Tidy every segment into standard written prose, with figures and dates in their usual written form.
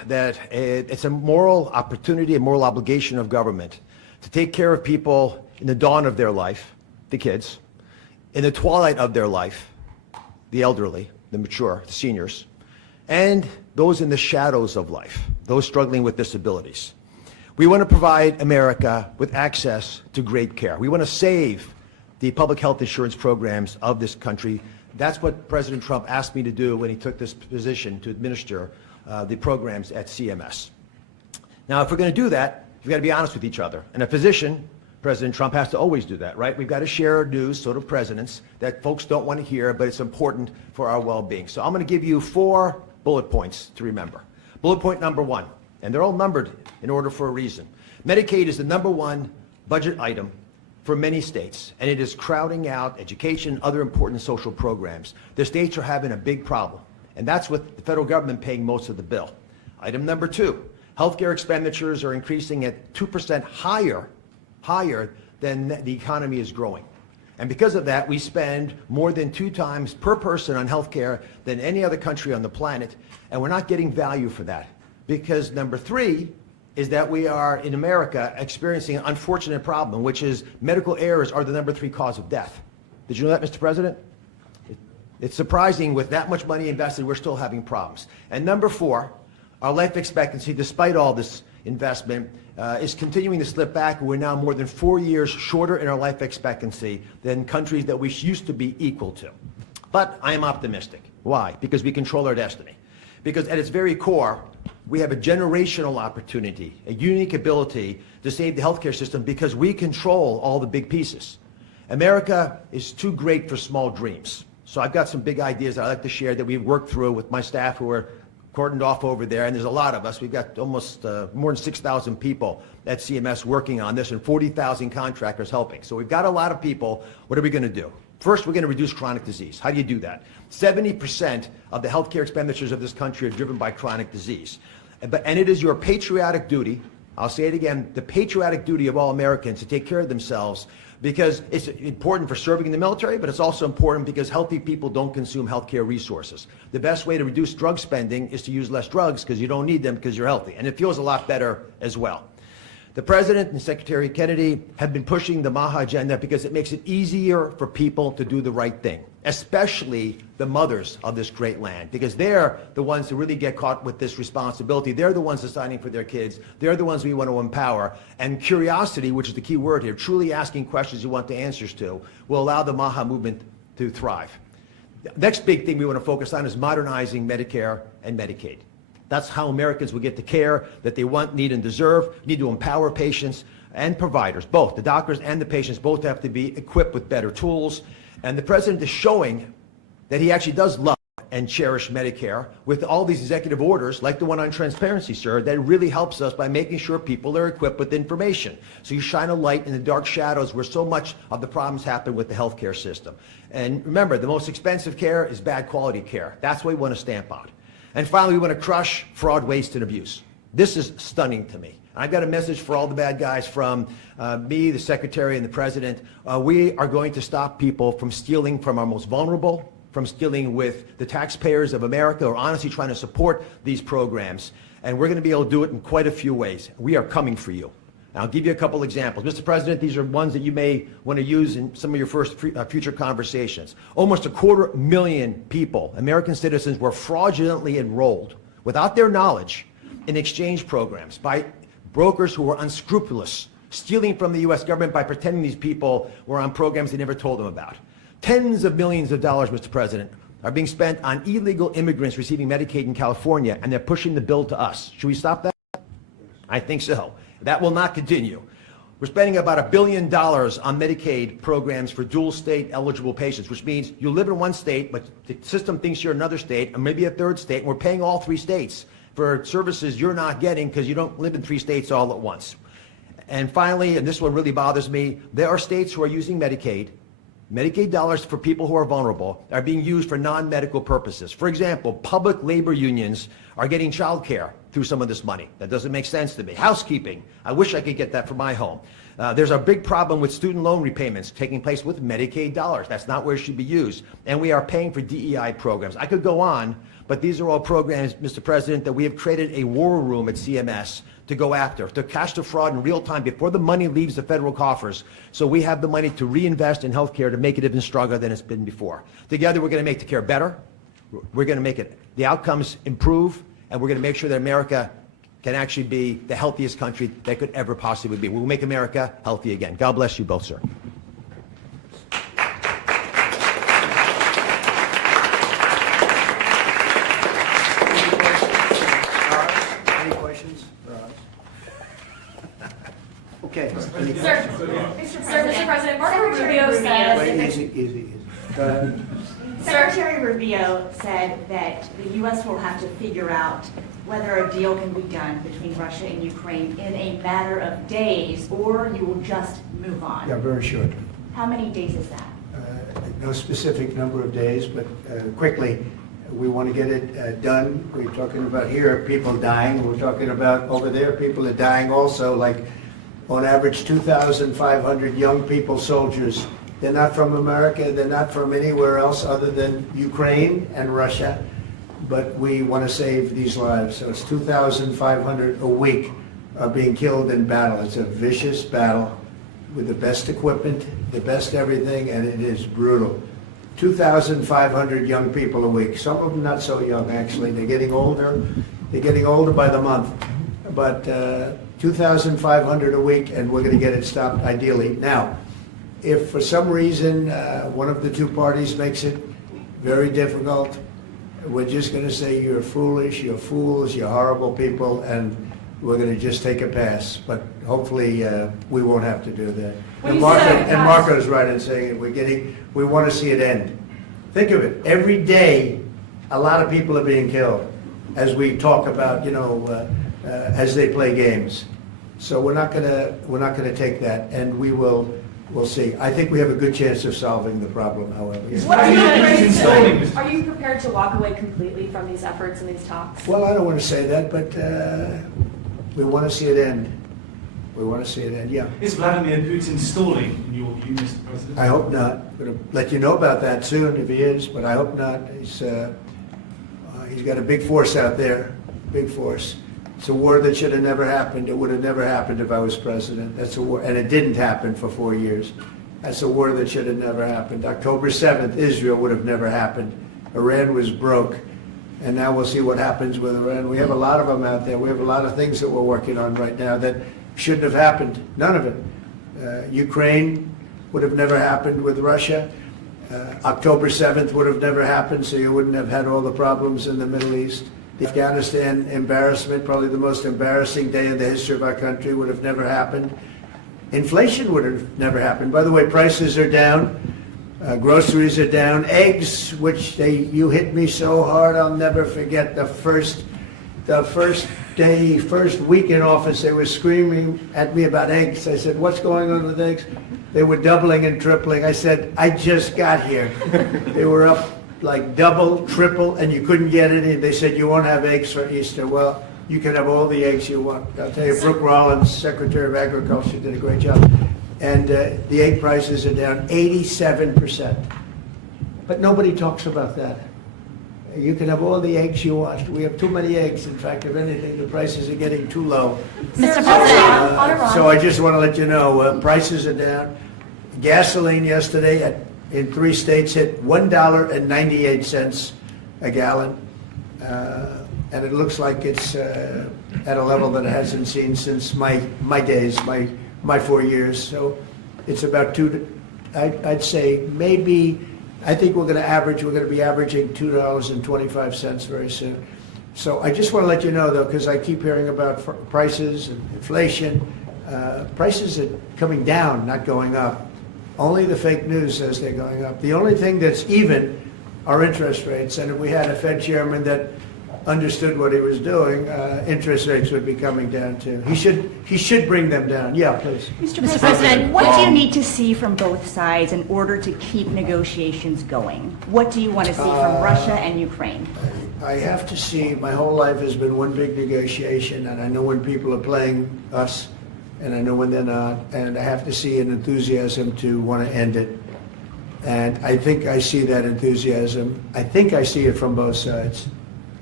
that it's a moral opportunity, a moral obligation of government to take care of people in the dawn of their life, the kids, in the twilight of their life, the elderly, the mature, the seniors, and those in the shadows of life, those struggling with disabilities. We want to provide America with access to great care. We want to save the public health insurance programs of this country. That's what President Trump asked me to do when he took this position to administer the programs at CMS. Now, if we're going to do that, we've got to be honest with each other. And a physician, President Trump, has to always do that, right? We've got to share news, sort of presidents, that folks don't want to hear, but it's important for our well-being. So I'm going to give you 4 bullet points to remember. Bullet point number 1, and they're all numbered in order for a reason. Medicaid is the #1 budget item for many states, and it is crowding out education and other important social programs. The states are having a big problem, and that's with the federal government paying most of the bill. Item number 2, healthcare expenditures are increasing at 2% higher than the economy is growing. And because of that, we spend more than 2 times per person on healthcare than any other country on the planet, and we're not getting value for that. Because number 3 is that we are, in America, experiencing an unfortunate problem, which is medical errors are the number 3 cause of death. Did you know that, Mr. President? It's surprising, with that much money invested, we're still having problems. And number 4, our life expectancy, despite all this investment, is continuing to slip back. We're now more than 4 years shorter in our life expectancy than countries that we used to be equal to. But I am optimistic. Why? Because we control our destiny. Because at its very core, we have a generational opportunity, a unique ability to save the healthcare system because we control all the big pieces. America is too great for small dreams. So I've got some big ideas that I'd like to share that we've worked through with my staff who are cordoned off over there, and there's a lot of us. We've got almost more than 6,000 people at CMS working on this and 40,000 contractors helping. So we've got a lot of people. What are we going to do? First, we're going to reduce chronic disease. How do you do that? 70% of the healthcare expenditures of this country are driven by chronic disease. And it is your patriotic duty, I'll say it again, the patriotic duty of all Americans to take care of themselves, because it's important for serving in the military, but it's also important because healthy people don't consume healthcare resources. The best way to reduce drug spending is to use less drugs because you don't need them because you're healthy. And it feels a lot better as well. The President and Secretary Kennedy have been pushing the MAHA agenda because it makes it easier for people to do the right thing, especially the mothers of this great land, because they're the ones who really get caught with this responsibility. They're the ones deciding for their kids. They're the ones we want to empower. And curiosity, which is the key word here, truly asking questions you want the answers to, will allow the MAHA movement to thrive. The next big thing we want to focus on is modernizing Medicare and Medicaid. That's how Americans will get the care that they want, need, and deserve. We need to empower patients and providers, both. The doctors and the patients both have to be equipped with better tools. And the President is showing that he actually does love and cherish Medicare with all these executive orders, like the one on transparency, sir, that really helps us by making sure people are equipped with information. So you shine a light in the dark shadows where so much of the problems happen with the healthcare system. And remember, the most expensive care is bad quality care. That's what we want to stamp out. And finally, we want to crush fraud, waste, and abuse. This is stunning to me. I've got a message for all the bad guys from me, the Secretary, and the President. We are going to stop people from stealing from our most vulnerable, from stealing with the taxpayers of America, or honestly trying to support these programs. And we're going to be able to do it in quite a few ways. We are coming for you. And I'll give you a couple examples. Mr. President, these are ones that you may want to use in some of your future conversations. Almost 250,000 people, American citizens, were fraudulently enrolled without their knowledge in exchange programs by brokers who were unscrupulous, stealing from the U.S. government by pretending these people were on programs they never told them about. Tens of millions of dollars, Mr. President, are being spent on illegal immigrants receiving Medicaid in California, and they're pushing the bill to us. Should we stop that? I think so. That will not continue. We're spending about $1 billion on Medicaid programs for dual state eligible patients, which means you live in one state, but the system thinks you're in another state, and maybe a third state, and we're paying all 3 states for services you're not getting because you don't live in 3 states all at once. And finally, and this one really bothers me, there are states who are using Medicaid dollars for people who are vulnerable are being used for non-medical purposes. For example, public labor unions are getting child care through some of this money. That doesn't make sense to me. Housekeeping, I wish I could get that for my home. There's a big problem with student loan repayments taking place with Medicaid dollars. That's not where it should be used. And we are paying for DEI programs. I could go on, But these are all programs, Mr. President, that we have created a war room at CMS to go after, to catch the fraud in real time before the money leaves the federal coffers. So we have the money to reinvest in healthcare to make it even stronger than it's been before. Together, we're going to make the care better. We're going to make the outcomes improve, and we're going to make sure that America can actually be the healthiest country that could ever possibly be. We'll make America healthy again. God bless you both, sir. Any questions? Okay. Mr. President, Marco Rubio said... Wait, easy. Go ahead. Secretary Rubio said that the U.S. will have to figure out whether a deal can be done between Russia and Ukraine in a matter of days, or you will just move on. Yeah, very short. How many days is that? No specific number of days, but quickly. We want to get it done. We're talking about here people dying. We're talking about over there people are dying also, like on average 2,500 young people, soldiers. They're not from America. They're not from anywhere else other than Ukraine and Russia. But we want to save these lives. So it's 2,500 a week are being killed in battle. It's a vicious battle with the best equipment, the best everything, and it is brutal. 2,500 young people a week. Some of them not so young, actually. They're getting older. They're getting older by the month. But 2,500 a week, and we're going to get it stopped ideally. Now, if for some reason one of the two parties makes it very difficult, we're just going to say you're foolish, you're fools, you're horrible people, and we're going to just take a pass. But hopefully we won't have to do that. And Marco's right in saying it. We want to see it end. Think of it. Every day, a lot of people are being killed as we talk about, as they play games. So we're not going to take that, and we'll see. I think we have a good chance of solving the problem, however. Yeah. Are you prepared to walk away completely from these efforts and these talks? Well, I don't want to say that, but we want to see it end. We want to see it end, yeah. Is Vladimir Putin stalling, in your view, Mr. President? I hope not. I'm going to let you know about that soon if he is, but I hope not. He's got a big force out there, big force. It's a war that should have never happened. It would have never happened if I was president. That's a war, and it didn't happen for 4 years. That's a war that should have never happened. October 7th, Israel would have never happened. Iran was broke, and now we'll see what happens with Iran. We have a lot of them out there. We have a lot of things that we're working on right now that shouldn't have happened. None of it. Ukraine would have never happened with Russia. October 7th would have never happened, so you wouldn't have had all the problems in the Middle East. The Afghanistan embarrassment, probably the most embarrassing day in the history of our country, would have never happened. Inflation would have never happened. By the way, prices are down. Groceries are down. Eggs, which you hit me so hard, I'll never forget the first week in office, they were screaming at me about eggs. I said, what's going on with eggs? They were doubling and tripling. I said, I just got here. They were up like double, triple, and you couldn't get any. They said, you won't have eggs for Easter. Well, you can have all the eggs you want. I'll tell you, Brooke Rollins, Secretary of Agriculture, did a great job. And the egg prices are down 87%. But nobody talks about that. You can have all the eggs you want. We have too many eggs. In fact, if anything, the prices are getting too low. Mr. President, so I just want to let you know, prices are down. Gasoline yesterday in 3 states hit $1.98 a gallon. And it looks like it's at a level that it hasn't seen since my days, my 4 years. So it's about I'd say maybe, I think we're going to be averaging $2.25 very soon. So I just want to let you know, though, because I keep hearing about prices and inflation. Prices are coming down, not going up. Only the fake news says they're going up. The only thing that's even are interest rates. And if we had a Fed chairman that understood what he was doing, interest rates would be coming down too. He should bring them down. Yeah, please. Mr. President, what do you need to see from both sides in order to keep negotiations going? What do you want to see from Russia and Ukraine? I have to see, my whole life has been one big negotiation, and I know when people are playing us, and I know when they're not, and I have to see an enthusiasm to want to end it. And I think I see that enthusiasm. I think I see it from both sides.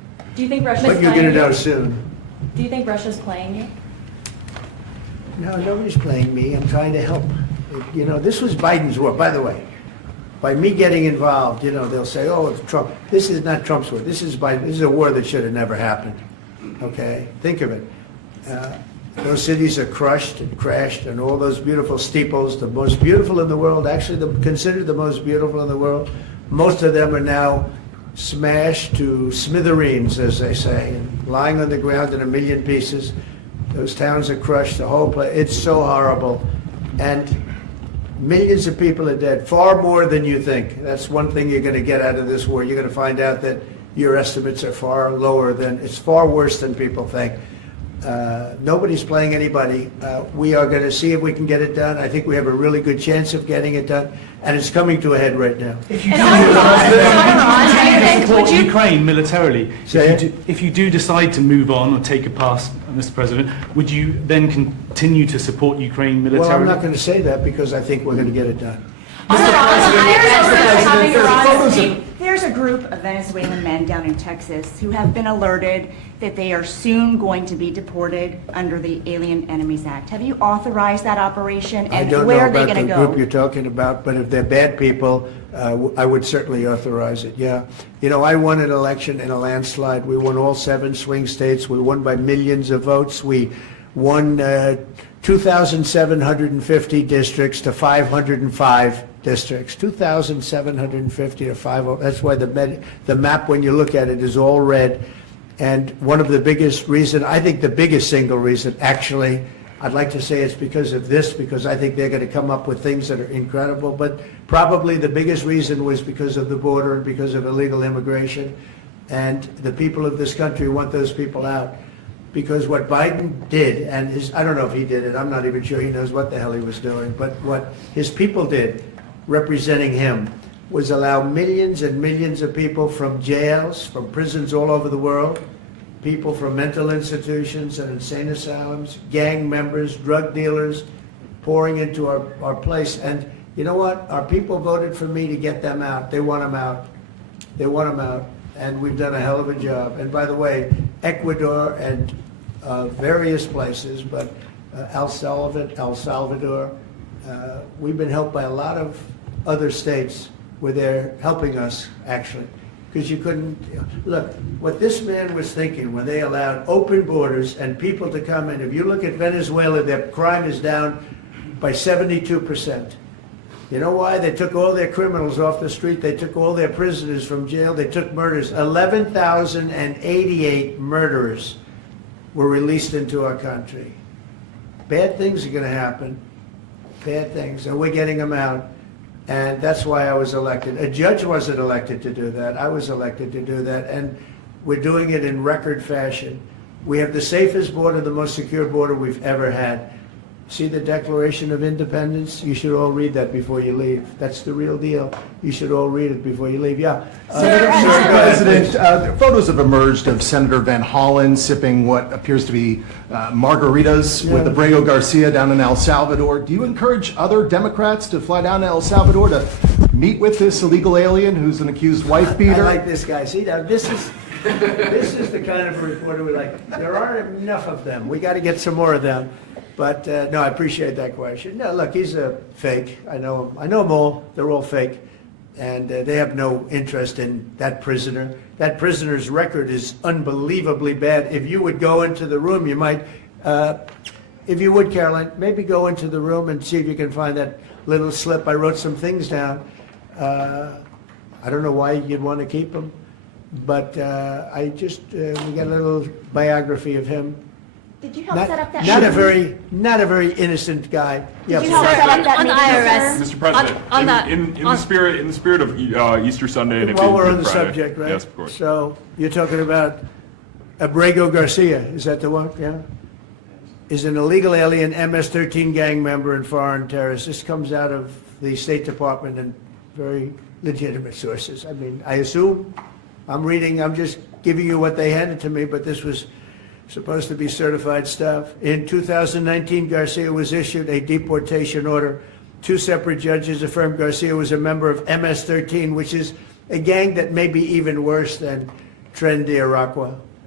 Do you think Russia's But you're playing going to know you? soon. Do you think Russia's playing you? No, nobody's playing me. I'm trying to help. You know, this was Biden's war, by the way. By me getting involved, you know, they'll say, oh, it's Trump. This is not Trump's war. This is Biden. This is a war that should have never happened. Okay? Think of it. Those cities are crushed and crashed, and all those beautiful steeples, the most beautiful in the world, actually considered the most beautiful in the world, most of them are now smashed to smithereens, as they say, and lying on the ground in a million pieces. Those towns are crushed, the whole place. It's so horrible. And millions of people are dead, far more than you think. That's one thing you're going to get out of this war. You're going to find out that your estimates are far lower than, it's far worse than people think. Nobody's playing anybody. We are going to see if we can get it done. I think we have a really good chance of getting it done, and it's coming to a head right now. If you And support would you- Ukraine militarily, Say it. if you do decide to move on or take a pass, Mr. President, would you then continue to support Ukraine Well, militarily? I'm not going to say that because I think we're going to get it done. There's a group of Venezuelan men down in Texas who have been alerted that they are soon going to be deported under the Alien Enemies Act. Have you authorized that operation, I and don't where know are they about going the to group you're go? talking about, but if they're bad people, I would certainly authorize it, yeah. You know, I won an election in a landslide. We won all 7 swing states. We won by millions of votes. We won 2,750 districts to 505 districts. 2,750 to 5. That's why the map, when you look at it, is all red. And one of the biggest reason, I think the biggest single reason, actually, I'd like to say it's because of this, because I think they're going to come up with things that are incredible. But probably the biggest reason was because of the border and because of illegal immigration. And the people of this country want those people out. Because what Biden did, and I don't know if he did it, I'm not even sure he knows what the hell he was doing, but what his people did, representing him, was allow millions and millions of people from jails, from prisons all over the world, people from mental institutions and insane asylums, gang members, drug dealers, pouring into our place. And you know what? Our people voted for me to get them out. They want them out. They want them out. And we've done a hell of a job. And by the way, Ecuador and various places, but El Salvador, we've been helped by a lot of other states where they're helping us, actually. Because you couldn't, look, what this man was thinking when they allowed open borders and people to come in, if you look at Venezuela, their crime is down by 72%. You know why? They took all their criminals off the street. They took all their prisoners from jail. They took murders. 11,088 murderers were released into our country. Bad things are going to happen. Bad things. And we're getting them out. And that's why I was elected. A judge wasn't elected to do that. I was elected to do that. And we're doing it in record fashion. We have the safest border, the most secure border we've ever had. See the Declaration of Independence? You should all read that before you leave. That's the real deal. You should all read it before you leave. Yeah. Mr. President, photos have emerged of Senator Van Hollen sipping what appears to be margaritas with Abrego Garcia down in El Salvador. Do you encourage other Democrats to fly down to El Salvador to meet with this illegal alien who's an accused wife beater? I like this guy. See, now this is the kind of reporter we like. There aren't enough of them. We got to get some more of them. But no, I appreciate that question. No, look, he's a fake. I know him. I know them all. They're all fake. And they have no interest in that prisoner. That prisoner's record is unbelievably bad. If you would go into the room, you might, if you would, Caroline, maybe go into the room and see if you can find that little slip. I wrote some things down. I don't know why you'd want to keep him, but we got a little biography of him. Did you help set up that? Not a very innocent guy. Did you help set up that on the meeting, IRS. sir? Mr. President, On that- in the spirit of Easter Sunday and it While being we're on Good the Friday. subject, right? Yes, of course. So you're talking about Abrego Garcia, is that the one? Yeah. Is an illegal alien, MS-13 gang member and foreign terrorist. This comes out of the State Department and very legitimate sources. I mean, I assume, I'm just giving you what they handed to me, but this was supposed to be certified stuff. In 2019, Garcia was issued a deportation order. 2 separate judges affirmed Garcia was a member of MS-13, which is a gang that may be even worse than Tren de Aragua.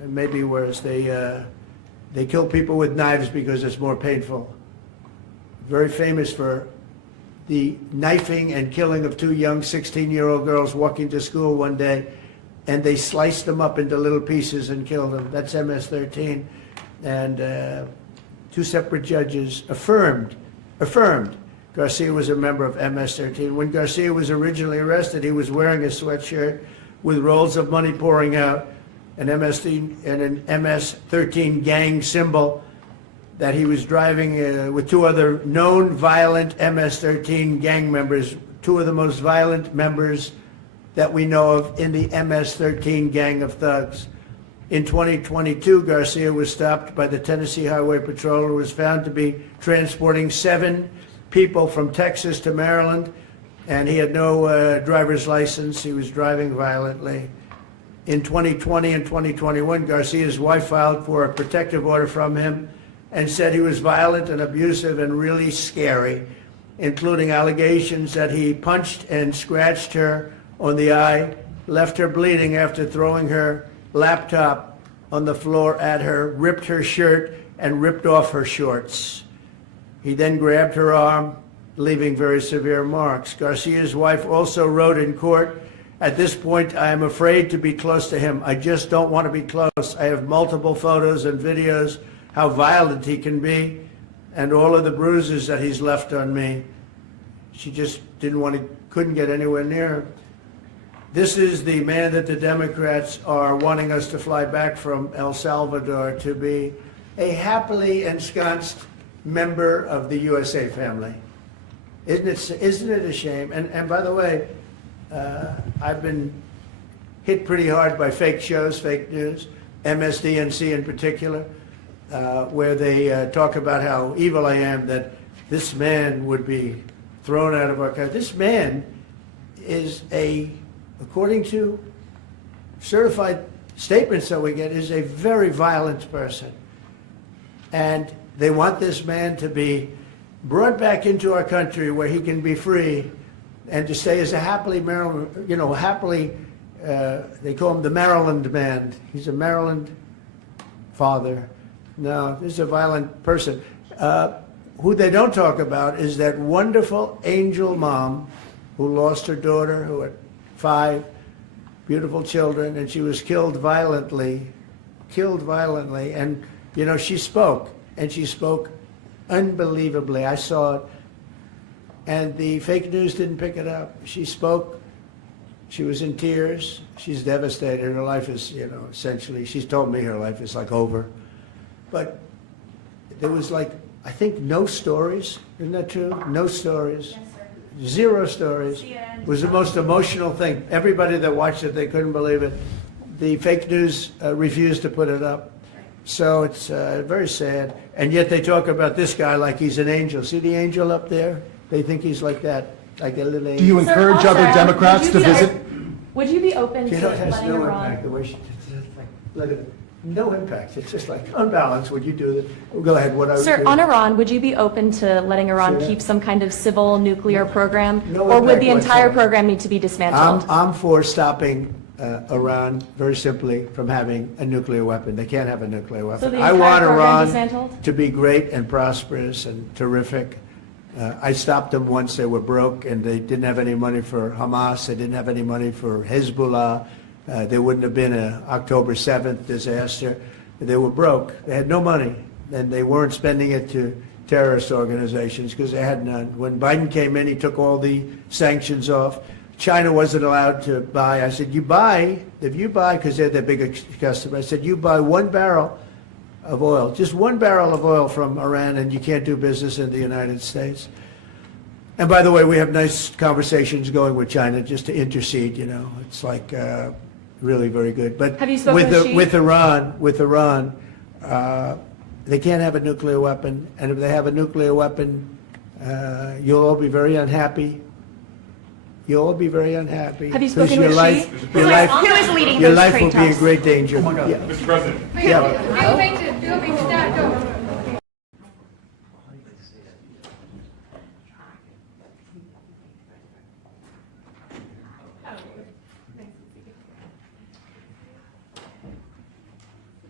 and maybe worse. They kill people with knives because it's more painful. Very famous for the knifing and killing of two young 16-year-old girls walking to school one day, and they sliced them up into little pieces and killed them. That's MS-13. And two separate judges affirmed Garcia was a member of MS-13. When Garcia was originally arrested, he was wearing a sweatshirt with rolls of money pouring out, an MS-13 gang symbol that he was driving with two other known violent MS-13 gang members, two of the most violent members that we know of in the MS-13 gang of thugs. In 2022, Garcia was stopped by the Tennessee Highway Patrol and was found to be transporting 7 people from Texas to Maryland, and he had no driver's license. He was driving violently. In 2020 and 2021, Garcia's wife filed for a protective order from him and said he was violent and abusive and really scary, including allegations that he punched and scratched her on the eye, left her bleeding after throwing her laptop on the floor at her, ripped her shirt, and ripped off her shorts. He then grabbed her arm, leaving very severe marks. Garcia's wife also wrote in court, "At this point, I am afraid to be close to him. I just don't want to be close. I have multiple photos and videos how violent he can be and all of the bruises that he's left on me." She just couldn't get anywhere near him. This is the man that the Democrats are wanting us to fly back from El Salvador to be a happily ensconced member of the USA family. Isn't it a shame? And by the way, I've been hit pretty hard by fake shows, fake news, MSDNC in particular, where they talk about how evil I am, that this man would be thrown out of our country. This man is according to certified statements that we get, is a very violent person. And they want this man to be brought back into our country where he can be free and to stay as a happily Maryland, they call him the Maryland man. He's a Maryland father. No, this is a violent person. Who they don't talk about is that wonderful angel mom who lost her daughter, who had 5 beautiful children, and she was killed violently. And, she spoke, and she spoke unbelievably. I saw it, and the fake news didn't pick it up. She spoke. She was in tears. She's devastated. Her life is, essentially, she's told me her life is over. But there was I think no stories. Isn't that true? No stories. Yes, sir. 0 stories. CNN. It was the most emotional thing. Everybody that watched it, they couldn't believe it. The fake news refused to put it up. So it's very sad. And yet they talk about this guy like he's an angel. See the angel up there? They think he's like that, like a little angel. Do you Sir, encourage also, other Democrats to would you be- visit? Would you be open to It has letting no Iran? impact. The way she look at it. No impact. It's just unbalanced. Would you do that? Go ahead. What I would Sir, do. on Iran, would you be open to letting Iran Say that. keep some kind of civil nuclear program? No Or would impact the entire whatsoever. program need to be dismantled? I'm for stopping Iran, very simply, from having a nuclear weapon. They can't have a nuclear weapon. So the I entire want program Iran dismantled? to be great and prosperous and terrific. I stopped them once. They were broke, and they didn't have any money for Hamas. They didn't have any money for Hezbollah. There wouldn't have been an October 7th disaster. They were broke. They had no money, and they weren't spending it to terrorist organizations because they had none. When Biden came in, he took all the sanctions off. China wasn't allowed to buy. I said, if you buy, because they're their biggest customer, I said, you buy 1 barrel of oil, just 1 barrel of oil from Iran, and you can't do business in the United States. And by the way, we have nice conversations going with China just to intercede, It's really very good. But Have you spoken with Xi? with Iran, they can't have a nuclear weapon, and if they have a nuclear weapon, you'll all be very unhappy. You'll all be very unhappy. Have you because spoken with Xi? Who is leading your those life trade will be in talks? great danger. Oh my God. Yeah. Mr. President. Yeah.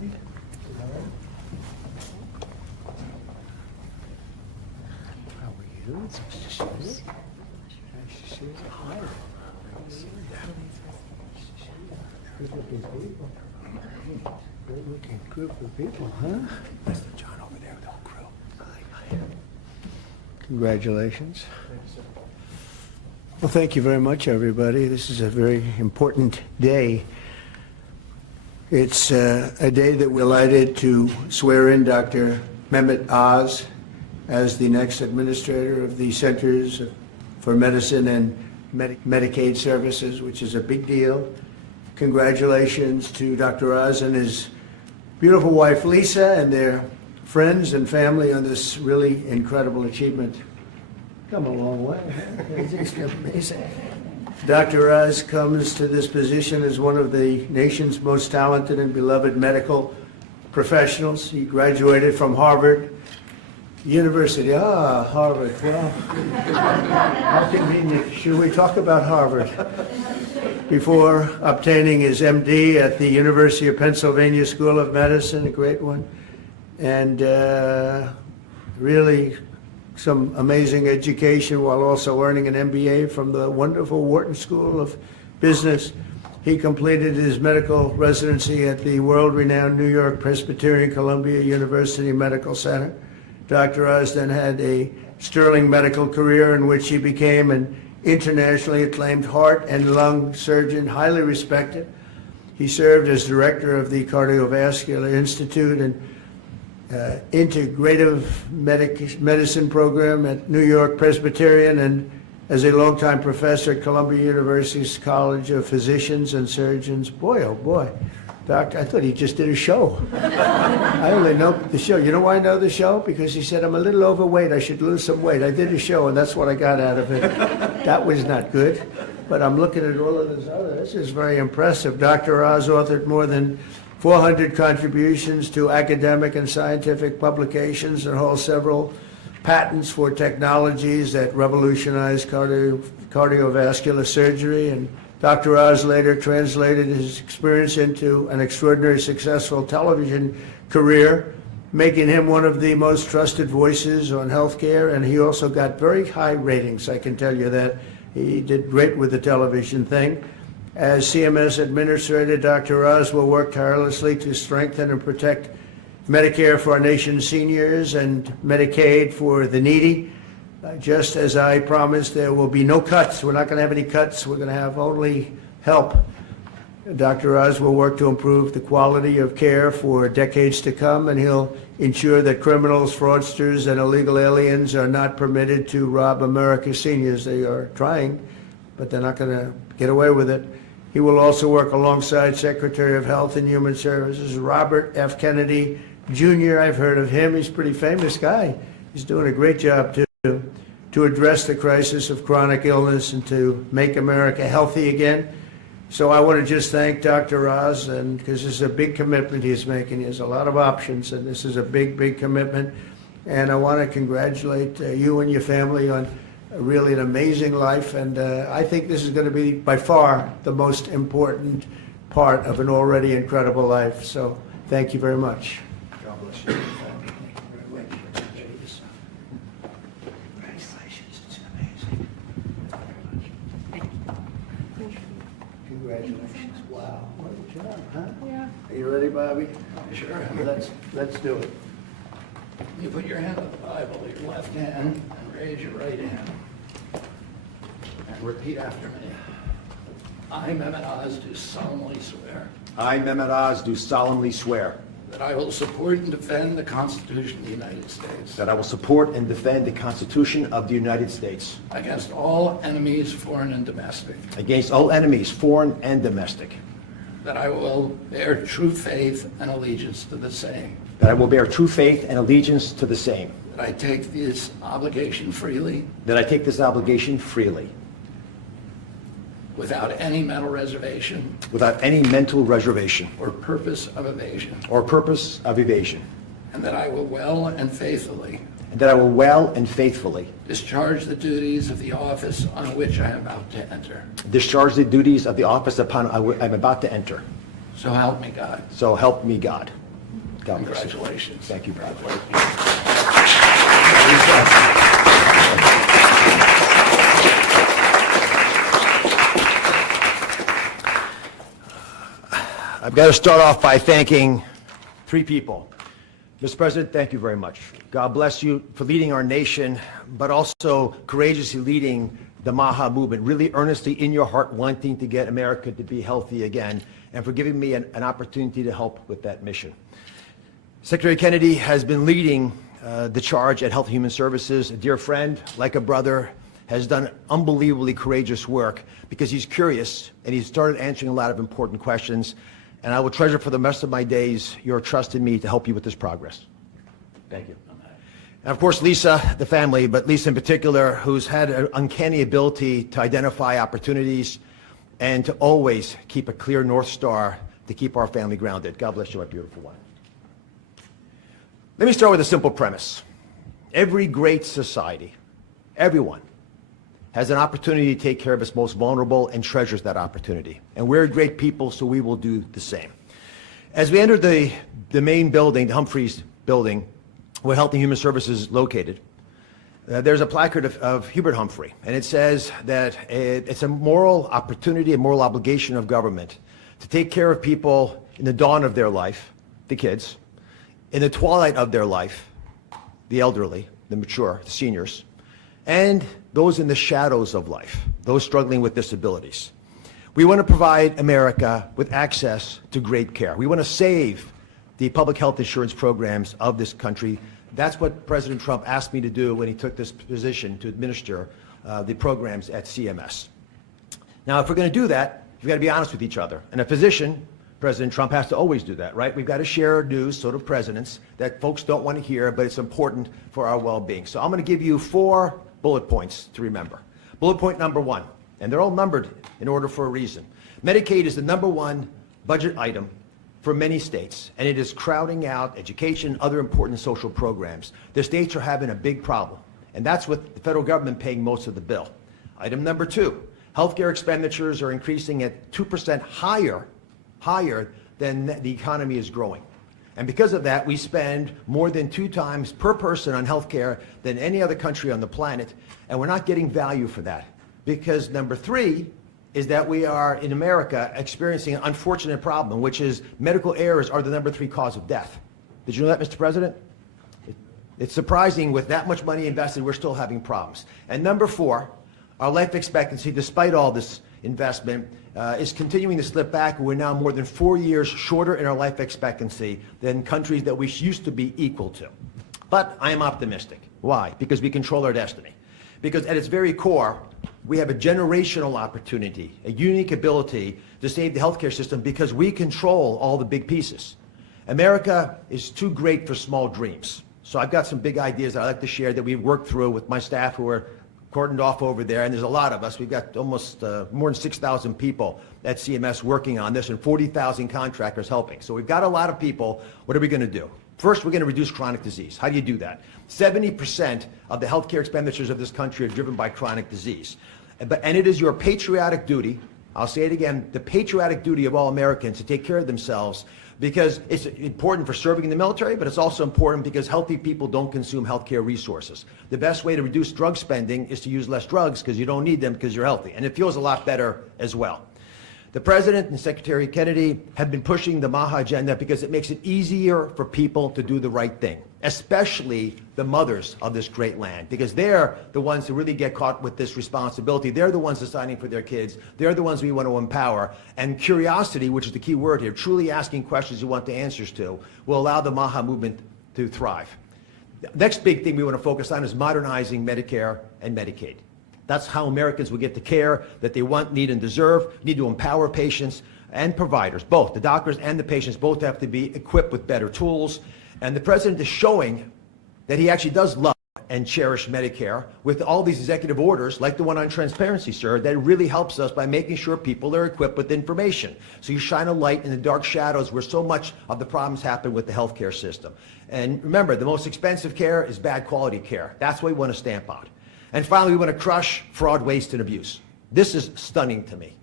How are you? It's nice to see you. Nice to see you. Hi. Good-looking people. Good-looking group of people, huh? Mr. John over there with the whole crew. Congratulations. Well, thank you very much, everybody. This is a very important day. It's a day that we're delighted to swear in Dr. Mehmet Oz as the next administrator of the Centers for Medicine and Medicaid Services, which is a big deal. Congratulations to Dr. Oz and his beautiful wife, Lisa, and their friends and family on this really incredible achievement. Come a long way. It's amazing. Dr. Oz comes to this position as one of the nation's most talented and beloved medical professionals. He graduated from Harvard University. Ah, Harvard. Well, how convenient. Should we talk about Harvard? Before obtaining his MD at the University of Pennsylvania School of Medicine, a great one, and really some amazing education while also earning an MBA from the wonderful Wharton School of Business. He completed his medical residency at the world-renowned New York Presbyterian Columbia University Medical Center. Dr. Oz then had a sterling medical career in which he became an internationally acclaimed heart and lung surgeon, highly respected. He served as director of the Cardiovascular Institute and integrative medicine program at New York Presbyterian, and as a longtime professor at Columbia University's College of Physicians and Surgeons. Boy, oh boy. Doctor, I thought he just did a show. I only know the show. You know why I know the show? Because he said, I'm a little overweight. I should lose some weight. I did a show, and that's what I got out of it. That was not good. But I'm looking at all of this other. This is very impressive. Dr. Oz authored more than 400 contributions to academic and scientific publications and holds several patents for technologies that revolutionize cardiovascular surgery. And Dr. Oz later translated his experience into an extraordinarily successful television career, making him one of the most trusted voices on healthcare. And he also got very high ratings, I can tell you that. He did great with the television thing. As CMS Administrator, Dr. Oz will work tirelessly to strengthen and protect Medicare for our nation's seniors and Medicaid for the needy. Just as I promised, there will be no cuts. We're not going to have any cuts. We're going to have only help. Dr. Oz will work to improve the quality of care for decades to come, and he'll ensure that criminals, fraudsters, and illegal aliens are not permitted to rob America's seniors. They are trying, but they're not going to get away with it. He will also work alongside Secretary of Health and Human Services Robert F. Kennedy Jr. I've heard of him. He's a pretty famous guy. He's doing a great job, too, to address the crisis of chronic illness and to make America healthy again. So I want to just thank Dr. Oz, and because this is a big commitment he's making. He has a lot of options, and this is a big, big commitment. And I want to congratulate you and your family on really an amazing life, and I think this is going to be by far the most important part of an already incredible life. So thank you very much. God bless you. Congratulations, it's amazing. Congratulations. Wow, what a job, huh? Yeah. Are you ready, Bobby? Sure. Let's do it. You put your hand on the Bible, your left hand, and raise your right hand. And repeat after me. I, Mehmet Oz, do solemnly swear I, Mehmet Oz, do solemnly swear that I will support and defend the Constitution of the United States that I will support and defend the Constitution of the United States against all enemies, foreign and domestic, against all enemies, foreign and domestic, that I will bear true faith and allegiance to the same, that I will bear true faith and allegiance to the same, that I take this obligation freely that I take this obligation freely, without any mental reservation without any mental reservation or purpose of evasion, or purpose of evasion, and that I will well and faithfully and that I will well and faithfully discharge the duties of the office on which I am about to enter. discharge the duties of the office upon I'm about to enter. So help me God. So help me God. God bless you. Congratulations. Thank you very much. I've got to start off by thanking three people. Mr. President, thank you very much. God bless you for leading our nation, but also courageously leading the MAHA movement, really earnestly in your heart wanting to get America to be healthy again, and for giving me an opportunity to help with that mission. Secretary Kennedy has been leading the charge at Health and Human Services. A dear friend, like a brother, has done unbelievably courageous work because he's curious and he's started answering a lot of important questions. And I will treasure for the rest of my days your trust in me to help you with this progress. Thank you. And of course, Lisa, the family, but Lisa in particular, who's had an uncanny ability to identify opportunities and to always keep a clear North Star to keep our family grounded. God bless you, my beautiful one. Let me start with a simple premise. Every great society, everyone, has an opportunity to take care of its most vulnerable and treasures that opportunity. And we're great people, so we will do the same. As we enter the main building, the Humphreys building, where Health and Human Services is located, there's a placard of Hubert Humphrey, and it says that it's a moral opportunity, a moral obligation of government to take care of people in the dawn of their life, the kids, in the twilight of their life, the elderly, the mature, the seniors, and those in the shadows of life, those struggling with disabilities. We want to provide America with access to great care. We want to save the public health insurance programs of this country. That's what President Trump asked me to do when he took this position to administer the programs at CMS. Now, if we're going to do that, we've got to be honest with each other. And a physician, President Trump, has to always do that, right? We've got to share news, sort of presidents, that folks don't want to hear, but it's important for our well-being. So I'm going to give you 4 bullet points to remember. Bullet point number 1, and they're all numbered in order for a reason. Medicaid is the #1 budget item for many states, and it is crowding out education, other important social programs. The states are having a big problem, and that's with the federal government paying most of the bill. Item number 2, healthcare expenditures are increasing at 2% higher than the economy is growing. And because of that, we spend more than 2 times per person on healthcare than any other country on the planet, and we're not getting value for that. Because number 3 is that we are, in America, experiencing an unfortunate problem, which is medical errors are the number 3 cause of death. Did you know that, Mr. President? It's surprising with that much money invested, we're still having problems. And number 4, our life expectancy, despite all this investment, is continuing to slip back. We're now more than 4 years shorter in our life expectancy than countries that we used to be equal to. But I am optimistic. Why? Because we control our destiny. Because at its very core, we have a generational opportunity, a unique ability to save the healthcare system because we control all the big pieces. America is too great for small dreams. So I've got some big ideas that I'd like to share that we've worked through with my staff who are cordoned off over there, and there's a lot of us. We've got almost more than 6,000 people at CMS working on this and 40,000 contractors helping. So we've got a lot of people. What are we going to do? First, we're going to reduce chronic disease. How do you do that? 70% of the healthcare expenditures of this country are driven by chronic disease. And it is your patriotic duty, I'll say it again, the patriotic duty of all Americans to take care of themselves, because it's important for serving in the military, but it's also important because healthy people don't consume healthcare resources. The best way to reduce drug spending is to use less drugs because you don't need them because you're healthy. And it feels a lot better as well. The President and Secretary Kennedy have been pushing the MAHA agenda because it makes it easier for people to do the right thing, especially the mothers of this great land, because they're the ones who really get caught with this responsibility. They're the ones deciding for their kids. They're the ones we want to empower. And curiosity, which is the key word here, truly asking questions you want the answers to, will allow the MAHA movement to thrive. The next big thing we want to focus on is modernizing Medicare and Medicaid. That's how Americans will get the care that they want, need, and deserve. We need to empower patients and providers, both. The doctors and the patients both have to be equipped with better tools. And the President is showing that he actually does love and cherish Medicare with all these executive orders, like the one on transparency, sir, that really helps us by making sure people are equipped with information. So you shine a light in the dark shadows where so much of the problems happen with the healthcare system. And remember, the most expensive care is bad quality care. That's what we want to stamp out. And finally, we want to crush fraud, waste, and abuse. This is stunning to me.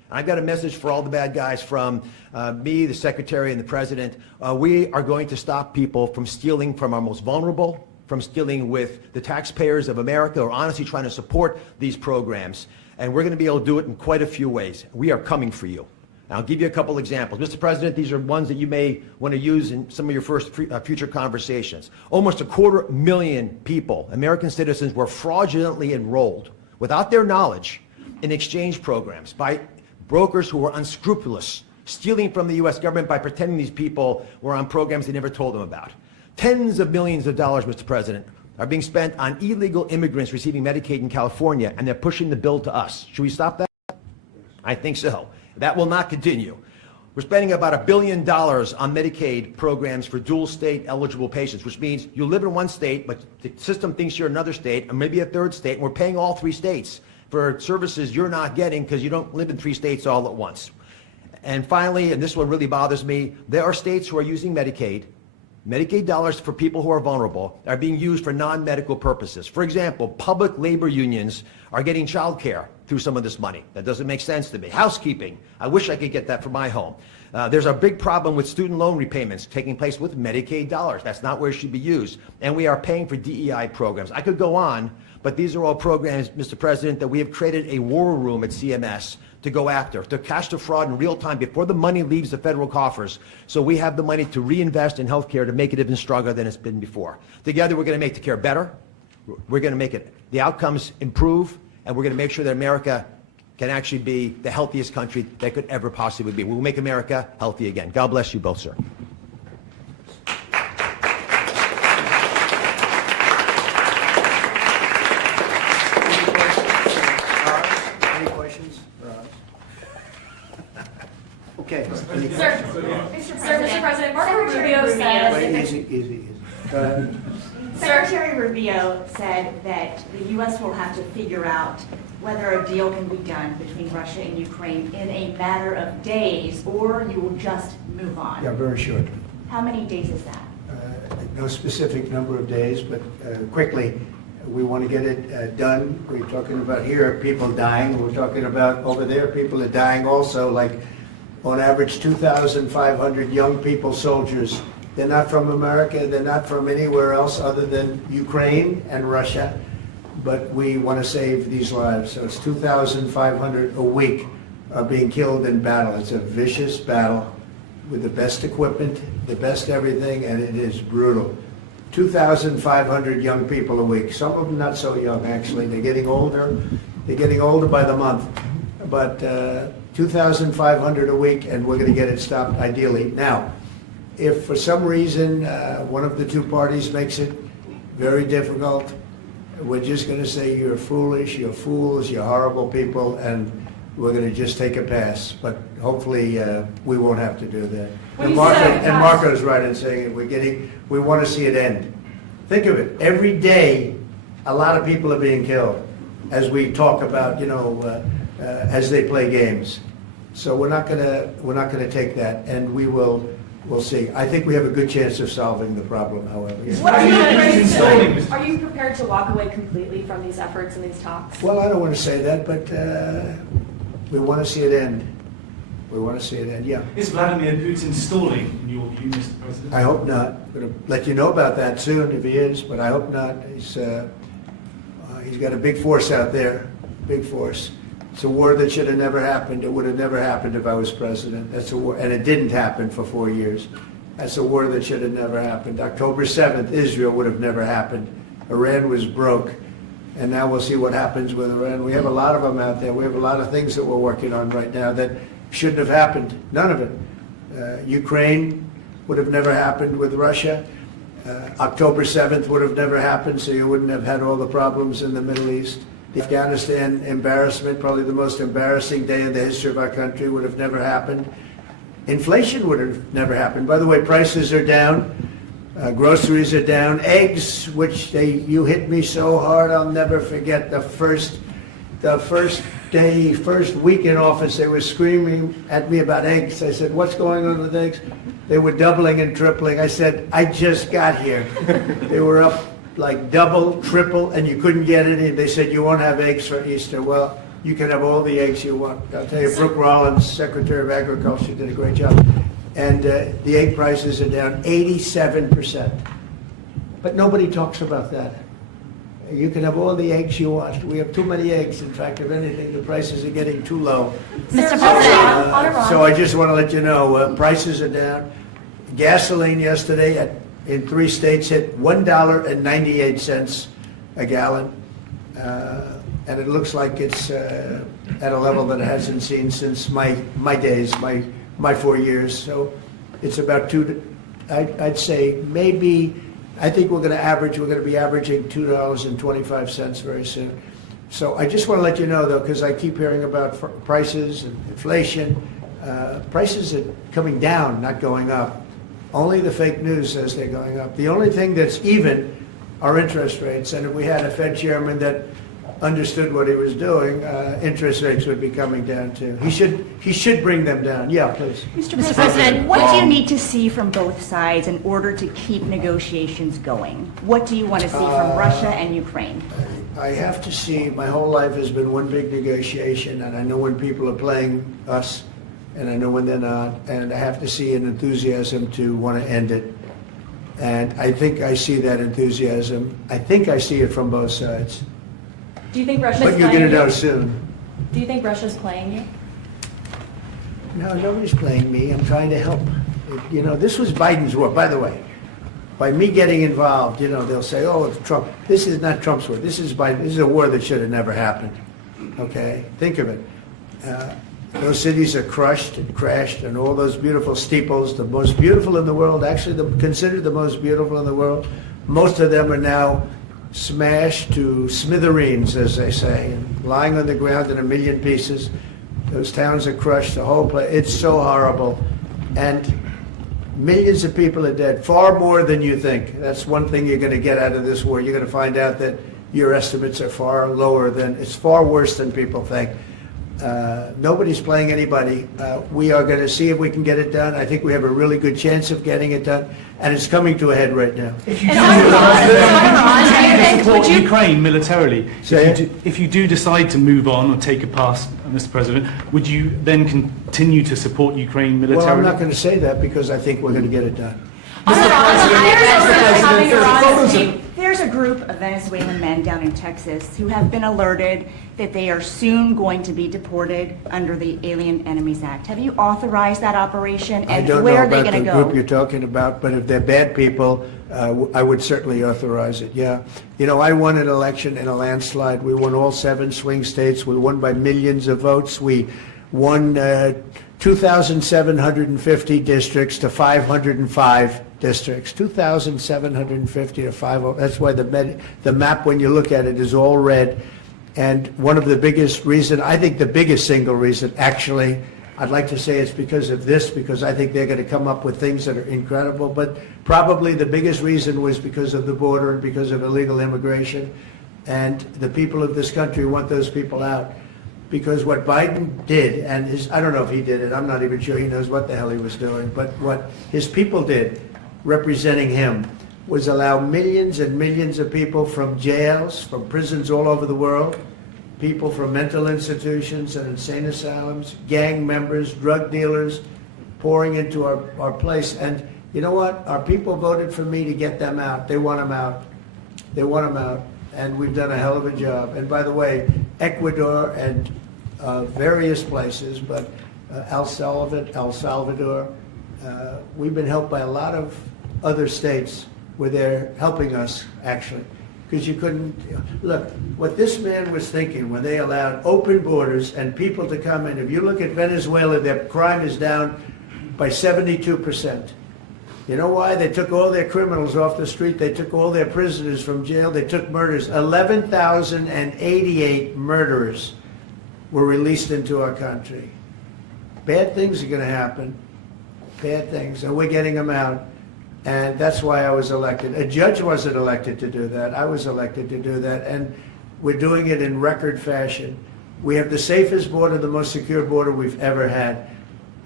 I've got a message for all the bad guys from me, the Secretary, and the President. We are going to stop people from stealing from our most vulnerable, from stealing with the taxpayers of America, or honestly trying to support these programs. And we're going to be able to do it in quite a few ways. We are coming for you. I'll give you a couple examples. Mr. President, these are ones that you may want to use in some of your future conversations. Almost 250,000 people, American citizens, were fraudulently enrolled without their knowledge in exchange programs by brokers who were unscrupulous, stealing from the U.S. government by pretending these people were on programs they never told them about. Tens of millions of dollars, Mr. President, are being spent on illegal immigrants receiving Medicaid in California, and they're pushing the bill to us. Should we stop that? I think so. That will not continue. We're spending about $1 billion on Medicaid programs for dual state eligible patients, which means you live in one state, but the system thinks you're in another state, or maybe a third state, and we're paying all 3 states for services you're not getting because you don't live in 3 states all at once. And finally, and this one really bothers me, there are states who are using Medicaid dollars for people who are vulnerable are being used for non-medical purposes. For example, public labor unions are getting child care through some of this money. That doesn't make sense to me. Housekeeping, I wish I could get that for my home. There's a big problem with student loan repayments taking place with Medicaid dollars. That's not where it should be used. And we are paying for DEI programs. I could go on, but these are all programs, Mr. President, that we have created a war room at CMS to go after, to catch the fraud in real time before the money leaves the federal coffers, so we have the money to reinvest in healthcare to make it even stronger than it's been before. Together, we're going to make the care better. We're going to make the outcomes improve, and we're going to make sure that America can actually be the healthiest country that could ever possibly be. We'll make America healthy again. God bless you both, sir. Any questions? Okay. Any Sir, questions? Mr. President, Marco Rubio Wait, says, easy. Go ahead. Secretary Rubio said that the U.S. will have to figure out whether a deal can be done between Russia and Ukraine in a matter of days, or you will just move on. Yeah, very short. How many days is that? No specific number of days, but quickly, we want to get it done. We're talking about here, people dying. We're talking about over there, people are dying also, like on average 2,500 young people, soldiers. They're not from America, they're not from anywhere else other than Ukraine and Russia, but we want to save these lives. So it's 2,500 a week are being killed in battle. It's a vicious battle with the best equipment, the best everything, and it is brutal. 2,500 young people a week. Some of them not so young, actually. They're getting older. They're getting older by the month. But 2,500 a week, and we're going to get it stopped ideally. Now, if for some reason one of the two parties makes it very difficult, we're just going to say you're foolish, you're fools, you're horrible people, and we're going to just take a pass. But hopefully we won't have to do that. When And you say Marco's right in saying it. We want to see it end. Think of it. Every day, a lot of people are being killed, as we talk about, as they play games. So we're not gonna take that, and we'll see. I think we have a good chance of solving the problem, however. what installing- are you prepared to walk away completely from these efforts and these talks? Well, I don't want to say that, but we want to see it end. We want to see it end, yeah. Is Vladimir Putin stalling, in your view, Mr. President? I hope not. I'm going to let you know about that soon if he is, but I hope not. He's got a big force out there, big force. It's a war that should have never happened. It would have never happened if I was president. That's a war, and it didn't happen for 4 years. That's a war that should have never happened. October 7th, Israel would have never happened. Iran was broke, and now we'll see what happens with Iran. We have a lot of them out there. We have a lot of things that we're working on right now that shouldn't have happened. None of it. Ukraine would have never happened with Russia. October 7th would have never happened, so you wouldn't have had all the problems in the Middle East. The Afghanistan embarrassment, probably the most embarrassing day in the history of our country, would have never happened. Inflation would have never happened. By the way, prices are down. Groceries are down. Eggs, which you hit me so hard, I'll never forget the first week in office, they were screaming at me about eggs. I said, what's going on with eggs? They were doubling and tripling. I said, I just got here. They were up like double, triple, and you couldn't get any. They said, you won't have eggs for Easter. Well, You can have all the eggs you want. I'll tell you, Brooke Rollins, Secretary of Agriculture, did a great job. And the egg prices are down 87%. But nobody talks about that. You can have all the eggs you want. We have too many eggs. In fact, if anything, the prices are getting too low. Mr. President, So I just want to let you know, prices are down. Gasoline yesterday in 3 states hit $1.98 a gallon. And it looks like it's at a level that it hasn't seen since my days, my 4 years. So it's about I'd say maybe, I think we're going to be averaging $2.25 very soon. So I just want to let you know, though, because I keep hearing about prices and inflation. Prices are coming down, not going up. Only the fake news says they're going up. The only thing that's even are interest rates. And if we had a Fed chairman that understood what he was doing, interest rates would be coming down too. He should bring them down. Yeah, please. Mr. President, what do you need to see from both sides in order to keep negotiations going? What do you want to see from Russia and Ukraine? I have to see, my whole life has been one big negotiation, and I know when people are playing us, and I know when they're not, and I have to see an enthusiasm to want to end it. And I think I see that enthusiasm. I think I see it from both sides. do you think Russia's But you're playing going to know you? soon. Do you think Russia's playing you? No, nobody's playing me. I'm trying to help. You know, this was Biden's war, by the way. By me getting involved, you know, they'll say, oh, it's Trump. This is not Trump's war. This is Biden. This is a war that should have never happened. Okay? Think of it. Those cities are crushed and crashed, and all those beautiful steeples, the most beautiful in the world, actually considered the most beautiful in the world, most of them are now smashed to smithereens, as they say, and lying on the ground in a million pieces. Those towns are crushed, the whole place. It's so horrible. And millions of people are dead, far more than you think. That's one thing you're going to get out of this war. You're going to find out that your estimates are far lower than, it's far worse than people think. Nobody's playing anybody. We are going to see if we can get it done. I think we have a really good chance of getting it done, and it's coming to a head right now. If you And support would you- Ukraine militarily, Say if you do decide to move on or take a pass, Mr. President, would you then continue to support Ukraine Well, militarily? I'm not going to say that because I think we're going to get it done. There's a group of Venezuelan men down in Texas who have been alerted that they are soon going to be deported under the Alien Enemies Act. Have you authorized that operation, I and don't where know are they about going the to group you're go? talking about, but if they're bad people, I would certainly authorize it, yeah. You know, I won an election in a landslide. We won all 7 swing states. We won by millions of votes. We won 2,750 districts to 505 districts. 2,750 to 5. That's why the map, when you look at it, is all red. And one of the biggest reason, I think the biggest single reason, actually, I'd like to say it's because of this, because I think they're going to come up with things that are incredible. But probably the biggest reason was because of the border and because of illegal immigration. And the people of this country want those people out. Because what Biden did, and I don't know if he did it, I'm not even sure he knows what the hell he was doing, but what his people did, representing him, was allow millions and millions of people from jails, from prisons all over the world, people from mental institutions and insane asylums, gang members, drug dealers, pouring into our place. And you know what? Our people voted for me to get them out. They want them out. They want them out. And we've done a hell of a job. And by the way, Ecuador and various places, but El Salvador, we've been helped by a lot of other states where they're helping us, actually. Because you couldn't, look, what this man was thinking when they allowed open borders and people to come in, if you look at Venezuela, their crime is down by 72%. You know why? They took all their criminals off the street. They took all their prisoners from jail. They took murders. 11,088 murderers were released into our country. Bad things are going to happen. Bad things. And we're getting them out. And that's why I was elected. A judge wasn't elected to do that. I was elected to do that. And we're doing it in record fashion. We have the safest border, the most secure border we've ever had.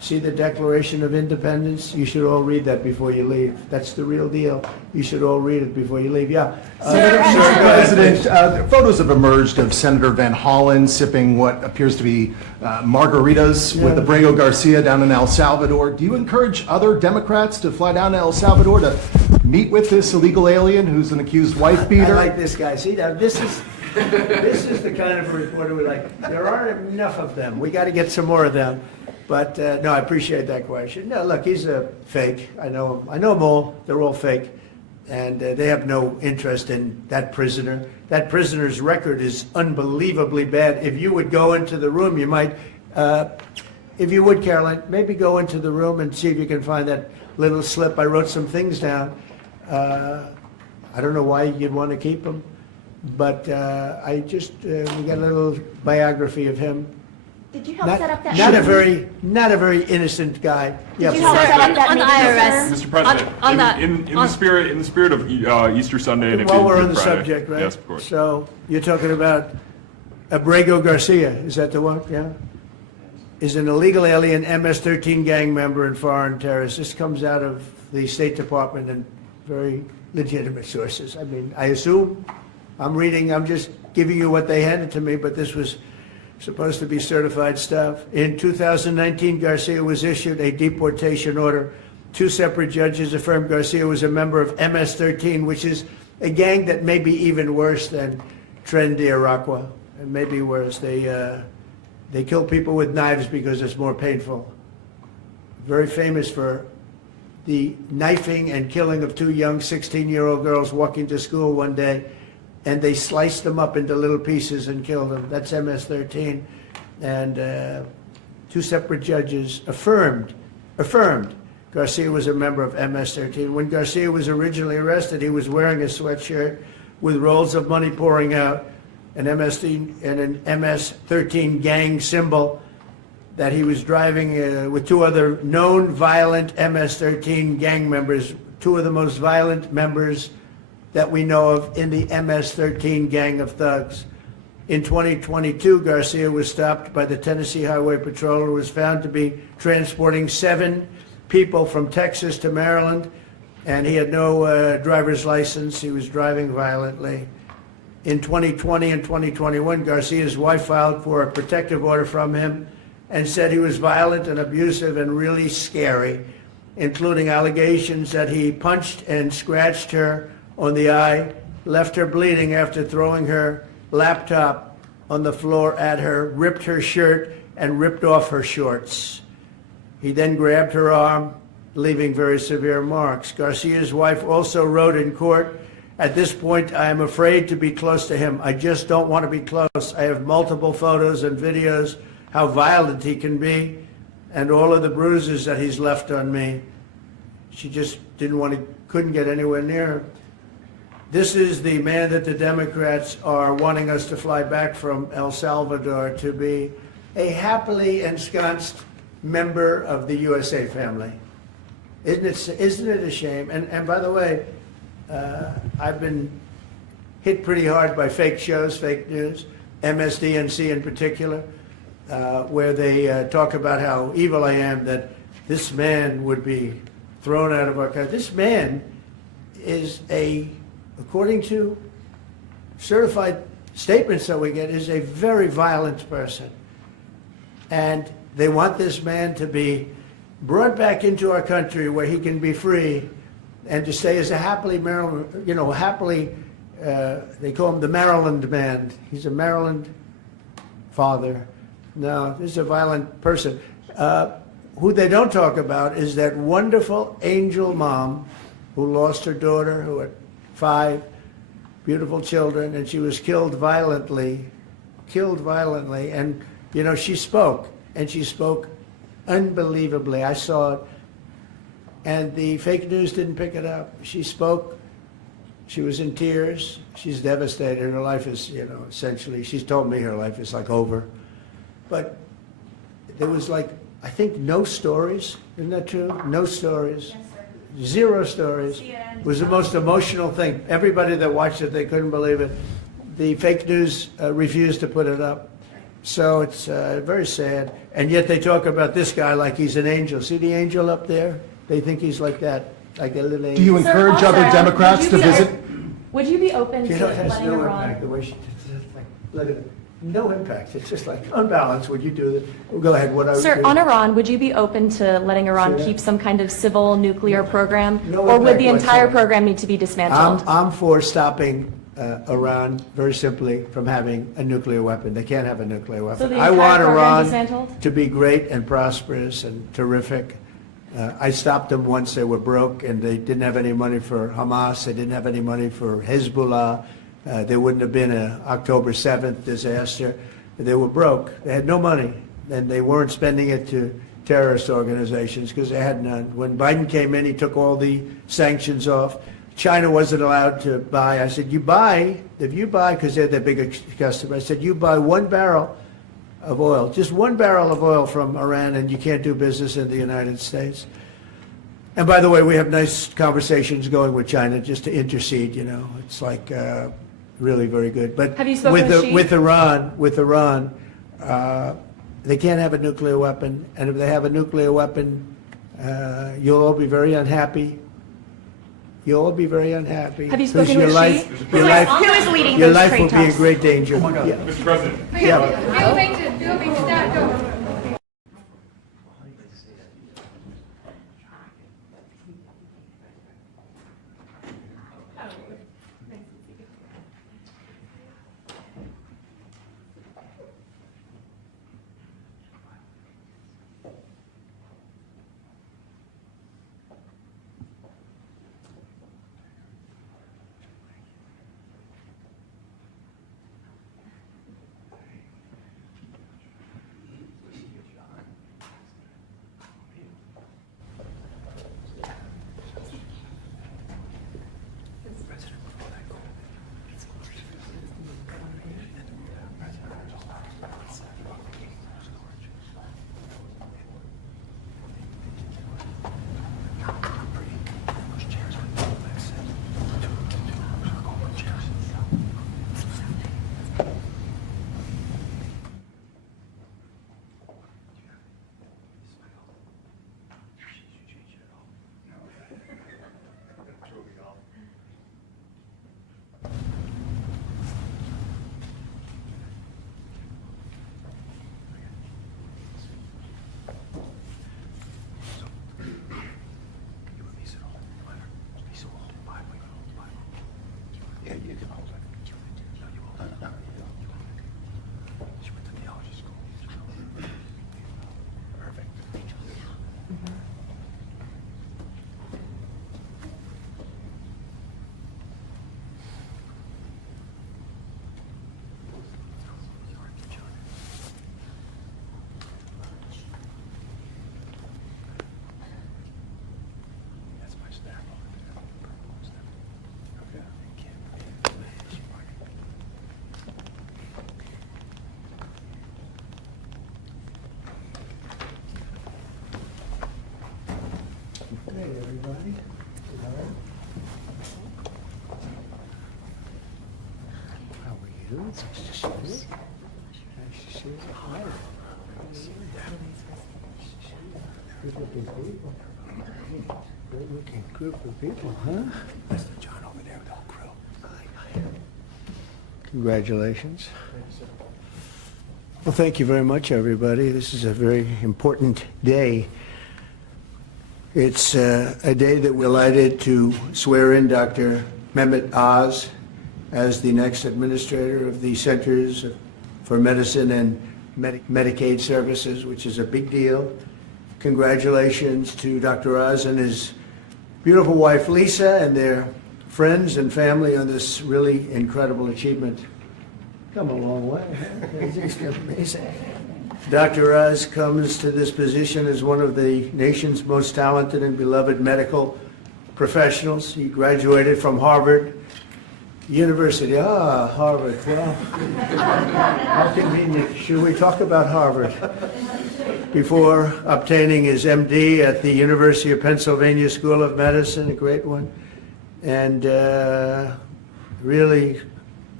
see the Declaration of Independence? You should all read that before you leave. That's the real deal. You should all read it before you leave. Yeah. Mr. President, photos have emerged of Senator Van Hollen sipping what appears to be margaritas with Abrego Garcia down in El Salvador. Do you encourage other Democrats to fly down to El Salvador to meet with this illegal alien who's an accused wife beater? I like this guy. See, now this is the kind of reporter we like. There aren't enough of them. We got to get some more of them. But no, I appreciate that question. No, look, he's a fake. I know him. I know them all. They're all fake, and they have no interest in that prisoner. That prisoner's record is unbelievably bad. If you would go into the room, you might, if you would, Caroline, maybe go into the room and see if you can find that little slip. I wrote some things down. I don't know why you'd want to keep him, but we got a little biography of him. Did you help set up that Not meeting? a very innocent guy. Did you help set up that on the meeting, IRS. Mr. President, on that- in the spirit of Easter Sunday and While we're on Good the Friday. subject, right? Yes, of course. So you're talking about Abrego Garcia, is that the one? Yeah? Is an illegal alien MS-13 gang member and foreign terrorist. This comes out of the State Department and very legitimate sources. I mean, I assume, I'm just giving you what they handed to me, but this was supposed to be certified stuff. In 2019, Garcia was issued a deportation order. 2 separate judges affirmed Garcia was a member of MS-13, which is a gang that may be even worse than Tren de Aragua, and maybe worse. They kill people with knives because it's more painful. Very famous for the knifing and killing of 2 young 16-year-old girls walking to school one day, and they sliced them up into little pieces and killed them. That's MS-13. And 2 separate judges affirmed Garcia was a member of MS-13. When Garcia was originally arrested, he was wearing a sweatshirt with rolls of money pouring out, an MS-13 gang symbol that he was driving with 2 other known violent MS-13 gang members, 2 of the most violent members that we know of in the MS-13 gang of thugs. In 2022, Garcia was stopped by the Tennessee Highway Patrol and was found to be transporting 7 people from Texas to Maryland, and he had no driver's license. He was driving violently. In 2020 and 2021, Garcia's wife filed for a protective order from him and said he was violent and abusive and really scary, including allegations that he punched and scratched her on the eye, left her bleeding after throwing her laptop on the floor at her, ripped her shirt, and ripped off her shorts. He then grabbed her arm, leaving very severe marks. Garcia's wife also wrote in court, "At this point, I am afraid to be close to him. I just don't want to be close. I have multiple photos and videos how violent he can be and all of the bruises that he's left on me." She just couldn't get anywhere near him. This is the man that the Democrats are wanting us to fly back from El Salvador to be a happily ensconced member of the USA family. Isn't it a shame? And by the way, I've been hit pretty hard by fake shows, fake news, MSDNC in particular, where they talk about how evil I am, that this man would be thrown out of our country. This man is according to certified statements that we get, is a very violent person. And they want this man to be brought back into our country where he can be free and to stay as a happily Maryland, they call him the Maryland man. He's a Maryland father. No, this is a violent person. Who they don't talk about is that wonderful angel mom who lost her daughter, who had 5 beautiful children, and she was killed violently. And, she spoke, and she spoke unbelievably. I saw it, and the fake news didn't pick it up. She spoke. She was in tears. She's devastated. Her life is, essentially, she's told me her life is like over. But there was I think no stories. Isn't that true? No stories. Yes, sir. 0 stories. CNN. It was the most emotional thing. Everybody that watched it, they couldn't believe it. The fake news refused to put it up. So it's very sad. And yet they talk about this guy like he's an angel. See the angel up there? They think he's like that, like a little angel. Do you encourage Sir, other also, Democrats would to you be- visit? Would you be open to You know, it has letting no Iran? impact, the way she, it's just like, let it, no impact. It's just like unbalanced. Would you do that? Go ahead, what I would Sir, do. on Iran, would you be open to letting Iran Say that. keep some kind of civil nuclear program? No Or would impact the entire whatsoever. program need to be dismantled? I'm for stopping Iran, very simply, from having a nuclear weapon. They can't have a nuclear weapon. So the I entire want program Iran dismantled? to be great and prosperous and terrific. I stopped them once they were broke and they didn't have any money for Hamas. They didn't have any money for Hezbollah. There wouldn't have been an October 7th disaster. They were broke. They had no money, and they weren't spending it to terrorist organizations because they had none. When Biden came in, he took all the sanctions off. China wasn't allowed to buy. I said, you buy, if you buy, because they're their biggest customer, I said, you buy 1 barrel of oil, just 1 barrel of oil from Iran, and you can't do business in the United States. And by the way, we have nice conversations going with China just to intercede, you know. It's like really very good. But Have you spoken with Xi? with Iran, they can't have a nuclear weapon. And if they have a nuclear weapon, you'll all be very unhappy. You'll all be very unhappy. Have you 'Cause spoken your with life, Xi? your life, Who is leading your those life trade will be in talks? great danger. Yeah. Mr. President. Yeah. Yeah, you can hold it. No, you won't. No, you don't. She went to theology school. Perfect. That's my staff over there. Okay. Hey, everybody. How are you? Nice to see you. Nice to see you. Hi. Good looking people. Good looking group of people, huh? That's the John over there with the whole crew. Congratulations. Well, thank you very much, everybody. This is a very important day. It's a day that we're delighted to swear in Dr. Mehmet Oz as the next administrator of the Centers for Medicine and Medicaid Services, which is a big deal. Congratulations to Dr. Oz and his beautiful wife, Lisa, and their friends and family on this really incredible achievement. Come a long way. Huh? It's just amazing. Dr. Oz comes to this position as one of the nation's most talented and beloved medical professionals. He graduated from Harvard University. Ah, Harvard. Well, how convenient. Should we talk about Harvard? Before obtaining his MD at the University of Pennsylvania School of Medicine, a great one, and really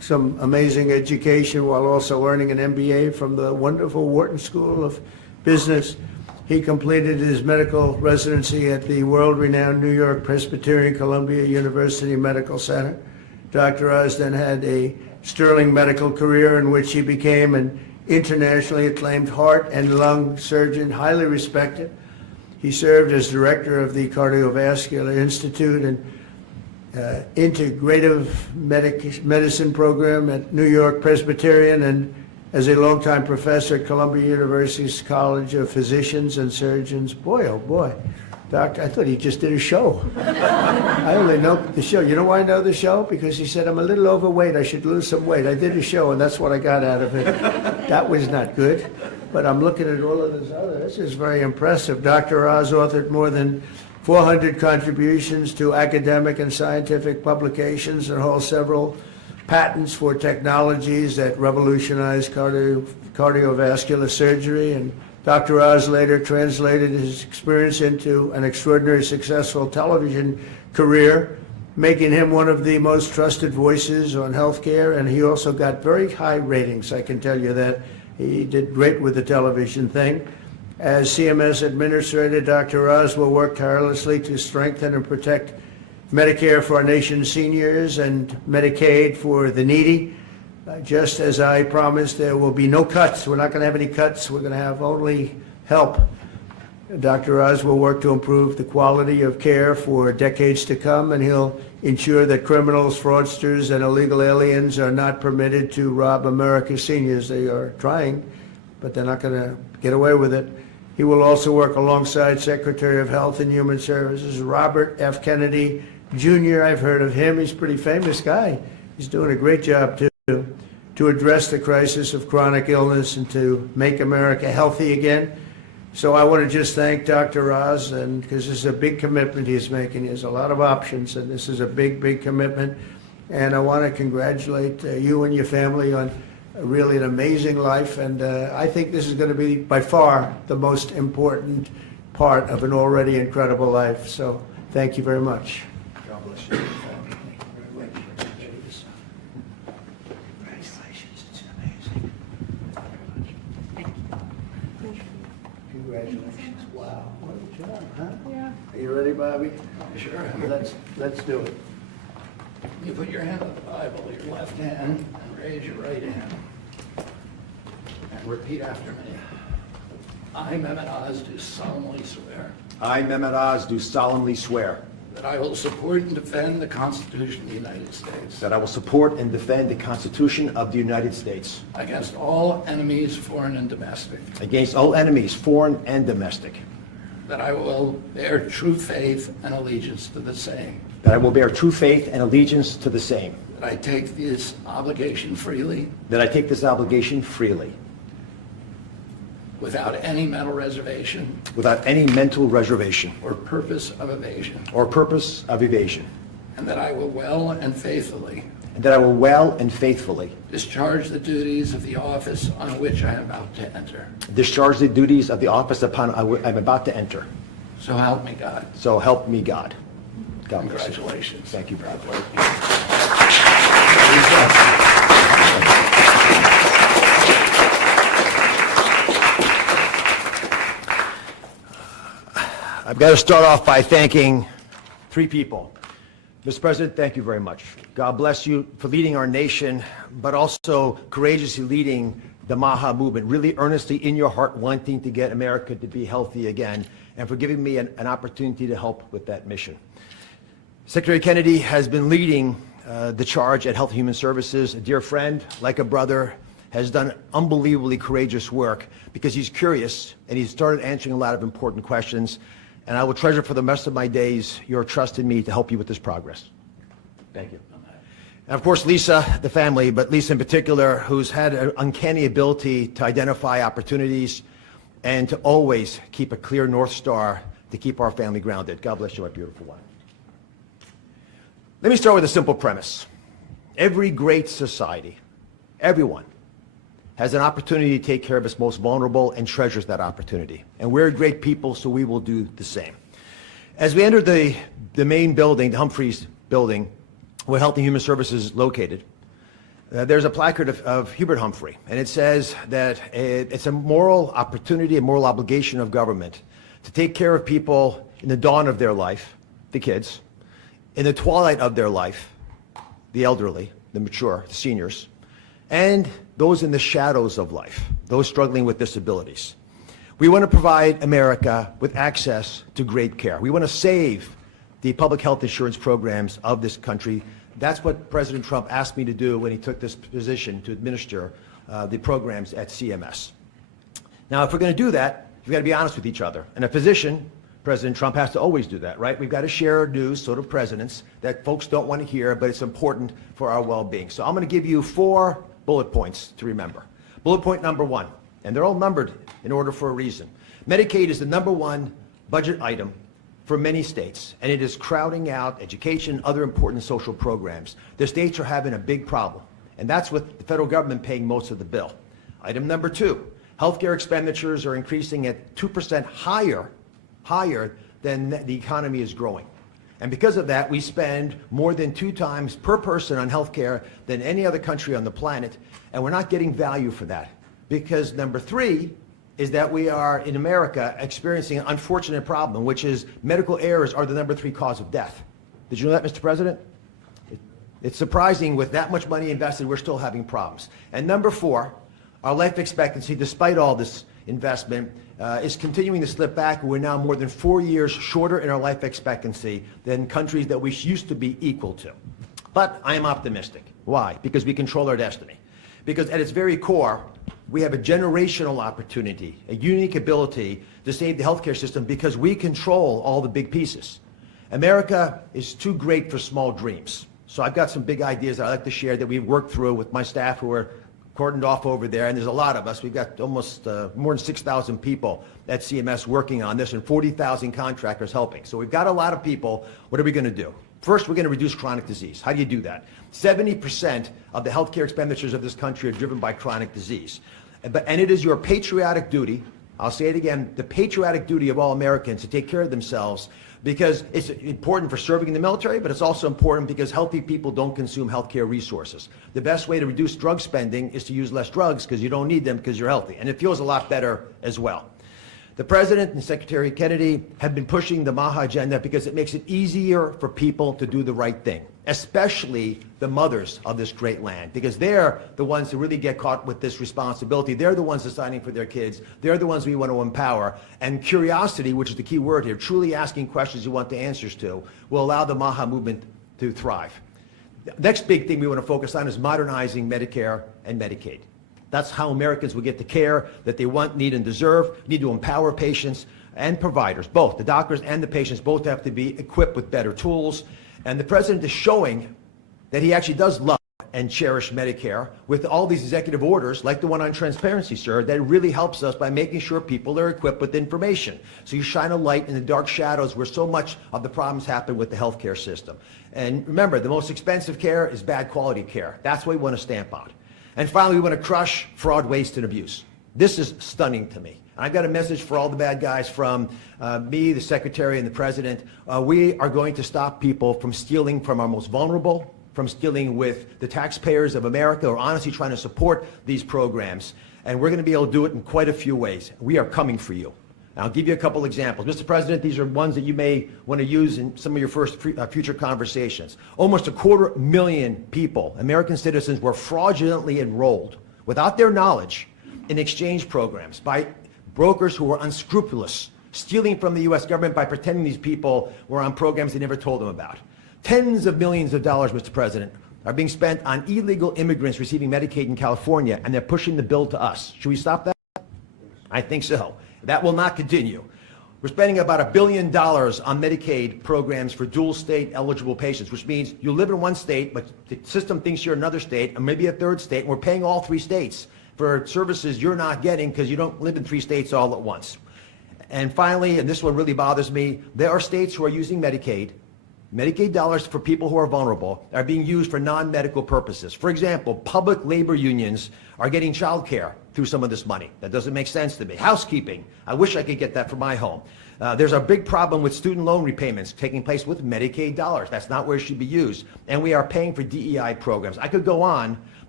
some amazing education while also earning an MBA from the wonderful Wharton School of Business. He completed his medical residency at the world-renowned New York Presbyterian Columbia University Medical Center. Dr. Oz then had a sterling medical career in which he became an internationally acclaimed heart and lung surgeon, highly respected. He served as director of the Cardiovascular Institute and Integrative Medicine program at New York Presbyterian, and as a longtime professor at Columbia University's College of Physicians and Surgeons. Boy, oh boy, doctor, I thought he just did a show. I only know the show. You know why I know the show? Because he said, I'm a little overweight, I should lose some weight. I did a show, and that's what I got out of it. That was not good. But I'm looking at all of this other. This is very impressive. Dr. Oz authored more than 400 contributions to academic and scientific publications and holds several patents for technologies that revolutionize cardiovascular surgery. And Dr. Oz later translated his experience into an extraordinarily successful television career, making him one of the most trusted voices on healthcare. And he also got very high ratings, I can tell you that. He did great with the television thing. As CMS Administrator, Dr. Oz will work tirelessly to strengthen and protect Medicare for our nation's seniors and Medicaid for the needy. Just as I promised, there will be no cuts. We're not going to have any cuts. We're going to have only help. Dr. Oz will work to improve the quality of care for decades to come, and he'll ensure that criminals, fraudsters, and illegal aliens are not permitted to rob America's seniors. They are trying, but they're not going to get away with it. He will also work alongside Secretary of Health and Human Services Robert F. Kennedy Jr. I've heard of him. He's a pretty famous guy. He's doing a great job, too, to address the crisis of chronic illness and to make America healthy again. So I want to just thank Dr. Oz, and because this is a big commitment he's making. He has a lot of options, and this is a big, big commitment. And I want to congratulate you and your family on really an amazing life. And I think this is going to be by far the most important part of an already incredible life. So thank you very much. God bless you. Congratulations. It's amazing. Congratulations. Wow. What a job, huh? Yeah. Are you ready, Bobby? Sure. Let's do it. You put your hand on the Bible, your left hand, and raise your right hand. And repeat after me. I, Mehmet Oz, do solemnly swear I, Mehmet Oz, do solemnly swear that I will support and defend the Constitution of the United States that I will support and defend the Constitution of the United States against all enemies, foreign and domestic, against all enemies, foreign and domestic, that I will bear true faith and allegiance to the same, that I will bear true faith and allegiance to the same, that I take this obligation freely that I take this obligation freely, without any mental reservation without any mental reservation or purpose of evasion, or purpose of evasion, and that I will well and faithfully and that I will well and faithfully discharge the duties of the office on which I am about to enter. discharge the duties of the office upon I'm about to enter. So help me God. So help me God. God bless you. Congratulations. Thank you very much. I've got to start off by thanking three people. Mr. President, thank you very much. God bless you for leading our nation, but also courageously leading the MAHA movement, really earnestly in your heart wanting to get America to be healthy again, and for giving me an opportunity to help with that mission. Secretary Kennedy has been leading the charge at Health and Human Services. A dear friend, like a brother, has done unbelievably courageous work because he's curious and he's started answering a lot of important questions. And I will treasure for the rest of my days your trust in me to help you with this progress. Thank you. And of course, Lisa, the family, but Lisa in particular, who's had an uncanny ability to identify opportunities and to always keep a clear North Star to keep our family grounded. God bless you, my beautiful one. Let me start with a simple premise. Every great society, everyone, has an opportunity to take care of its most vulnerable and treasures that opportunity. And we're great people, so we will do the same. As we entered the main building, the Humphreys building, where Health and Human Services is located, There's a placard of Hubert Humphrey, and it says that it's a moral opportunity, a moral obligation of government to take care of people in the dawn of their life, the kids, in the twilight of their life, the elderly, the mature, the seniors, and those in the shadows of life, those struggling with disabilities. We want to provide America with access to great care. We want to save the public health insurance programs of this country. That's what President Trump asked me to do when he took this position to administer the programs at CMS. Now, if we're going to do that, we've got to be honest with each other. And a physician, President Trump has to always do that, right? We've got to share news, sort of presidents, that folks don't want to hear, but it's important for our well-being. So I'm going to give you 4 bullet points to remember. Bullet point number 1, and they're all numbered in order for a reason. Medicaid is the #1 budget item for many states, and it is crowding out education, other important social programs. The states are having a big problem, and that's with the federal government paying most of the bill. Item number 2, healthcare expenditures are increasing at 2% higher than the economy is growing. And because of that, we spend more than 2 times per person on healthcare than any other country on the planet, and we're not getting value for that. Because number 3 is that we are, in America, experiencing an unfortunate problem, which is medical errors are the number 3 cause of death. Did you know that, Mr. President? It's surprising, with that much money invested, we're still having problems. And number 4, our life expectancy, despite all this investment, is continuing to slip back. We're now more than 4 years shorter in our life expectancy than countries that we used to be equal to. But I am optimistic. Why? Because we control our destiny. Because at its very core, we have a generational opportunity, a unique ability to save the healthcare system because we control all the big pieces. America is too great for small dreams. So I've got some big ideas that I'd like to share that we've worked through with my staff who are cordoned off over there, and there's a lot of us. We've got almost more than 6,000 people at CMS working on this and 40,000 contractors helping. So we've got a lot of people. What are we going to do? First, we're going to reduce chronic disease. How do you do that? 70% of the healthcare expenditures of this country are driven by chronic disease. And it is your patriotic duty, I'll say it again, the patriotic duty of all Americans to take care of themselves, because it's important for serving in the military, but it's also important because healthy people don't consume healthcare resources. The best way to reduce drug spending is to use less drugs because you don't need them because you're healthy. And it feels a lot better as well. The President and Secretary Kennedy have been pushing the MAHA agenda because it makes it easier for people to do the right thing, especially the mothers of this great land, because they're the ones who really get caught with this responsibility. They're the ones deciding for their kids. They're the ones we want to empower. And curiosity, which is the key word here, truly asking questions you want the answers to, will allow the MAHA movement to thrive. The next big thing we want to focus on is modernizing Medicare and Medicaid. That's how Americans will get the care that they want, need, and deserve. We need to empower patients and providers, both. The doctors and the patients both have to be equipped with better tools. And the President is showing that he actually does love and cherish Medicare with all these executive orders, like the one on transparency, sir, that really helps us by making sure people are equipped with information. So you shine a light in the dark shadows where so much of the problems happen with the healthcare system. And remember, the most expensive care is bad quality care. That's what we want to stamp out. And finally, we want to crush fraud, waste, and abuse. This is stunning to me. I've got a message for all the bad guys from me, the Secretary, and the President. We are going to stop people from stealing from our most vulnerable, from stealing with the taxpayers of America, who are honestly trying to support these programs. And we're going to be able to do it in quite a few ways. We are coming for you. I'll give you a couple examples. Mr. President, these are ones that you may want to use in some of your future conversations. Almost 250,000 people, American citizens, were fraudulently enrolled without their knowledge in exchange programs by brokers who were unscrupulous, stealing from the U.S. government by pretending these people were on programs they never told them about. Tens of millions of dollars, Mr. President, are being spent on illegal immigrants receiving Medicaid in California, and they're pushing the bill to us. Should we stop that? I think so. That will not continue. We're spending about $1 billion on Medicaid programs for dual state eligible patients, which means you live in one state, but the system thinks you're in another state, and maybe a third state, and we're paying all 3 states for services you're not getting because you don't live in 3 states all at once. And finally, and this one really bothers me, there are states who are using Medicaid dollars for people who are vulnerable are being used for non-medical purposes. For example, public labor unions are getting child care through some of this money. That doesn't make sense to me. Housekeeping, I wish I could get that for my home. There's a big problem with student loan repayments taking place with Medicaid dollars. That's not where it should be used. And we are paying for DEI programs. I could go on,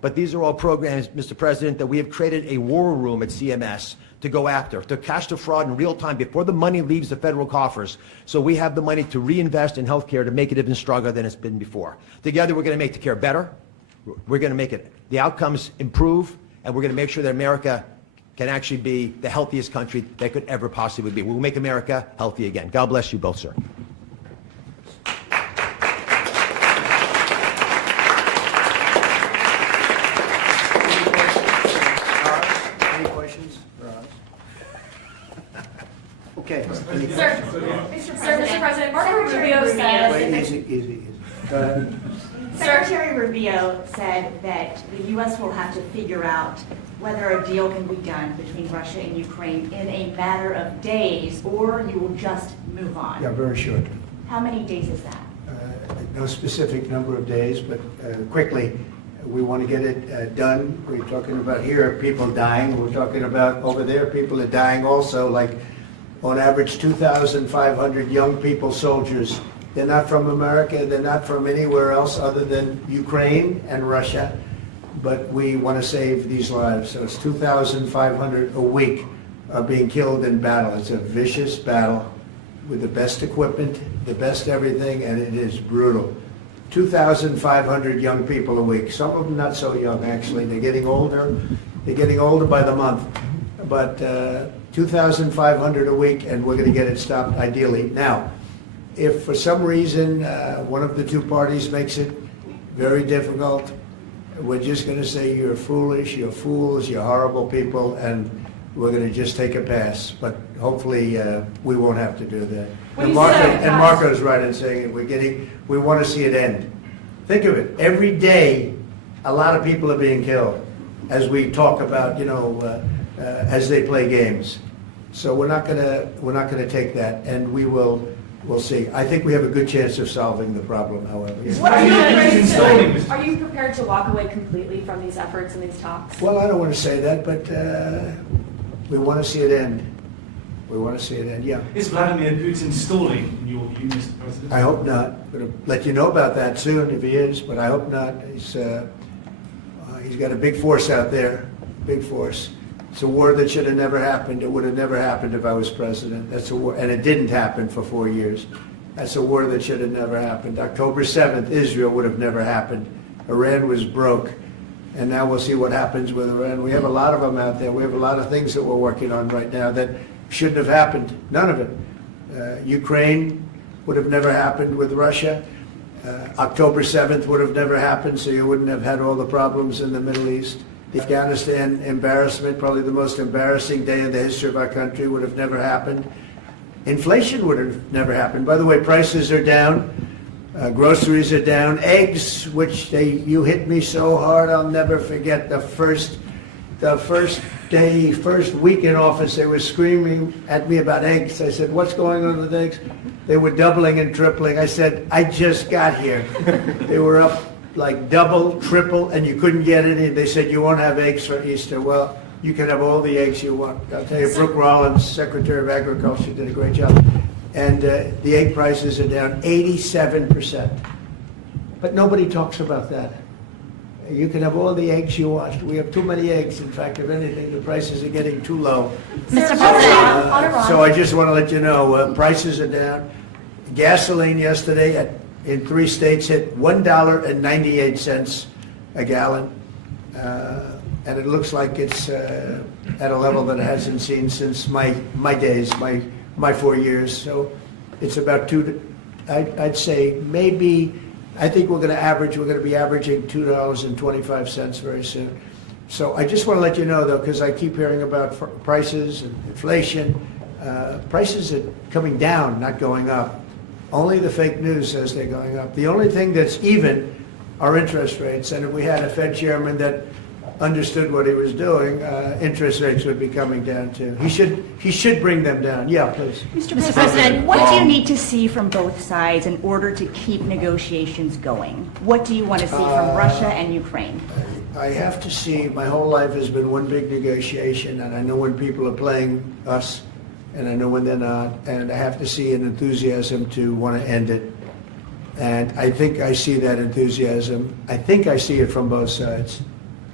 But these are all programs, Mr. President, that we have created a war room at CMS to go after, to catch the fraud in real time before the money leaves the federal coffers. So we have the money to reinvest in healthcare to make it even stronger than it's been before. Together, we're going to make the care better. We're going to make the outcomes improve, and we're going to make sure that America can actually be the healthiest country that could ever possibly be. We'll make America healthy again. God bless you both, sir. Any questions for us? Okay. Any Sir, questions? Mr. President, Marco Secretary Rubio Rubio. said, Wait, easy. Go ahead. Secretary Rubio said that the U.S. will have to figure out whether a deal can be done between Russia and Ukraine in a matter of days, or you will just move on. Yeah, very short. How many days is that? No specific number of days, but quickly, we want to get it done. We're talking about here, people dying. We're talking about over there, people are dying also, like on average 2,500 young people, soldiers. They're not from America, they're not from anywhere else other than Ukraine and Russia, but we want to save these lives. So it's 2,500 a week are being killed in battle. It's a vicious battle with the best equipment, the best everything, and it is brutal. 2,500 young people a week. Some of them not so young, actually. They're getting older. They're getting older by the month. But 2,500 a week, and we're going to get it stopped ideally. Now, if for some reason one of the two parties makes it very difficult, we're just going to say you're foolish, you're fools, you're horrible people, and we're going to just take a pass. But hopefully we won't have to do that. When And you say Marco's right in saying it. We want to see it end. Think of it. Every day, a lot of people are being killed as we talk about, as they play games. So we're not gonna take that, and we'll see. I think we have a good chance of solving the problem, however. Yeah. Are you prepared to walk away completely from these efforts and these talks? Well, I don't want to say that, but we want to see it end. We want to see it end, yeah. Is Vladimir Putin stalling, in your view, Mr. President? I hope not. I'm going to let you know about that soon if he is, but I hope not. He's got a big force out there, big force. It's a war that should have never happened. It would have never happened if I was president. That's a war, and it didn't happen for 4 years. That's a war that should have never happened. October 7th, Israel would have never happened. Iran was broke, and now we'll see what happens with Iran. We have a lot of them out there. We have a lot of things that we're working on right now that shouldn't have happened. None of it. Ukraine would have never happened with Russia. October 7th would have never happened, so you wouldn't have had all the problems in the Middle East. The Afghanistan embarrassment, probably the most embarrassing day in the history of our country, would have never happened. Inflation would have never happened. By the way, prices are down. Groceries are down. Eggs, which you hit me so hard, I'll never forget the first week in office, they were screaming at me about eggs. I said, what's going on with eggs? They were doubling and tripling. I said, I just got here. They were up like double, triple, and you couldn't get any. They said, you won't have eggs for Easter. Well, you can have all the eggs you want. I'll tell you, Brooke Rollins, Secretary of Agriculture, did a great job. And the egg prices are down 87%. But nobody talks about that. You can have all the eggs you want. We have too many eggs. In fact, if anything, the prices are getting too low. Mr. President, on Iran. So I just want to let you know, prices are down. Gasoline yesterday in 3 states hit $1.98 a gallon. And it looks like it's at a level that it hasn't seen since my days, my 4 years. So it's about I'd say maybe, I think we're going to be averaging $2.25 very soon. So I just want to let you know, though, because I keep hearing about prices and inflation. Prices are coming down, not going up. Only the fake news says they're going up. The only thing that's even are interest rates. And if we had a Fed chairman that understood what he was doing, interest rates would be coming down too. He should bring them down. Yeah, please. Mr. President, what do you need to see from both sides in order to keep negotiations going? What do you want to see from Russia and Ukraine? I have to see, my whole life has been one big negotiation, and I know when people are playing us, and I know when they're not, and I have to see an enthusiasm to want to end it. And I think I see that enthusiasm. I think I see it from both sides.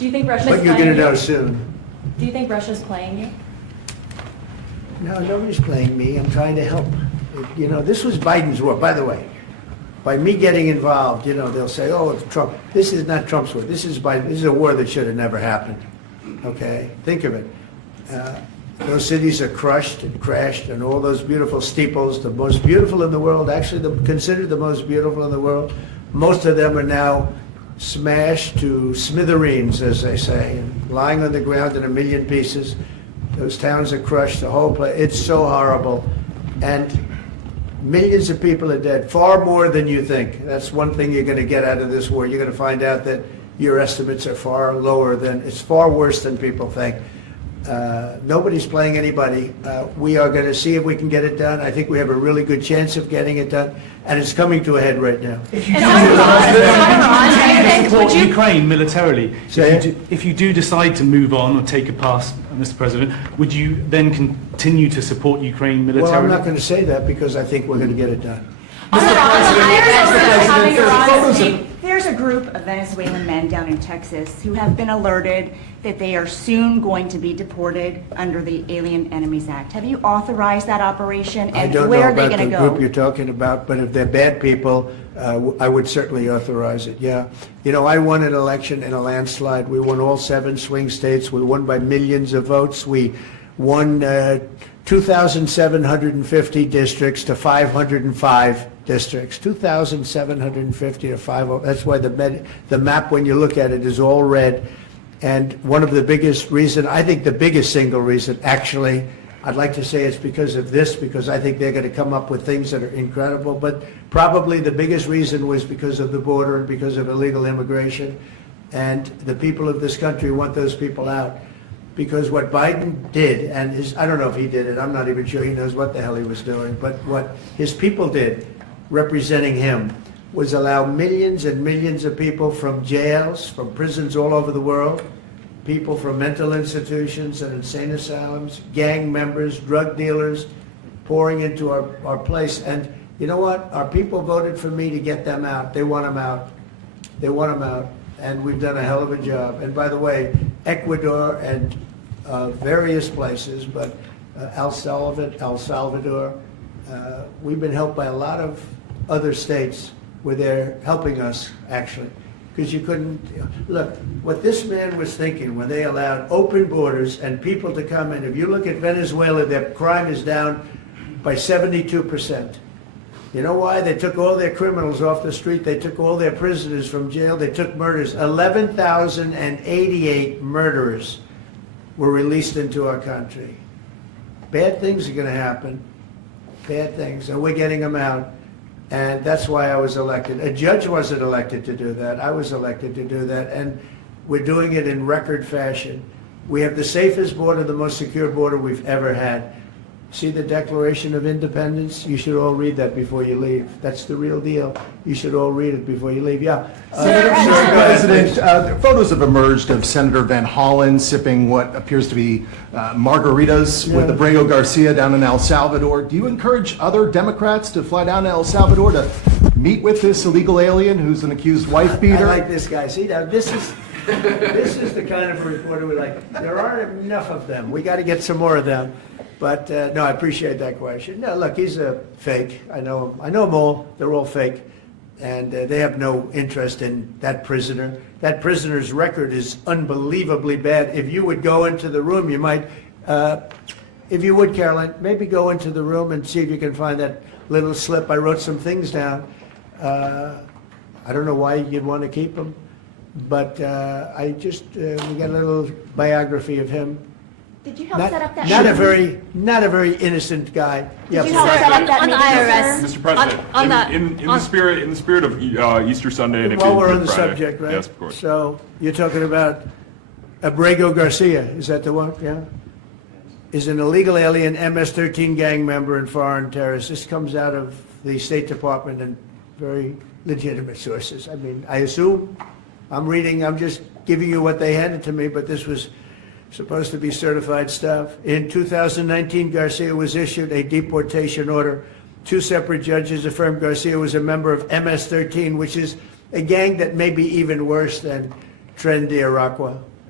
Do you think Russia's But you're playing going to know you? soon. Do you think Russia's playing you? No, nobody's playing me. I'm trying to help. You know, this was Biden's war, by the way. By me getting involved, you know, they'll say, oh, it's Trump. This is not Trump's war. This is Biden. This is a war that should have never happened. Okay? Think of it. Those cities are crushed and crashed, and all those beautiful steeples, the most beautiful in the world, actually considered the most beautiful in the world, most of them are now smashed to smithereens, as they say, and lying on the ground in a million pieces. Those towns are crushed, the whole place. It's so horrible. And millions of people are dead, far more than you think. That's one thing you're going to get out of this war. You're going to find out that your estimates are far lower than, it's far worse than people think. Nobody's playing anybody. We are going to see if we can get it done. I think we have a really good chance of getting it done, and it's coming to a head right now. If you And Iran, support Ukraine militarily, Say if you do decide to move on or take a pass, Mr. President, would you then continue to support Ukraine Well, militarily? I'm not going to say that because I think we're going to get it done. There's a group of Venezuelan men down in Texas who have been alerted that they are soon going to be deported under the Alien Enemies Act. Have you authorized that operation, I and don't where know are they about going the to group you're go? talking about, but if they're bad people, I would certainly authorize it, yeah. You know, I won an election in a landslide. We won all 7 swing states. We won by millions of votes. We won 2,750 districts to 505 districts. 2,750 to 505. That's why the map, when you look at it, is all red. And one of the biggest reason, I think the biggest single reason, actually, I'd like to say it's because of this, because I think they're going to come up with things that are incredible. But probably the biggest reason was because of the border and because of illegal immigration. And the people of this country want those people out. Because what Biden did, and I don't know if he did it, I'm not even sure he knows what the hell he was doing, but what his people did, representing him, was allow millions and millions of people from jails, from prisons all over the world, people from mental institutions and insane asylums, gang members, drug dealers, pouring into our place. And you know what? Our people voted for me to get them out. They want them out. They want them out. And we've done a hell of a job. And by the way, Ecuador and various places, but El Salvador, we've been helped by a lot of other states where they're helping us, actually. Because you couldn't, look, what this man was thinking when they allowed open borders and people to come in, if you look at Venezuela, their crime is down by 72%. You know why? They took all their criminals off the street. They took all their prisoners from jail. They took murders. 11,088 murderers were released into our country. Bad things are going to happen. Bad things. And we're getting them out. And that's why I was elected. A judge wasn't elected to do that. I was elected to do that. And we're doing it in record fashion. We have the safest border, the most secure border we've ever had. See the Declaration of Independence? You should all read that before you leave. That's the real deal. You should all read it before you leave. Yeah. Mr. President, photos have emerged of Senator Van Hollen sipping what appears to be margaritas with Abrego Garcia down in El Salvador. Do you encourage other Democrats to fly down to El Salvador to meet with this illegal alien who's an accused wife beater? I like this guy. See, now this is the kind of reporter we like. There aren't enough of them. We got to get some more of them. But no, I appreciate that question. No, look, he's a fake. I know him. I know them all. They're all fake. And they have no interest in that prisoner. That prisoner's record is unbelievably bad. If you would go into the room, you might, if you would, Caroline, maybe go into the room and see if you can find that little slip. I wrote some things down. I don't know why you'd want to keep him. But we got a little biography of him. Did you help set up that Not a meeting? very innocent guy. Did you help set up that on the meeting, IRS. sir? Mr. President, On that- in the spirit of Easter Sunday and While we're on Good the Friday. subject, right? Yes, of course. So you're talking about Abrego Garcia, is that the one? Yeah? Is an illegal alien, MS-13 gang member and foreign terrorist. This comes out of the State Department and very legitimate sources. I mean, I assume, I'm just giving you what they handed to me, but this was supposed to be certified stuff. In 2019, Garcia was issued a deportation order. 2 separate judges affirmed Garcia was a member of MS-13, which is a gang that may be even worse than Tren de Aragua.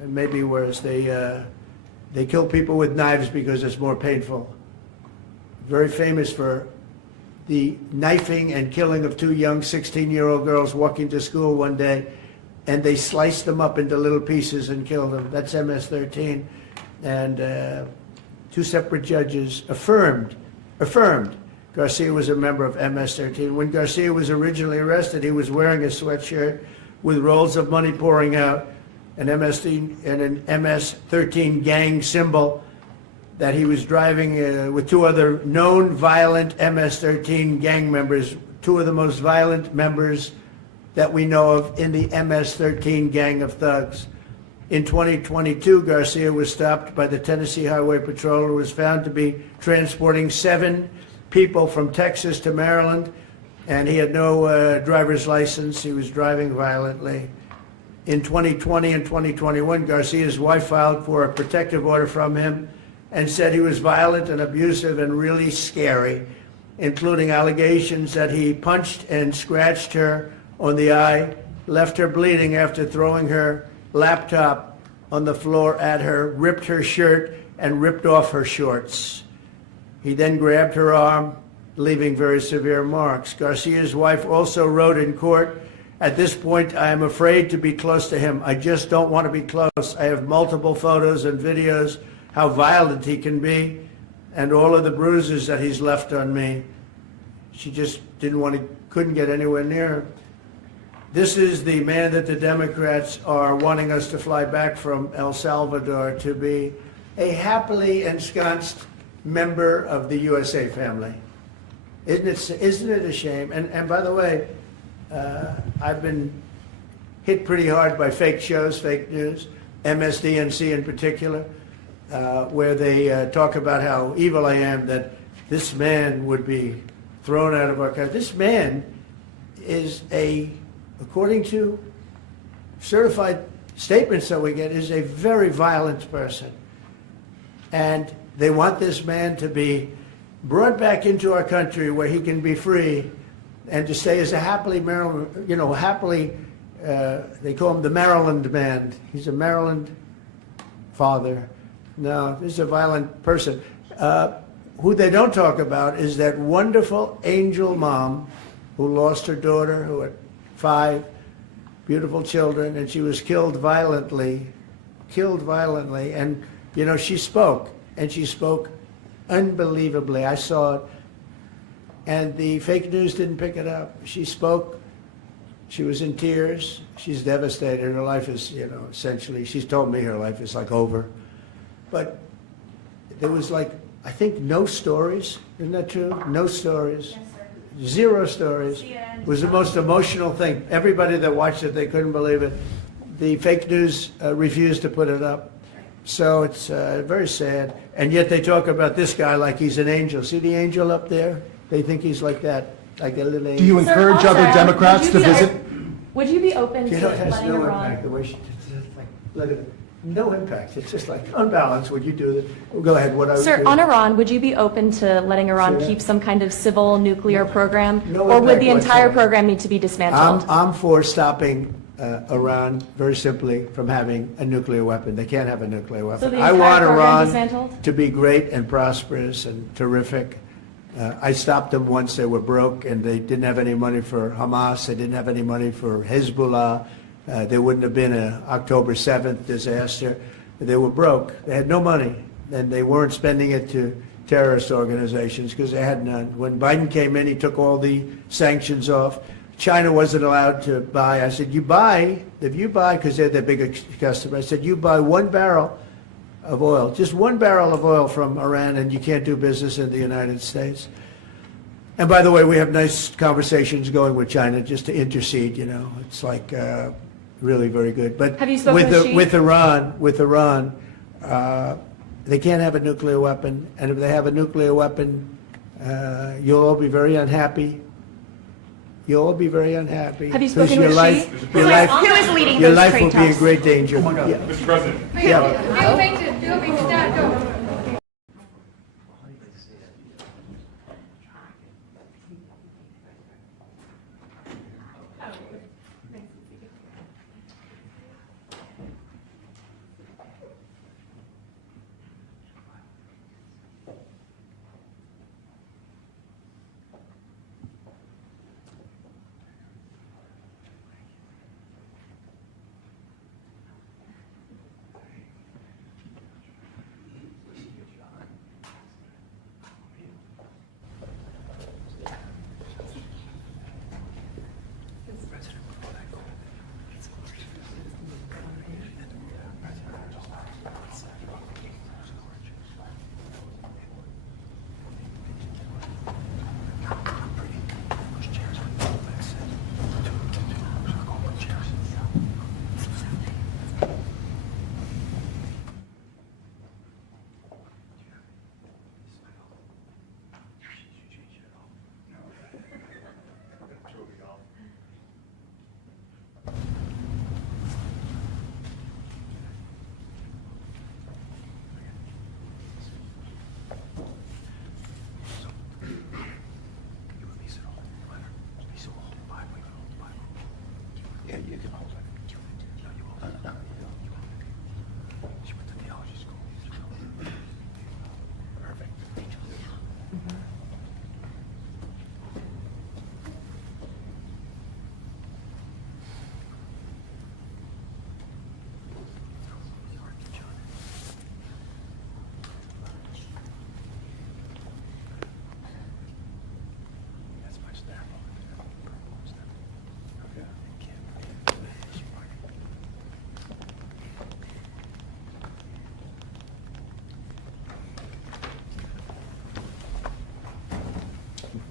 and maybe worse. They kill people with knives because it's more painful. Very famous for the knifing and killing of two young 16-year-old girls walking to school one day, and they sliced them up into little pieces and killed them. That's MS-13. And two separate judges affirmed Garcia was a member of MS-13. When Garcia was originally arrested, he was wearing a sweatshirt with rolls of money pouring out, an MS-13 gang symbol that he was driving with two other known violent MS-13 gang members, two of the most violent members that we know of in the MS-13 gang of thugs. In 2022, Garcia was stopped by the Tennessee Highway Patrol and was found to be transporting 7 people from Texas to Maryland, and he had no driver's license. He was driving violently. In 2020 and 2021, Garcia's wife filed for a protective order from him and said he was violent and abusive and really scary, including allegations that he punched and scratched her on the eye, left her bleeding after throwing her laptop on the floor at her, ripped her shirt, and ripped off her shorts. He then grabbed her arm, leaving very severe marks. Garcia's wife also wrote in court, "At this point, I am afraid to be close to him. I just don't want to be close. I have multiple photos and videos how violent he can be and all of the bruises that he's left on me." She just couldn't get anywhere near him. This is the man that the Democrats are wanting us to fly back from El Salvador to be a happily ensconced member of the USA family. Isn't it a shame? And by the way, I've been hit pretty hard by fake shows, fake news, MSDNC in particular, where they talk about how evil I am, that this man would be thrown out of our country. This man is according to certified statements that we get, is a very violent person. And they want this man to be brought back into our country where he can be free and to stay as a happily Maryland, they call him the Maryland man. He's a Maryland father. No, this is a violent person. Who they don't talk about is that wonderful angel mom who lost her daughter, who had 5 beautiful children, and she was killed violently. And, she spoke, and she spoke unbelievably. I saw it. And the fake news didn't pick it up. She spoke. She was in tears. She's devastated. Her life is, essentially, she's told me her life is like over. But there was I think no stories. Isn't that true? No stories. Yes, sir. 0 stories. It was the most emotional thing. Everybody that watched it, they couldn't believe it. The fake news refused to put it up. So it's very sad. And yet they talk about this guy like he's an angel. See the angel up there? They think he's like that, like a little angel. Do you encourage Sir, other also, Democrats to would you be- visit? Would you be open to It has letting no Iran? impact. The way she look at it. No impact. It's just unbalanced. Would you do that? Well, go ahead. What I would Sir, do. on Iran, would you be open to letting Iran Sure. keep some kind of civil nuclear program? No Or would impact the entire whatsoever. program need to be dismantled? I'm for stopping Iran very simply from having a nuclear weapon. They can't have a nuclear weapon. So the I entire want program Iran dismantled? to be great and prosperous and terrific. I stopped them once. They were broke and they didn't have any money for Hamas. They didn't have any money for Hezbollah. There wouldn't have been an October 7th disaster. They were broke. They had no money, and they weren't spending it to terrorist organizations because they had none. When Biden came in, he took all the sanctions off. China wasn't allowed to buy. I said, if you buy, because they're their biggest customer, I said, you buy 1 barrel of oil, just 1 barrel of oil from Iran, and you can't do business in the United States. And by the way, we have nice conversations going with China just to intercede, It's really very good. But Have you spoken with Xi? with Iran, they can't have a nuclear weapon, and if they have a nuclear weapon, you'll all be very unhappy. You'll all be very unhappy. Have you because spoken with Xi? Who is leading your those life trade will be in talks? great danger. Yeah. Mr. President.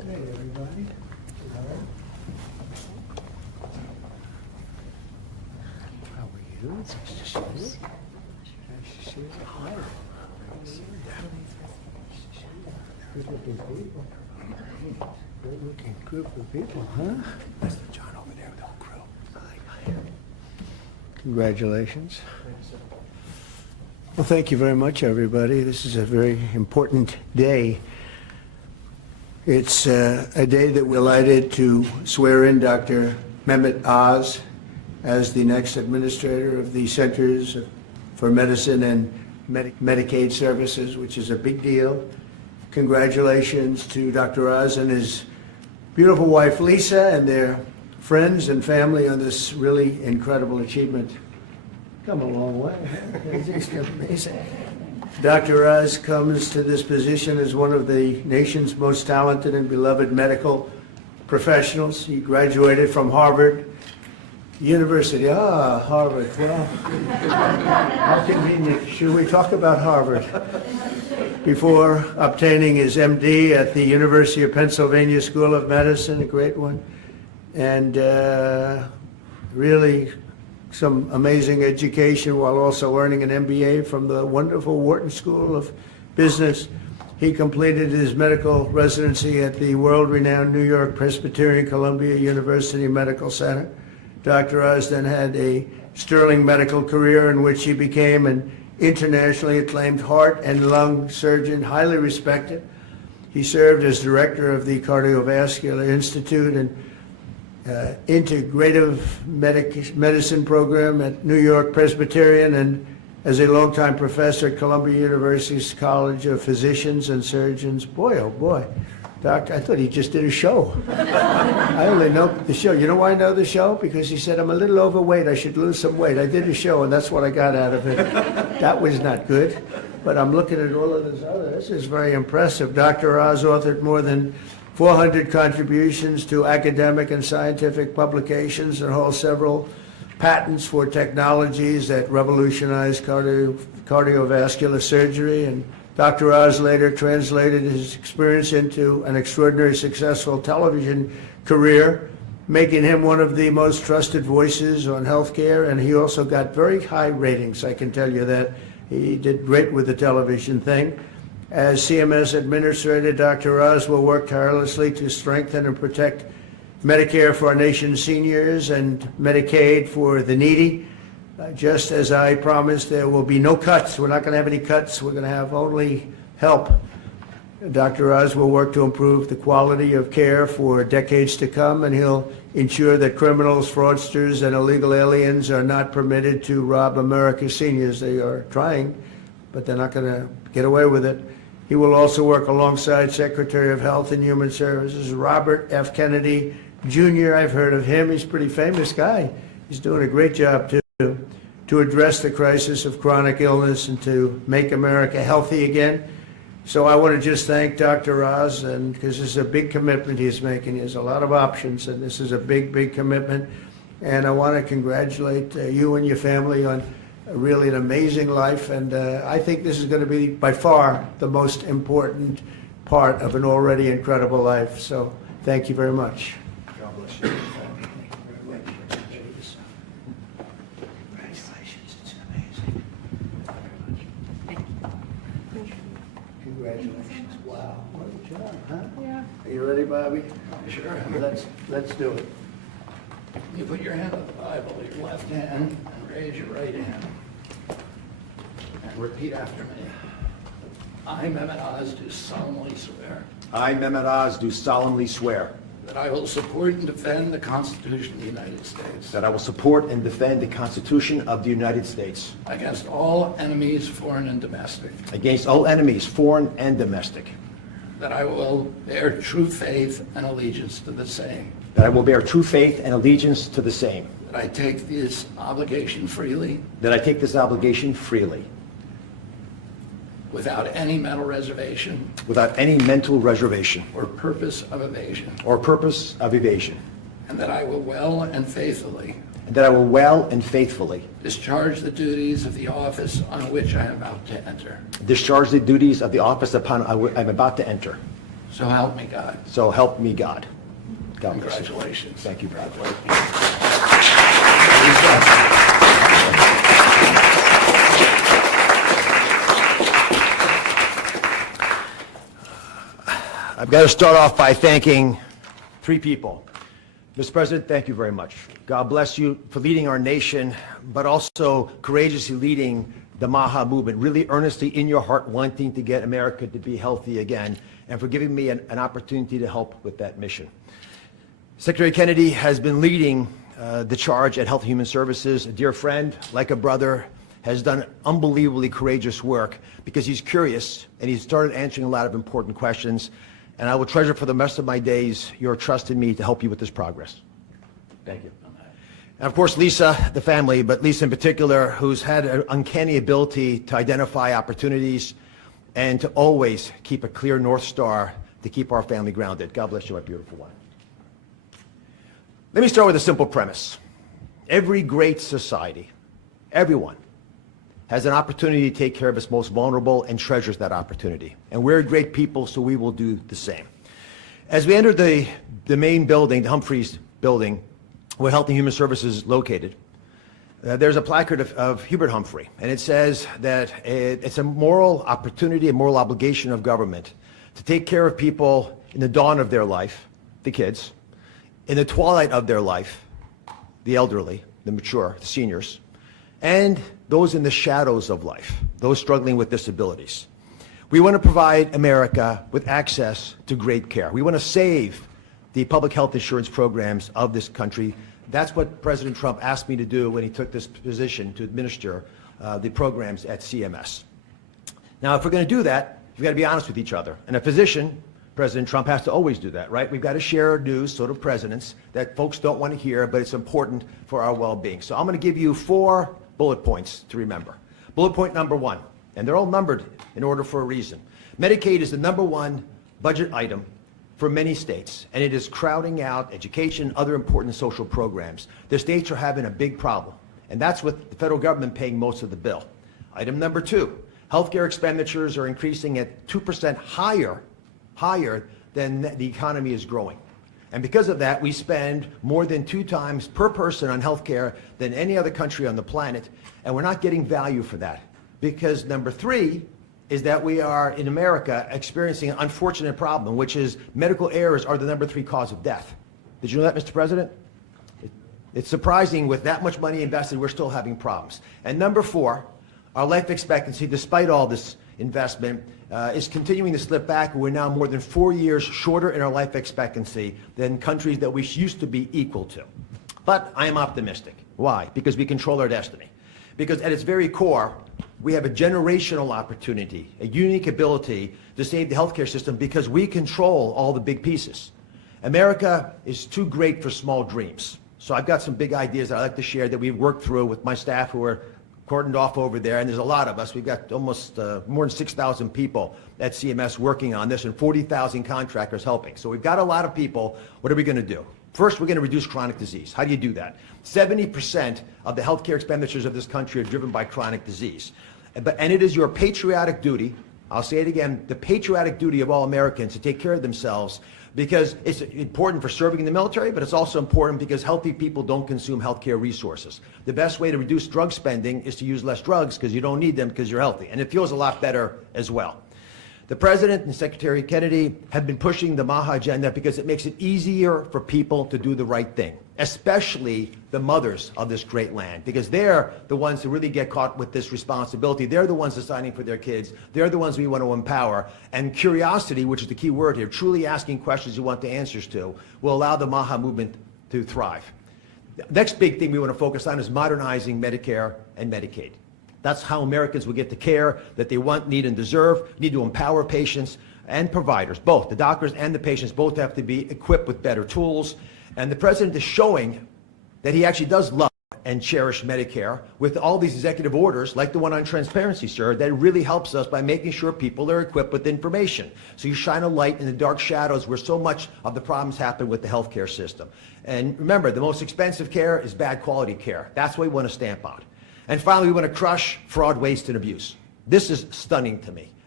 Hey, everybody. How are you? Nice to see you. Nice to see you. Hi. Good-looking people. Good-looking group of people, huh? That's John over there with the whole crew. Hi. Congratulations. Well, thank you very much, everybody. This is a very important day. It's a day that we're delighted to swear in Dr. Mehmet Oz as the next administrator of the Centers for Medicine and Medicaid Services, which is a big deal. Congratulations to Dr. Oz and his beautiful wife, Lisa, and their friends and family on this really incredible achievement. Come a long way. It's just amazing. Dr. Oz comes to this position as one of the nation's most talented and beloved medical professionals. He graduated from Harvard University. Harvard. Well, how convenient. Should we talk about Harvard? Before obtaining his MD at the University of Pennsylvania School of Medicine, a great one, and really some amazing education while also earning an MBA from the wonderful Wharton School of Business. He completed his medical residency at the world-renowned New York Presbyterian Columbia University Medical Center. Dr. Oz then had a sterling medical career in which he became an internationally acclaimed heart and lung surgeon, highly respected. He served as director of the Cardiovascular Institute and Integrative Medicine program at New York Presbyterian, and as a longtime professor at Columbia University's College of Physicians and Surgeons. Boy, oh boy, Doctor, I thought he just did a show. I only know the show. You know why I know the show? Because he said, I'm a little overweight, I should lose some weight. I did a show, and that's what I got out of it. That was not good. But I'm looking at all of this other. This is very impressive. Dr. Oz authored more than 400 contributions to academic and scientific publications and holds several patents for technologies that revolutionize cardiovascular surgery. And Dr. Oz later translated his experience into an extraordinarily successful television career, making him one of the most trusted voices on healthcare. And he also got very high ratings, I can tell you that. He did great with the television thing. As CMS Administrator, Dr. Oz will work tirelessly to strengthen and protect Medicare for our nation's seniors and Medicaid for the needy. Just as I promised, there will be no cuts. We're not going to have any cuts. We're going to have only help. Dr. Oz will work to improve the quality of care for decades to come, and he'll ensure that criminals, fraudsters, and illegal aliens are not permitted to rob America's seniors. They are trying, but they're not going to get away with it. He will also work alongside Secretary of Health and Human Services, Robert F. Kennedy, Jr. I've heard of him. He's a pretty famous guy. He's doing a great job, too, to address the crisis of chronic illness and to make America healthy again. So I want to just thank Dr. Oz, and because this is a big commitment he's making. He has a lot of options, and this is a big, big commitment. And I want to congratulate you and your family on really an amazing life, and I think this is going to be by far the most important part of an already incredible life. So thank you very much. God bless you. Congratulations, it's amazing. Congratulations. Wow, what a job, huh? Yeah. Are you ready, Bobby? Sure. Let's do it. You put your hand on the Bible, your left hand, and raise your right hand. And repeat after me. I, Mehmet Oz, do solemnly swear I, Mehmet Oz, do solemnly swear that I will support and defend the Constitution of the United States that I will support and defend the Constitution of the United States against all enemies, foreign and domestic, against all enemies, foreign and domestic, that I will bear true faith and allegiance to the same, that I will bear true faith and allegiance to the same, that I take this obligation freely that I take this obligation freely, without any mental reservation without any mental reservation or purpose of evasion, or purpose of evasion, and that I will well and faithfully and that I will well and faithfully discharge the duties of the office on which I am about to enter, discharge the duties of the office upon I'm about to enter, So help me God. So help me God. God bless you. Congratulations. Thank you very much. I've got to start off by thanking three people. Mr. President, thank you very much. God bless you for leading our nation, but also courageously leading the MAHA movement, really earnestly in your heart wanting to get America to be healthy again, and for giving me an opportunity to help with that mission. Secretary Kennedy has been leading the charge at Health and Human Services. A dear friend, like a brother, has done unbelievably courageous work because he's curious and he's started answering a lot of important questions. And I will treasure for the rest of my days your trust in me to help you with this progress. Thank you. And of course, Lisa, the family, but Lisa in particular, who's had an uncanny ability to identify opportunities and to always keep a clear North Star to keep our family grounded. God bless you, my beautiful one. Let me start with a simple premise. Every great society, everyone, has an opportunity to take care of its most vulnerable and treasures that opportunity. And we're great people, so we will do the same. As we enter the main building, the Humphreys building, where Health and Human Services is located, there's a placard of Hubert Humphrey, and it says that it's a moral opportunity, a moral obligation of government to take care of people in the dawn of their life, the kids, in the twilight of their life, the elderly, the mature, the seniors, and those in the shadows of life, those struggling with disabilities. We want to provide America with access to great care. We want to save the public health insurance programs of this country. That's what President Trump asked me to do when he took this position to administer the programs at CMS. Now, if we're going to do that, we've got to be honest with each other. And a physician, President Trump, has to always do that, right? We've got to share news, sort of presidents, that folks don't want to hear, but it's important for our well-being. So I'm going to give you 4 bullet points to remember. Bullet point number 1, and they're all numbered in order for a reason. Medicaid is the #1 budget item for many states, and it is crowding out education, other important social programs. The states are having a big problem, and that's with the federal government paying most of the bill. Item number 2, healthcare expenditures are increasing at 2% higher than the economy is growing. And because of that, we spend more than 2 times per person on health care than any other country on the planet, and we're not getting value for that. Because number 3 is that we are, in America, experiencing an unfortunate problem, which is medical errors are the number 3 cause of death. Did you know that, Mr. President? It's surprising with that much money invested, we're still having problems. And number 4, our life expectancy, despite all this investment, is continuing to slip back. We're now more than 4 years shorter in our life expectancy than countries that we used to be equal to. But I am optimistic. Why? Because we control our destiny. Because at its very core, we have a generational opportunity, a unique ability to save the healthcare system because we control all the big pieces. America is too great for small dreams. So I've got some big ideas that I'd like to share that we've worked through with my staff who are cordoned off over there, and there's a lot of us. We've got almost more than 6,000 people at CMS working on this and 40,000 contractors helping. So we've got a lot of people. What are we going to do? First, we're going to reduce chronic disease. How do you do that? 70% of the healthcare expenditures of this country are driven by chronic disease. And it is your patriotic duty, I'll say it again, the patriotic duty of all Americans to take care of themselves, because it's important for serving in the military, but it's also important because healthy people don't consume healthcare resources. The best way to reduce drug spending is to use less drugs because you don't need them because you're healthy. And it feels a lot better as well. The President and Secretary Kennedy have been pushing the MAHA agenda because it makes it easier for people to do the right thing, especially the mothers of this great land, because they're the ones who really get caught with this responsibility. They're the ones deciding for their kids. They're the ones we want to empower. And curiosity, which is the key word here, truly asking questions you want the answers to, will allow the MAHA movement to thrive. The next big thing we want to focus on is modernizing Medicare and Medicaid. That's how Americans will get the care that they want, need, and deserve. Need to empower patients and providers, both. The doctors and the patients both have to be equipped with better tools. And the President is showing that he actually does love and cherish Medicare with all these executive orders, like the one on transparency, sir, that really helps us by making sure people are equipped with information. So you shine a light in the dark shadows where so much of the problems happen with the healthcare system. And remember, the most expensive care is bad quality care. That's what we want to stamp out. And finally, we want to crush fraud, waste, and abuse. This is stunning to me.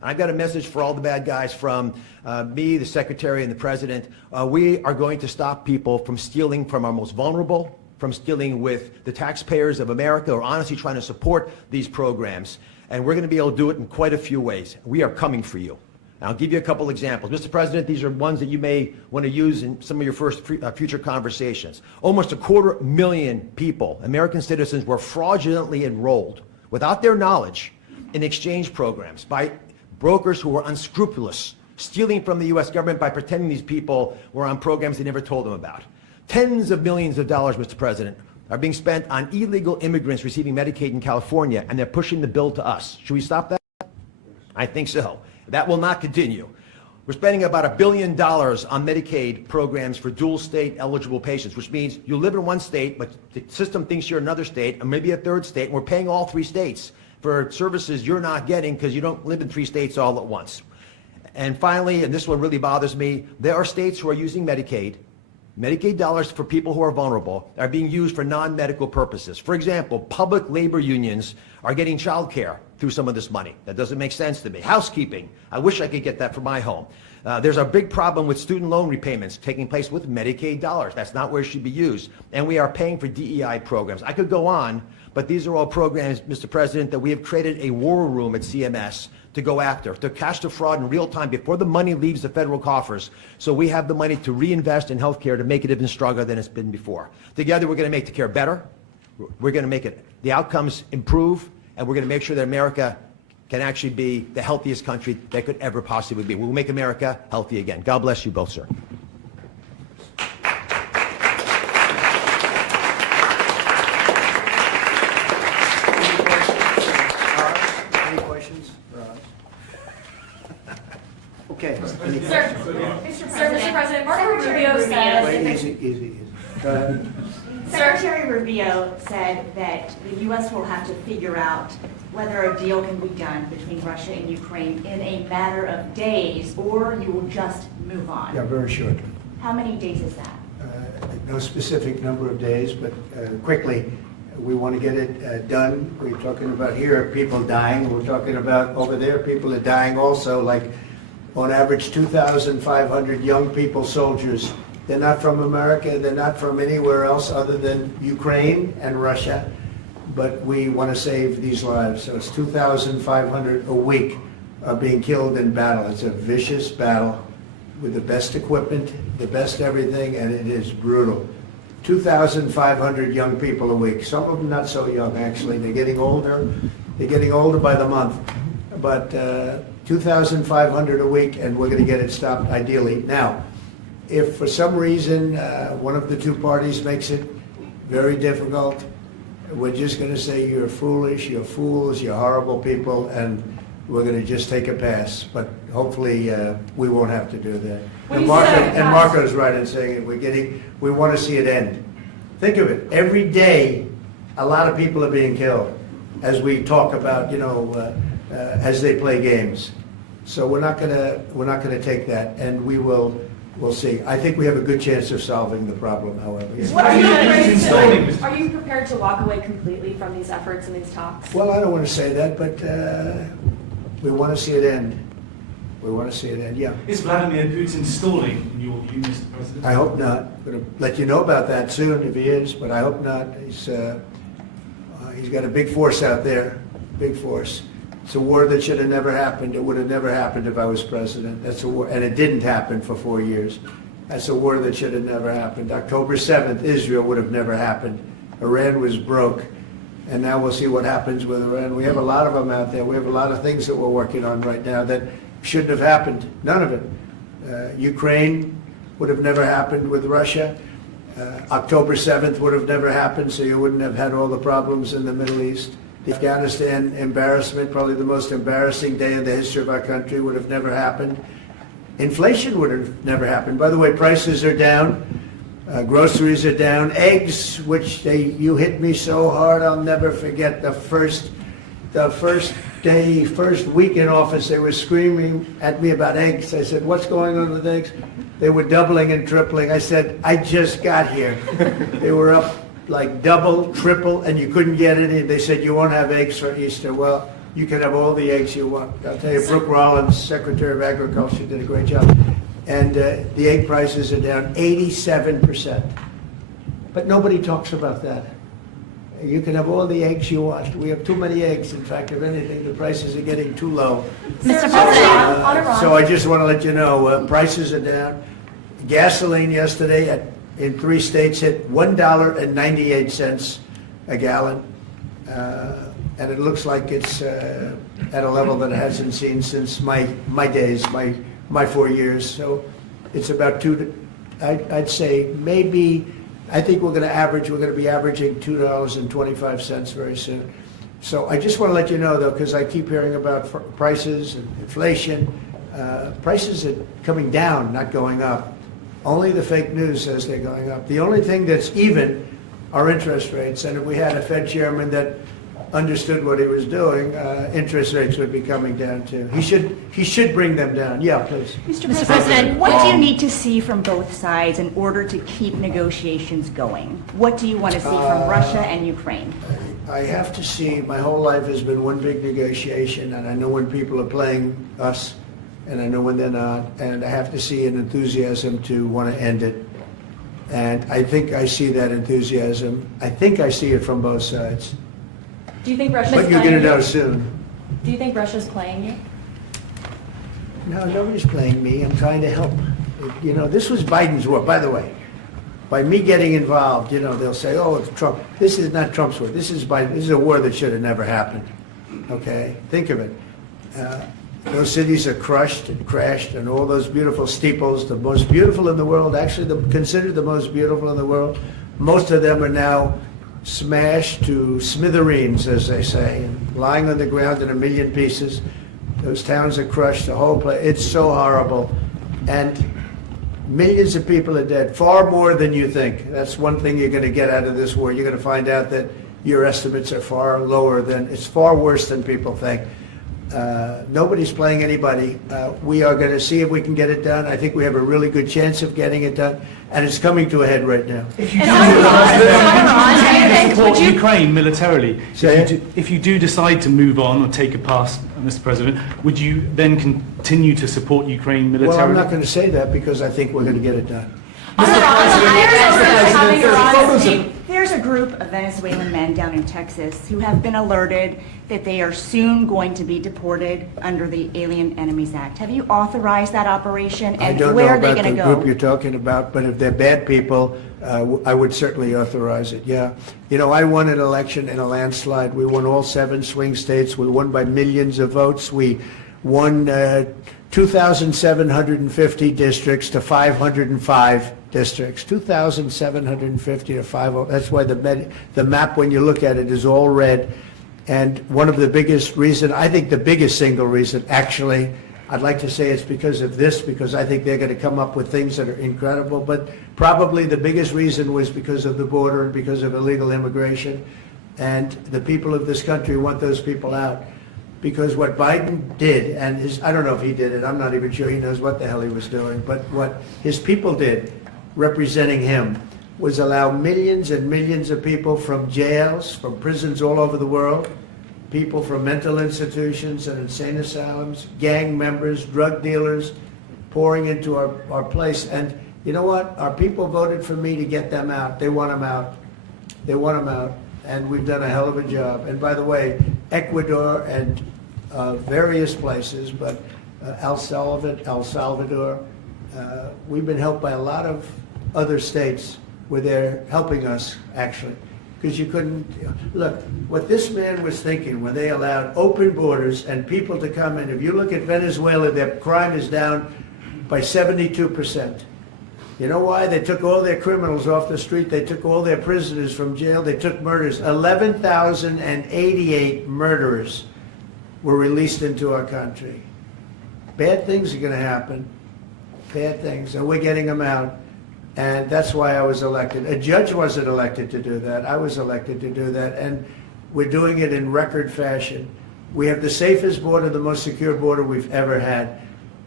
I've got a message for all the bad guys from me, the Secretary, and the President. We are going to stop people from stealing from our most vulnerable, from stealing with the taxpayers of America, or honestly trying to support these programs. And we're going to be able to do it in quite a few ways. We are coming for you. And I'll give you a couple examples. Mr. President, these are ones that you may want to use in some of your future conversations. Almost 250,000 people, American citizens, were fraudulently enrolled without their knowledge in exchange programs by brokers who were unscrupulous, stealing from the U.S. government by pretending these people were on programs they never told them about. Tens of millions of dollars, Mr. President, are being spent on illegal immigrants receiving Medicaid in California, and they're pushing the bill to us. Should we stop that? I think so. That will not continue. We're spending about $1 billion on Medicaid programs for dual state eligible patients, which means you live in one state, but the system thinks you're in another state, or maybe a third state, and we're paying all 3 states for services you're not getting because you don't live in 3 states all at once. And finally, and this one really bothers me, there are states who are using Medicaid dollars for people who are vulnerable are being used for non-medical purposes. For example, public labor unions are getting child care through some of this money. That doesn't make sense to me. Housekeeping, I wish I could get that for my home. There's a big problem with student loan repayments taking place with Medicaid dollars. That's not where it should be used. And we are paying for DEI programs. I could go on, but these are all programs, Mr. President, that we have created a war room at CMS to go after, to catch the fraud in real time before the money leaves the federal coffers, so we have the money to reinvest in healthcare to make it even stronger than it's been before. Together, we're going to make the care better. We're going to make the outcomes improve, and we're going to make sure that America can actually be the healthiest country that could ever possibly be. We'll make America healthy again. God bless you both, sir. Any questions? Okay. Any Sir, questions? Mr. President, Marco Secretary Rubio Rubio said... Wait, easy. Go ahead. Secretary Rubio said that the U.S. will have to figure out whether a deal can be done between Russia and Ukraine in a matter of days, or you will just move on. Yeah, very short. How many days is that? No specific number of days, but quickly, we want to get it done. We're talking about here, people dying. We're talking about over there, people are dying also, like on average 2,500 young people, soldiers. They're not from America, they're not from anywhere else other than Ukraine and Russia, but we want to save these lives. So it's 2,500 a week are being killed in battle. It's a vicious battle with the best equipment, the best everything, and it is brutal. 2,500 young people a week. Some of them not so young, actually. They're getting older. They're getting older by the month. But 2,500 a week, and we're going to get it stopped ideally. Now, if for some reason one of the two parties makes it very difficult, we're just going to say you're foolish, you're fools, you're horrible people, and we're going to just take a pass. But hopefully we won't have to do that. And Marco's right in saying it. We want to see it end. Think of it. Every day, a lot of people are being killed, as we talk about, as they play games. So we're not gonna take that, and we'll see. I think we have a good chance of solving the problem, however. Are you prepared to walk away completely from these efforts and these talks? Well, I don't want to say that, but we want to see it end. We want to see it end, yeah. Is Vladimir Putin stalling, in your view, Mr. President? I hope not. I'm going to let you know about that soon if he is, but I hope not. He's got a big force out there, big force. It's a war that should have never happened. It would have never happened if I was president. That's a war, and it didn't happen for 4 years. That's a war that should have never happened. October 7th, Israel would have never happened. Iran was broke, and now we'll see what happens with Iran. We have a lot of them out there. We have a lot of things that we're working on right now that shouldn't have happened. None of it. Ukraine would have never happened with Russia. October 7th would have never happened, so you wouldn't have had all the problems in the Middle East. The Afghanistan embarrassment, probably the most embarrassing day in the history of our country, would have never happened. Inflation would have never happened. By the way, prices are down. Groceries are down. Eggs, which you hit me so hard, I'll never forget the first week in office, they were screaming at me about eggs. I said, what's going on with eggs? They were doubling and tripling. I said, I just got here. They were up like double, triple, and you couldn't get any. They said, you won't have eggs for Easter. Well, You can have all the eggs you want. I'll tell you, Brooke Rollins, Secretary of Agriculture, did a great job. And the egg prices are down 87%. But nobody talks about that. You can have all the eggs you want. We have too many eggs. In fact, if anything, the prices are getting too low. Mr. President, on Iran. So I just want to let you know, prices are down. Gasoline yesterday in 3 states hit $1.98 a gallon. And it looks like it's at a level that it hasn't seen since my days, my 4 years. So it's about I'd say maybe, I think we're going to be averaging $2.25 very soon. So I just want to let you know, though, because I keep hearing about prices and inflation. Prices are coming down, not going up. Only the fake news says they're going up. The only thing that's even are interest rates. And if we had a Fed chairman that understood what he was doing, interest rates would be coming down too. He should bring them down. Yeah, please. Mr. President, what do you need to see from both sides in order to keep negotiations going? What do you want to see from Russia and Ukraine? I have to see, my whole life has been one big negotiation, and I know when people are playing us, and I know when they're not, and I have to see an enthusiasm to want to end it. And I think I see that enthusiasm. I think I see it from both sides. Do you think Russia's But you're playing going to know you? soon. Do you think Russia's playing you? No, nobody's playing me. I'm trying to help. You know, this was Biden's war, by the way. By me getting involved, you know, they'll say, oh, it's Trump. This is not Trump's war. This is Biden. This is a war that should have never happened. Okay? Think of it. Those cities are crushed and crashed, and all those beautiful steeples, the most beautiful in the world, actually considered the most beautiful in the world, most of them are now smashed to smithereens, as they say, and lying on the ground in a million pieces. Those towns are crushed, the whole place. It's so horrible. And millions of people are dead, far more than you think. That's one thing you're going to get out of this war. You're going to find out that your estimates are far lower than, it's far worse than people think. Nobody's playing anybody. We are going to see if we can get it done. I think we have a really good chance of getting it done, and it's coming to a head right now. Support Ukraine militarily. Say If you do decide to move on or take a pass, Mr. President, would you then continue to support Ukraine militarily? Well, I'm not going to say that because I think we're going to get it done. There's a group of Venezuelan men down in Texas who have been alerted that they are soon going to be deported under the Alien Enemies Act. Have you authorized that operation, I and don't where know are they about going the to go? group you're talking about, but if they're bad people, I would certainly authorize it, yeah. You know, I won an election in a landslide. We won all 7 swing states. We won by millions of votes. We won 2,750 districts to 505 districts. 2,750 to 505. That's why the map, when you look at it, is all red. And one of the biggest reason, I think the biggest single reason, actually, I'd like to say it's because of this, because I think they're going to come up with things that are incredible, but probably the biggest reason was because of the border and because of illegal immigration. And the people of this country want those people out. Because what Biden did, and I don't know if he did it, I'm not even sure he knows what the hell he was doing, but what his people did, representing him, was allow millions and millions of people from jails, from prisons all over the world, people from mental institutions and insane asylums, gang members, drug dealers, pouring into our place. And you know what? Our people voted for me to get them out. They want them out. They want them out. And we've done a hell of a job. And by the way, Ecuador and various places, but El Salvador, we've been helped by a lot of other states where they're helping us, actually. Because you couldn't, look, what this man was thinking when they allowed open borders and people to come in, if you look at Venezuela, their crime is down by 72%. You know why? They took all their criminals off the street. They took all their prisoners from jail. They took murders. 11,088 murderers were released into our country. Bad things are going to happen. Bad things. And we're getting them out. And that's why I was elected. A judge wasn't elected to do that. I was elected to do that. And we're doing it in record fashion. We have the safest border, the most secure border we've ever had.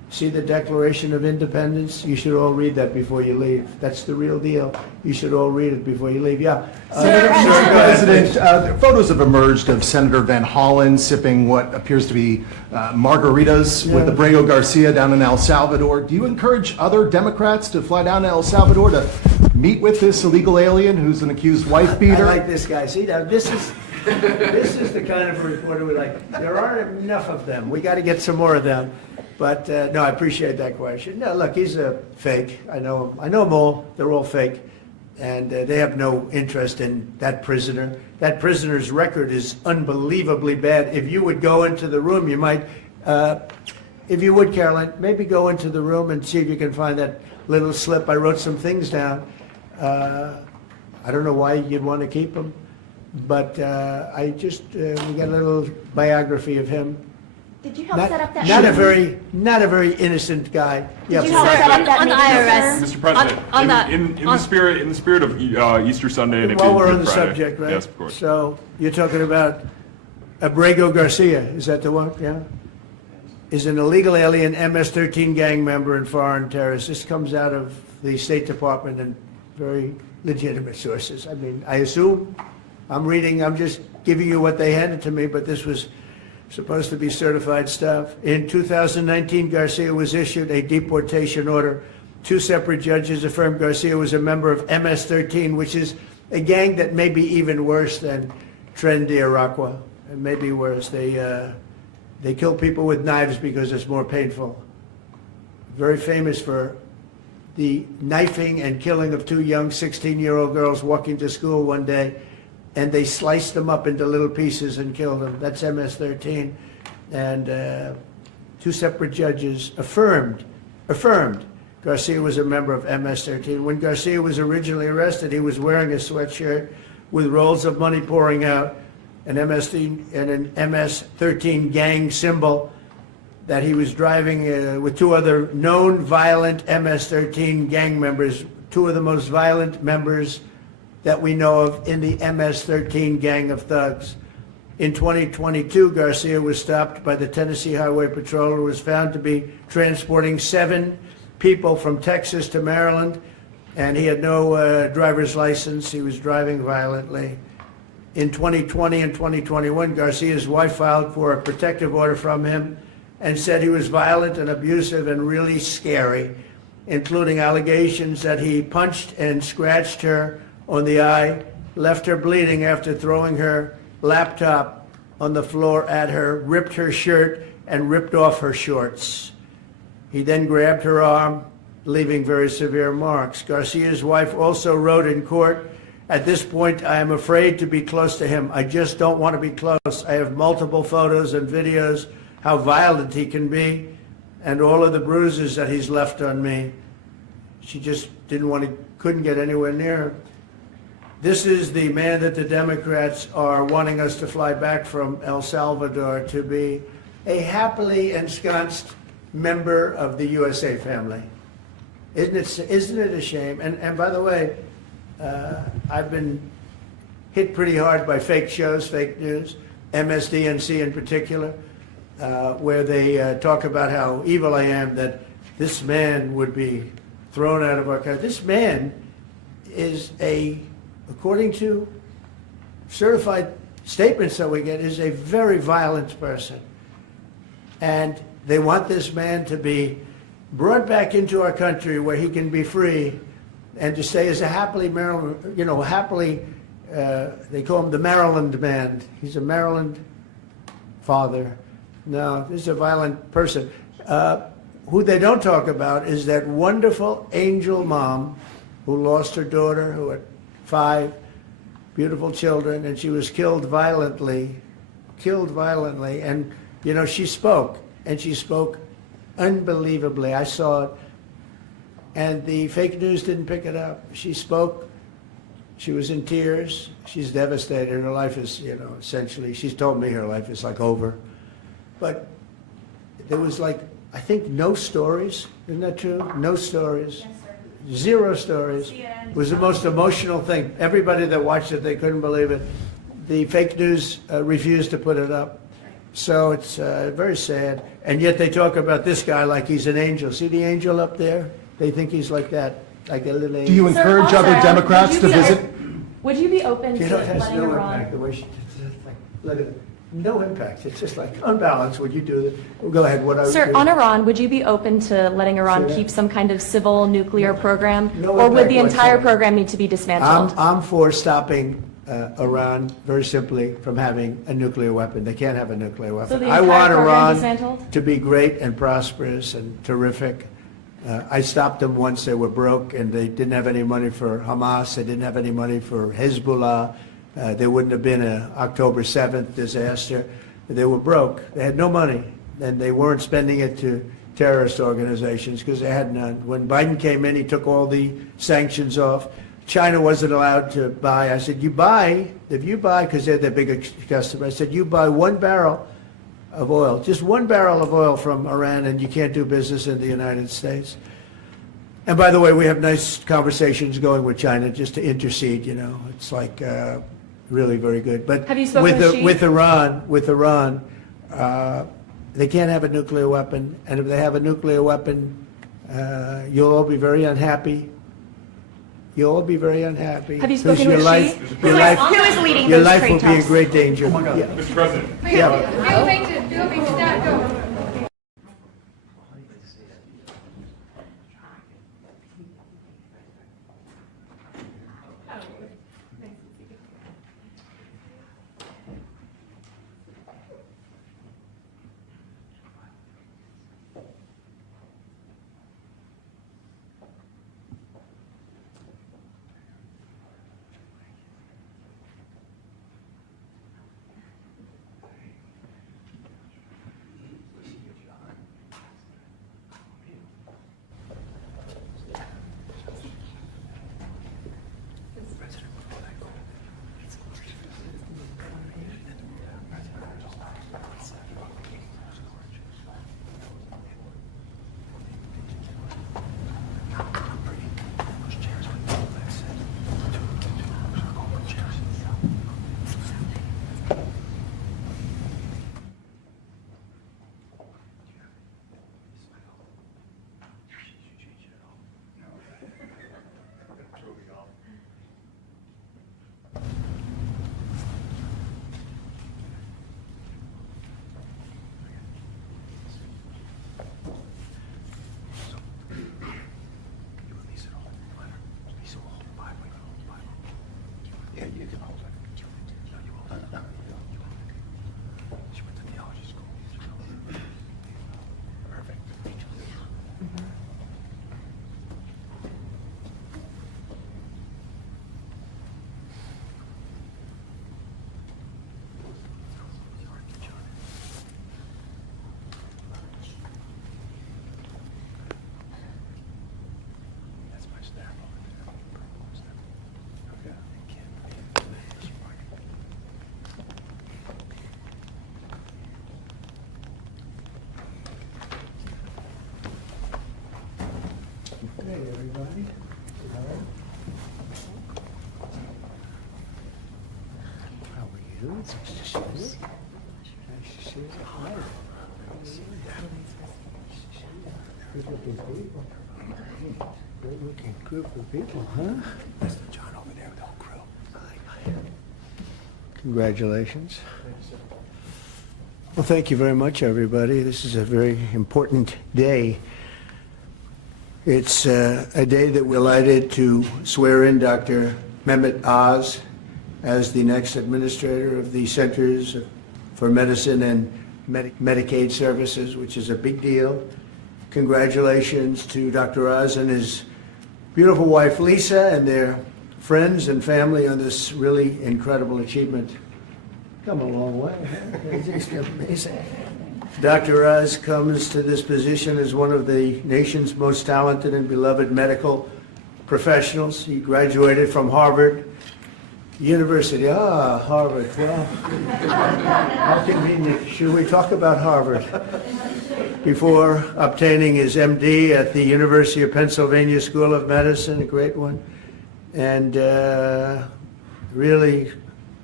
see the Declaration of Independence? You should all read that before you leave. That's the real deal. You should all read it before you leave. Yeah. Mr. President, photos have emerged of Senator Van Hollen sipping what appears to be margaritas with Abrego Garcia down in El Salvador. Do you encourage other Democrats to fly down to El Salvador to meet with this illegal alien who's an accused wife beater? I like this guy. See, now this is the kind of reporter we like. There aren't enough of them. We got to get some more of them. But no, I appreciate that question. No, look, he's a fake. I know him. I know them all. They're all fake. And they have no interest in that prisoner. That prisoner's record is unbelievably bad. If you would go into the room, you might, if you would, Caroline, maybe go into the room and see if you can find that little slip. I wrote some things down. I don't know why you'd want to keep him, but we got a little biography of him. Did you help set up that Not a very innocent guy. Did you help set up that on the meeting, IRS? Mr. President, in the spirit of Easter Sunday and it While being we're on Good the Friday. subject, right? Yes, of course. So you're talking about Abrego Garcia, is that the one? Yeah? Is an illegal alien MS-13 gang member and foreign terrorist. This comes out of the State Department and very legitimate sources. I mean, I assume, I'm just giving you what they handed to me, but this was supposed to be certified stuff. In 2019, Garcia was issued a deportation order. 2 separate judges affirmed Garcia was a member of MS-13, which is a gang that may be even worse than Tren de Aragua. It may be worse. They kill people with knives because it's more painful. Very famous for the knifing and killing of 2 young 16-year-old girls walking to school one day, and they sliced them up into little pieces and killed them. That's MS-13. And 2 separate judges affirmed Garcia was a member of MS-13. When Garcia was originally arrested, he was wearing a sweatshirt with rolls of money pouring out, an MS-13 gang symbol that he was driving with 2 other known violent MS-13 gang members, 2 of the most violent members that we know of in the MS-13 gang of thugs. In 2022, Garcia was stopped by the Tennessee Highway Patrol and was found to be transporting 7 people from Texas to Maryland, and he had no driver's license. He was driving violently. In 2020 and 2021, Garcia's wife filed for a protective order from him and said he was violent and abusive and really scary, including allegations that he punched and scratched her on the eye, left her bleeding after throwing her laptop on the floor at her, ripped her shirt, and ripped off her shorts. He then grabbed her arm, leaving very severe marks. Garcia's wife also wrote in court, "At this point, I am afraid to be close to him. I just don't want to be close. I have multiple photos and videos how violent he can be and all of the bruises that he's left on me." She just couldn't get anywhere near him. This is the man that the Democrats are wanting us to fly back from El Salvador to be a happily ensconced member of the USA family. Isn't it a shame? And by the way, I've been hit pretty hard by fake shows, fake news, MSDNC in particular, where they talk about how evil I am, that this man would be thrown out of our country. This man is according to certified statements that we get, is a very violent person. And they want this man to be brought back into our country where he can be free and to stay as a happily Maryland, they call him the Maryland man. He's a Maryland father. No, this is a violent person. Who they don't talk about is that wonderful angel mom who lost her daughter, who had 5 beautiful children, and she was killed violently. And, she spoke, and she spoke unbelievably. I saw it. And the fake news didn't pick it up. She spoke. She was in tears. She's devastated. Her life is, essentially, she's told me her life is like over. But there was I think no stories. Isn't that true? No stories. Yes, sir. 0 stories. It was the most emotional thing. Everybody that watched it, they couldn't believe it. The fake news refused to put it up. So it's very sad. And yet they talk about this guy like he's an angel. See the angel up there? They think he's like that, like a little angel. Do you Sir, encourage also, other Democrats would to you be- visit? Would you be open You to know, it has letting no Iran? impact. The way she, it's just like, look at it. No impact. It's just like unbalanced. Would you do that? Go ahead. What I would Sir, do. on Iran, would you be open to letting Iran Say that. keep some kind of civil nuclear program? No Or would impact the entire whatsoever. program need to be dismantled? I'm for stopping Iran very simply from having a nuclear weapon. They can't have a nuclear weapon. So the I entire want program Iran dismantled? to be great and prosperous and terrific. I stopped them once they were broke and they didn't have any money for Hamas. They didn't have any money for Hezbollah. There wouldn't have been an October 7th disaster. They were broke. They had no money, and they weren't spending it to terrorist organizations because they had none. When Biden came in, he took all the sanctions off. China wasn't allowed to buy. I said, if you buy, because they're the biggest customer, I said, you buy 1 barrel of oil, just 1 barrel of oil from Iran, and you can't do business in the United States. And by the way, we have nice conversations going with China just to intercede, you know. It's like really very good. But Have you spoken with Xi? with Iran, they can't have a nuclear weapon. And if they have a nuclear weapon, you'll all be very unhappy. You'll all be very unhappy. Have you 'Cause spoken with Xi? your life, Who is leading your those life trade will be in talks? great danger. Yeah. Mr. President. Yeah. Hey, everybody. How are you? It's nice to see you. Nice to see you. Hi. Good looking people. Good looking group of people, huh? That's John over there with the whole crew. Congratulations. Well, thank you very much, everybody. This is a very important day. It's a day that we're delighted to swear in Dr. Mehmet Oz as the next administrator of the Centers for Medicine and Medicaid Services, which is a big deal. Congratulations to Dr. Oz and his beautiful wife Lisa and their friends and family on this really incredible achievement. Come a long way. It's just amazing. Dr. Oz comes to this position as one of the nation's most talented and beloved medical professionals. He graduated from Harvard University. Ah, Harvard. Well, how convenient. Should we talk about Harvard? Before obtaining his MD at the University of Pennsylvania School of Medicine, a great one, and really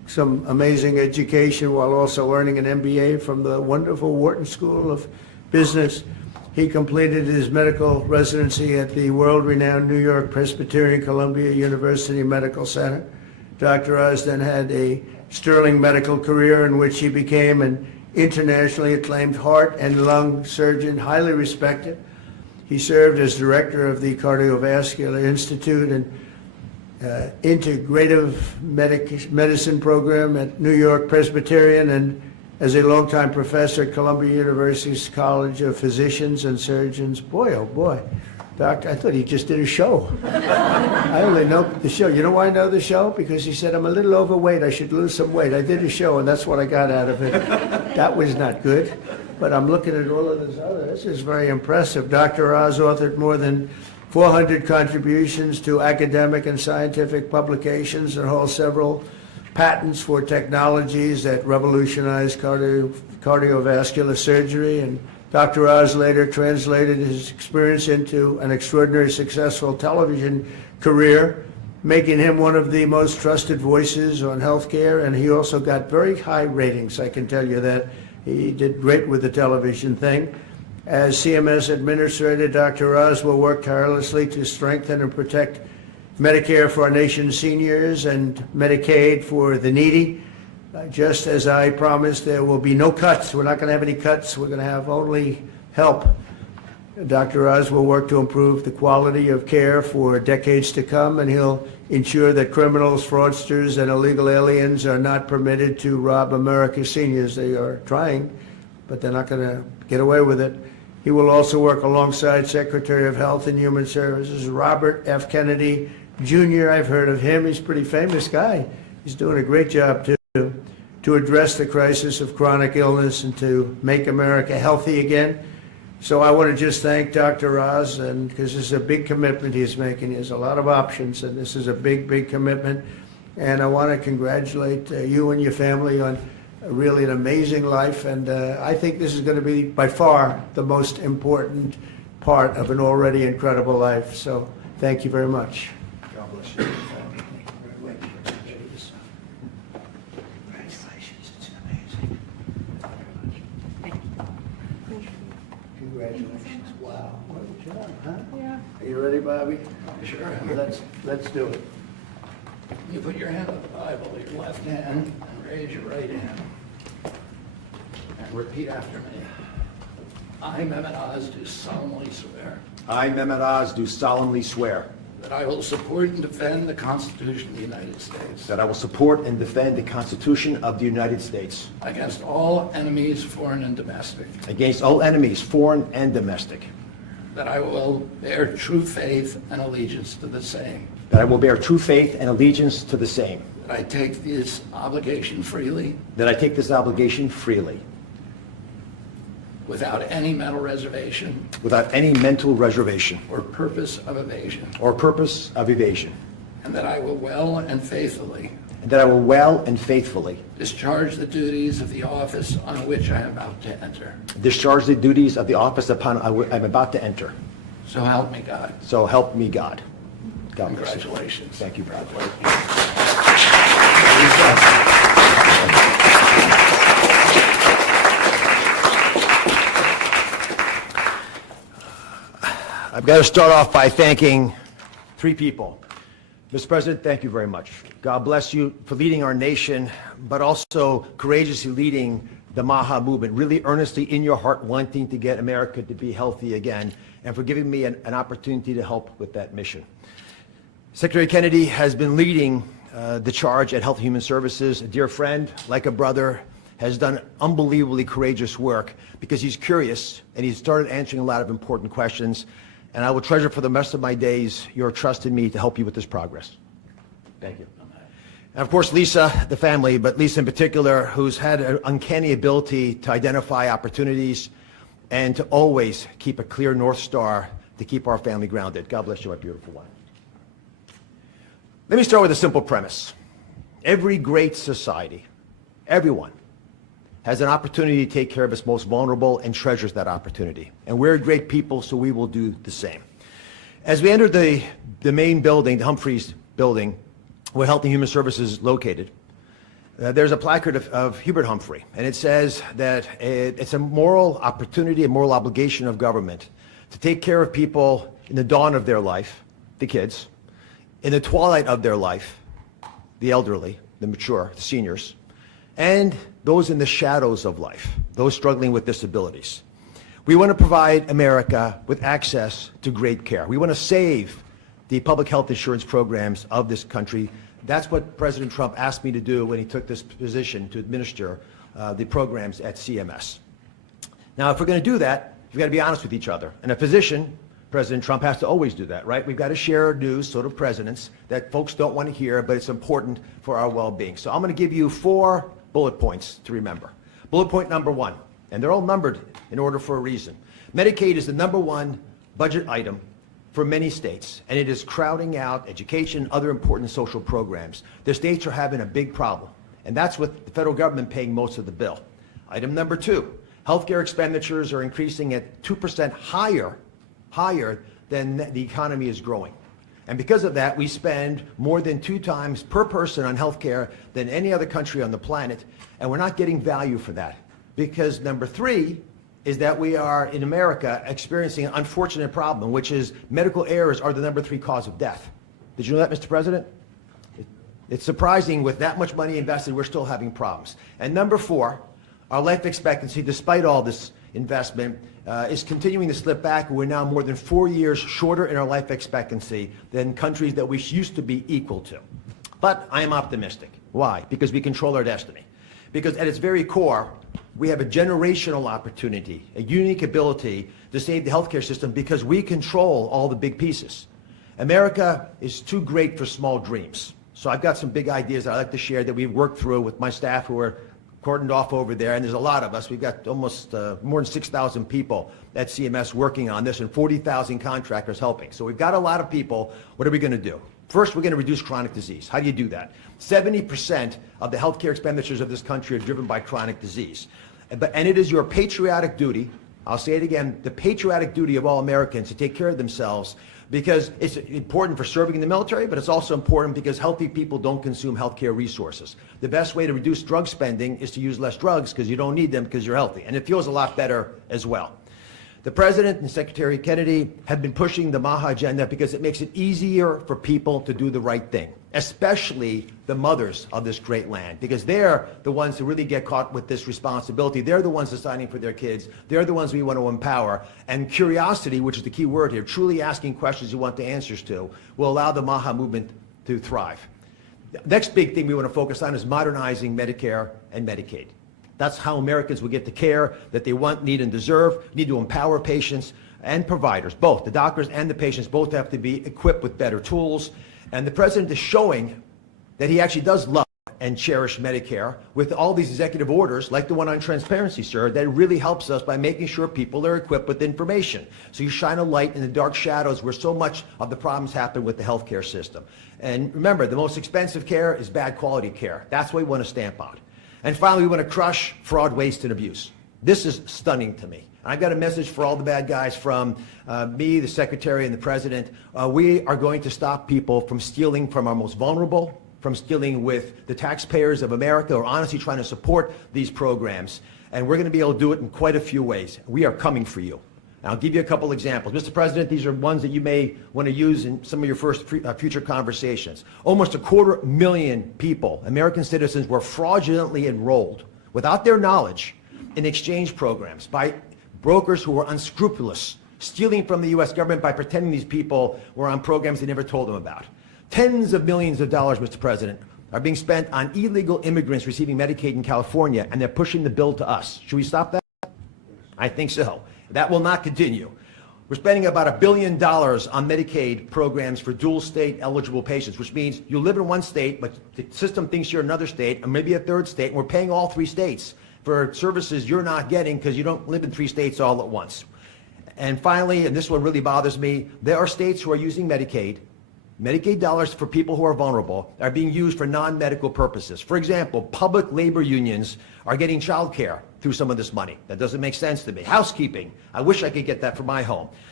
some amazing education while also earning an MBA from the wonderful Wharton School of Business. He completed his medical residency at the world-renowned New York Presbyterian Columbia University Medical Center. Dr. Oz then had a sterling medical career in which he became an internationally acclaimed heart and lung surgeon, highly respected. He served as director of the Cardiovascular Institute and Integrative Medicine program at New York Presbyterian, and as a longtime professor at Columbia University's College of Physicians and Surgeons. Boy, oh boy, doctor, I thought he just did a show. I only know the show. You know why I know the show? Because he said, I'm a little overweight, I should lose some weight. I did a show, and that's what I got out of it. That was not good. But I'm looking at all of this other. This is very impressive. Dr. Oz authored more than 400 contributions to academic and scientific publications and holds several patents for technologies that revolutionize cardiovascular surgery. And Dr. Oz later translated his experience into an extraordinarily successful television career, making him one of the most trusted voices on healthcare. And he also got very high ratings, I can tell you that. He did great with the television thing. As CMS Administrator, Dr. Oz will work tirelessly to strengthen and protect Medicare for our nation's seniors and Medicaid for the needy. Just as I promised, there will be no cuts. We're not going to have any cuts. We're going to have only help. Dr. Oz will work to improve the quality of care for decades to come, and he'll ensure that criminals, fraudsters, and illegal aliens are not permitted to rob America's seniors. They are trying, but they're not going to get away with it. He will also work alongside Secretary of Health and Human Services Robert F. Kennedy Jr. I've heard of him. He's a pretty famous guy. He's doing a great job, too, to address the crisis of chronic illness and to make America healthy again. So I want to just thank Dr. Oz, and because this is a big commitment he's making. He has a lot of options, and this is a big, big commitment. And I want to congratulate you and your family on really an amazing life. And I think this is going to be by far the most important part of an already incredible life. So thank you very much. God bless you. Congratulations. It's amazing. Congratulations. Wow. What a job, huh? Yeah. Are you ready, Bobby? Sure. Let's do it. You put your hand on the Bible, your left hand, and raise your right hand. And repeat after me. I, Mehmet Oz, do solemnly swear I, Mehmet Oz, do solemnly swear that I will support and defend the Constitution of the United States that I will support and defend the Constitution of the United States against all enemies, foreign and domestic, against all enemies, foreign and domestic, that I will bear true faith and allegiance to the same, that I will bear true faith and allegiance to the same, that I take this obligation freely that I take this obligation freely, without any mental reservation without any mental reservation or purpose of evasion, or purpose of evasion, and that I will well and faithfully and that I will well and faithfully discharge the duties of the office on which I am about to enter. discharge the duties of the office upon I'm about to enter. So help me God. So help me God. God bless you. Congratulations. Thank you, brother. I've got to start off by thanking three people. Mr. President, thank you very much. God bless you for leading our nation, but also courageously leading the MAHA movement, really earnestly in your heart wanting to get America to be healthy again, and for giving me an opportunity to help with that mission. Secretary Kennedy has been leading the charge at Health and Human Services. A dear friend, like a brother, has done unbelievably courageous work because he's curious and he's started answering a lot of important questions. And I will treasure for the rest of my days your trust in me to help you with this progress. Thank you. And of course, Lisa, the family, but Lisa in particular, who's had an uncanny ability to identify opportunities and to always keep a clear North Star to keep our family grounded. God bless you, my beautiful wife. Let me start with a simple premise. Every great society, everyone, has an opportunity to take care of its most vulnerable and treasures that opportunity. And we're great people, so we will do the same. As we enter the main building, the Humphreys building, where Health and Human Services is located, there's a placard of Hubert Humphrey, and it says that it's a moral opportunity, a moral obligation of government to take care of people in the dawn of their life, the kids, in the twilight of their life, the elderly, the mature, the seniors, and those in the shadows of life, those struggling with disabilities. We want to provide America with access to great care. We want to save the public health insurance programs of this country. That's what President Trump asked me to do when he took this position to administer the programs at CMS. Now, if we're going to do that, we've got to be honest with each other. And a physician, President Trump has to always do that, right? We've got to share news, sort of presidents, that folks don't want to hear, but it's important for our well-being. So I'm going to give you 4 bullet points to remember. Bullet point number 1, and they're all numbered in order for a reason. Medicaid is the #1 budget item for many states, and it is crowding out education, other important social programs. The states are having a big problem, and that's with the federal government paying most of the bill. Item number 2, healthcare expenditures are increasing at 2% higher than the economy is growing. And because of that, we spend more than 2 times per person on healthcare than any other country on the planet, and we're not getting value for that. Because number 3 is that we are, in America, experiencing an unfortunate problem, which is medical errors are the number 3 cause of death. Did you know that, Mr. President? It's surprising with that much money invested, we're still having problems. And number 4, our life expectancy, despite all this investment, is continuing to slip back. We're now more than 4 years shorter in our life expectancy than countries that we used to be equal to. But I am optimistic. Why? Because we control our destiny. Because at its very core, we have a generational opportunity, a unique ability to save the healthcare system because we control all the big pieces. America is too great for small dreams. So I've got some big ideas that I'd like to share that we've worked through with my staff who are cordoned off over there, and there's a lot of us. We've got almost more than 6,000 people at CMS working on this and 40,000 contractors helping. So we've got a lot of people. What are we going to do? First, we're going to reduce chronic disease. How do you do that? 70% of the healthcare expenditures of this country are driven by chronic disease. And it is your patriotic duty, I'll say it again, the patriotic duty of all Americans to take care of themselves, because it's important for serving in the military, but it's also important because healthy people don't consume healthcare resources. The best way to reduce drug spending is to use less drugs because you don't need them because you're healthy. And it feels a lot better as well. The President and Secretary Kennedy have been pushing the MAHA agenda because it makes it easier for people to do the right thing, especially the mothers of this great land, because they're the ones who really get caught with this responsibility. They're the ones deciding for their kids. They're the ones we want to empower. And curiosity, which is the key word here, truly asking questions you want the answers to, will allow the MAHA movement to thrive. The next big thing we want to focus on is modernizing Medicare and Medicaid. That's how Americans will get the care that they want, need, and deserve. We need to empower patients and providers, both. The doctors and the patients both have to be equipped with better tools. And the President is showing that he actually does love and cherish Medicare with all these executive orders, like the one on transparency, sir, that really helps us by making sure people are equipped with information. So you shine a light in the dark shadows where so much of the problems happen with the healthcare system. And remember, the most expensive care is bad quality care. That's what we want to stamp out. And finally, we want to crush fraud, waste, and abuse. This is stunning to me. I've got a message for all the bad guys from me, the Secretary, and the President. We are going to stop people from stealing from our most vulnerable, from stealing with the taxpayers of America, or honestly trying to support these programs. And we're going to be able to do it in quite a few ways. We are coming for you. I'll give you a couple examples. Mr. President, these are ones that you may want to use in some of your future conversations. Almost 250,000 people, American citizens, were fraudulently enrolled without their knowledge in exchange programs by brokers who were unscrupulous, stealing from the U.S. government by pretending these people were on programs they never told them about. Tens of millions of dollars, Mr. President, are being spent on illegal immigrants receiving Medicaid in California, and they're pushing the bill to us. Should we stop that? I think so. That will not continue. We're spending about $1 billion on Medicaid programs for dual state eligible patients, which means you live in one state, but the system thinks you're in another state, or maybe a third state, and we're paying all 3 states for services you're not getting because you don't live in 3 states all at once. And finally, and this one really bothers me, there are states who are using Medicaid dollars for people who are vulnerable are being used for non-medical purposes. For example, public labor unions are getting child care through some of this money. That doesn't make sense to me. Housekeeping, I wish I could get that for my home.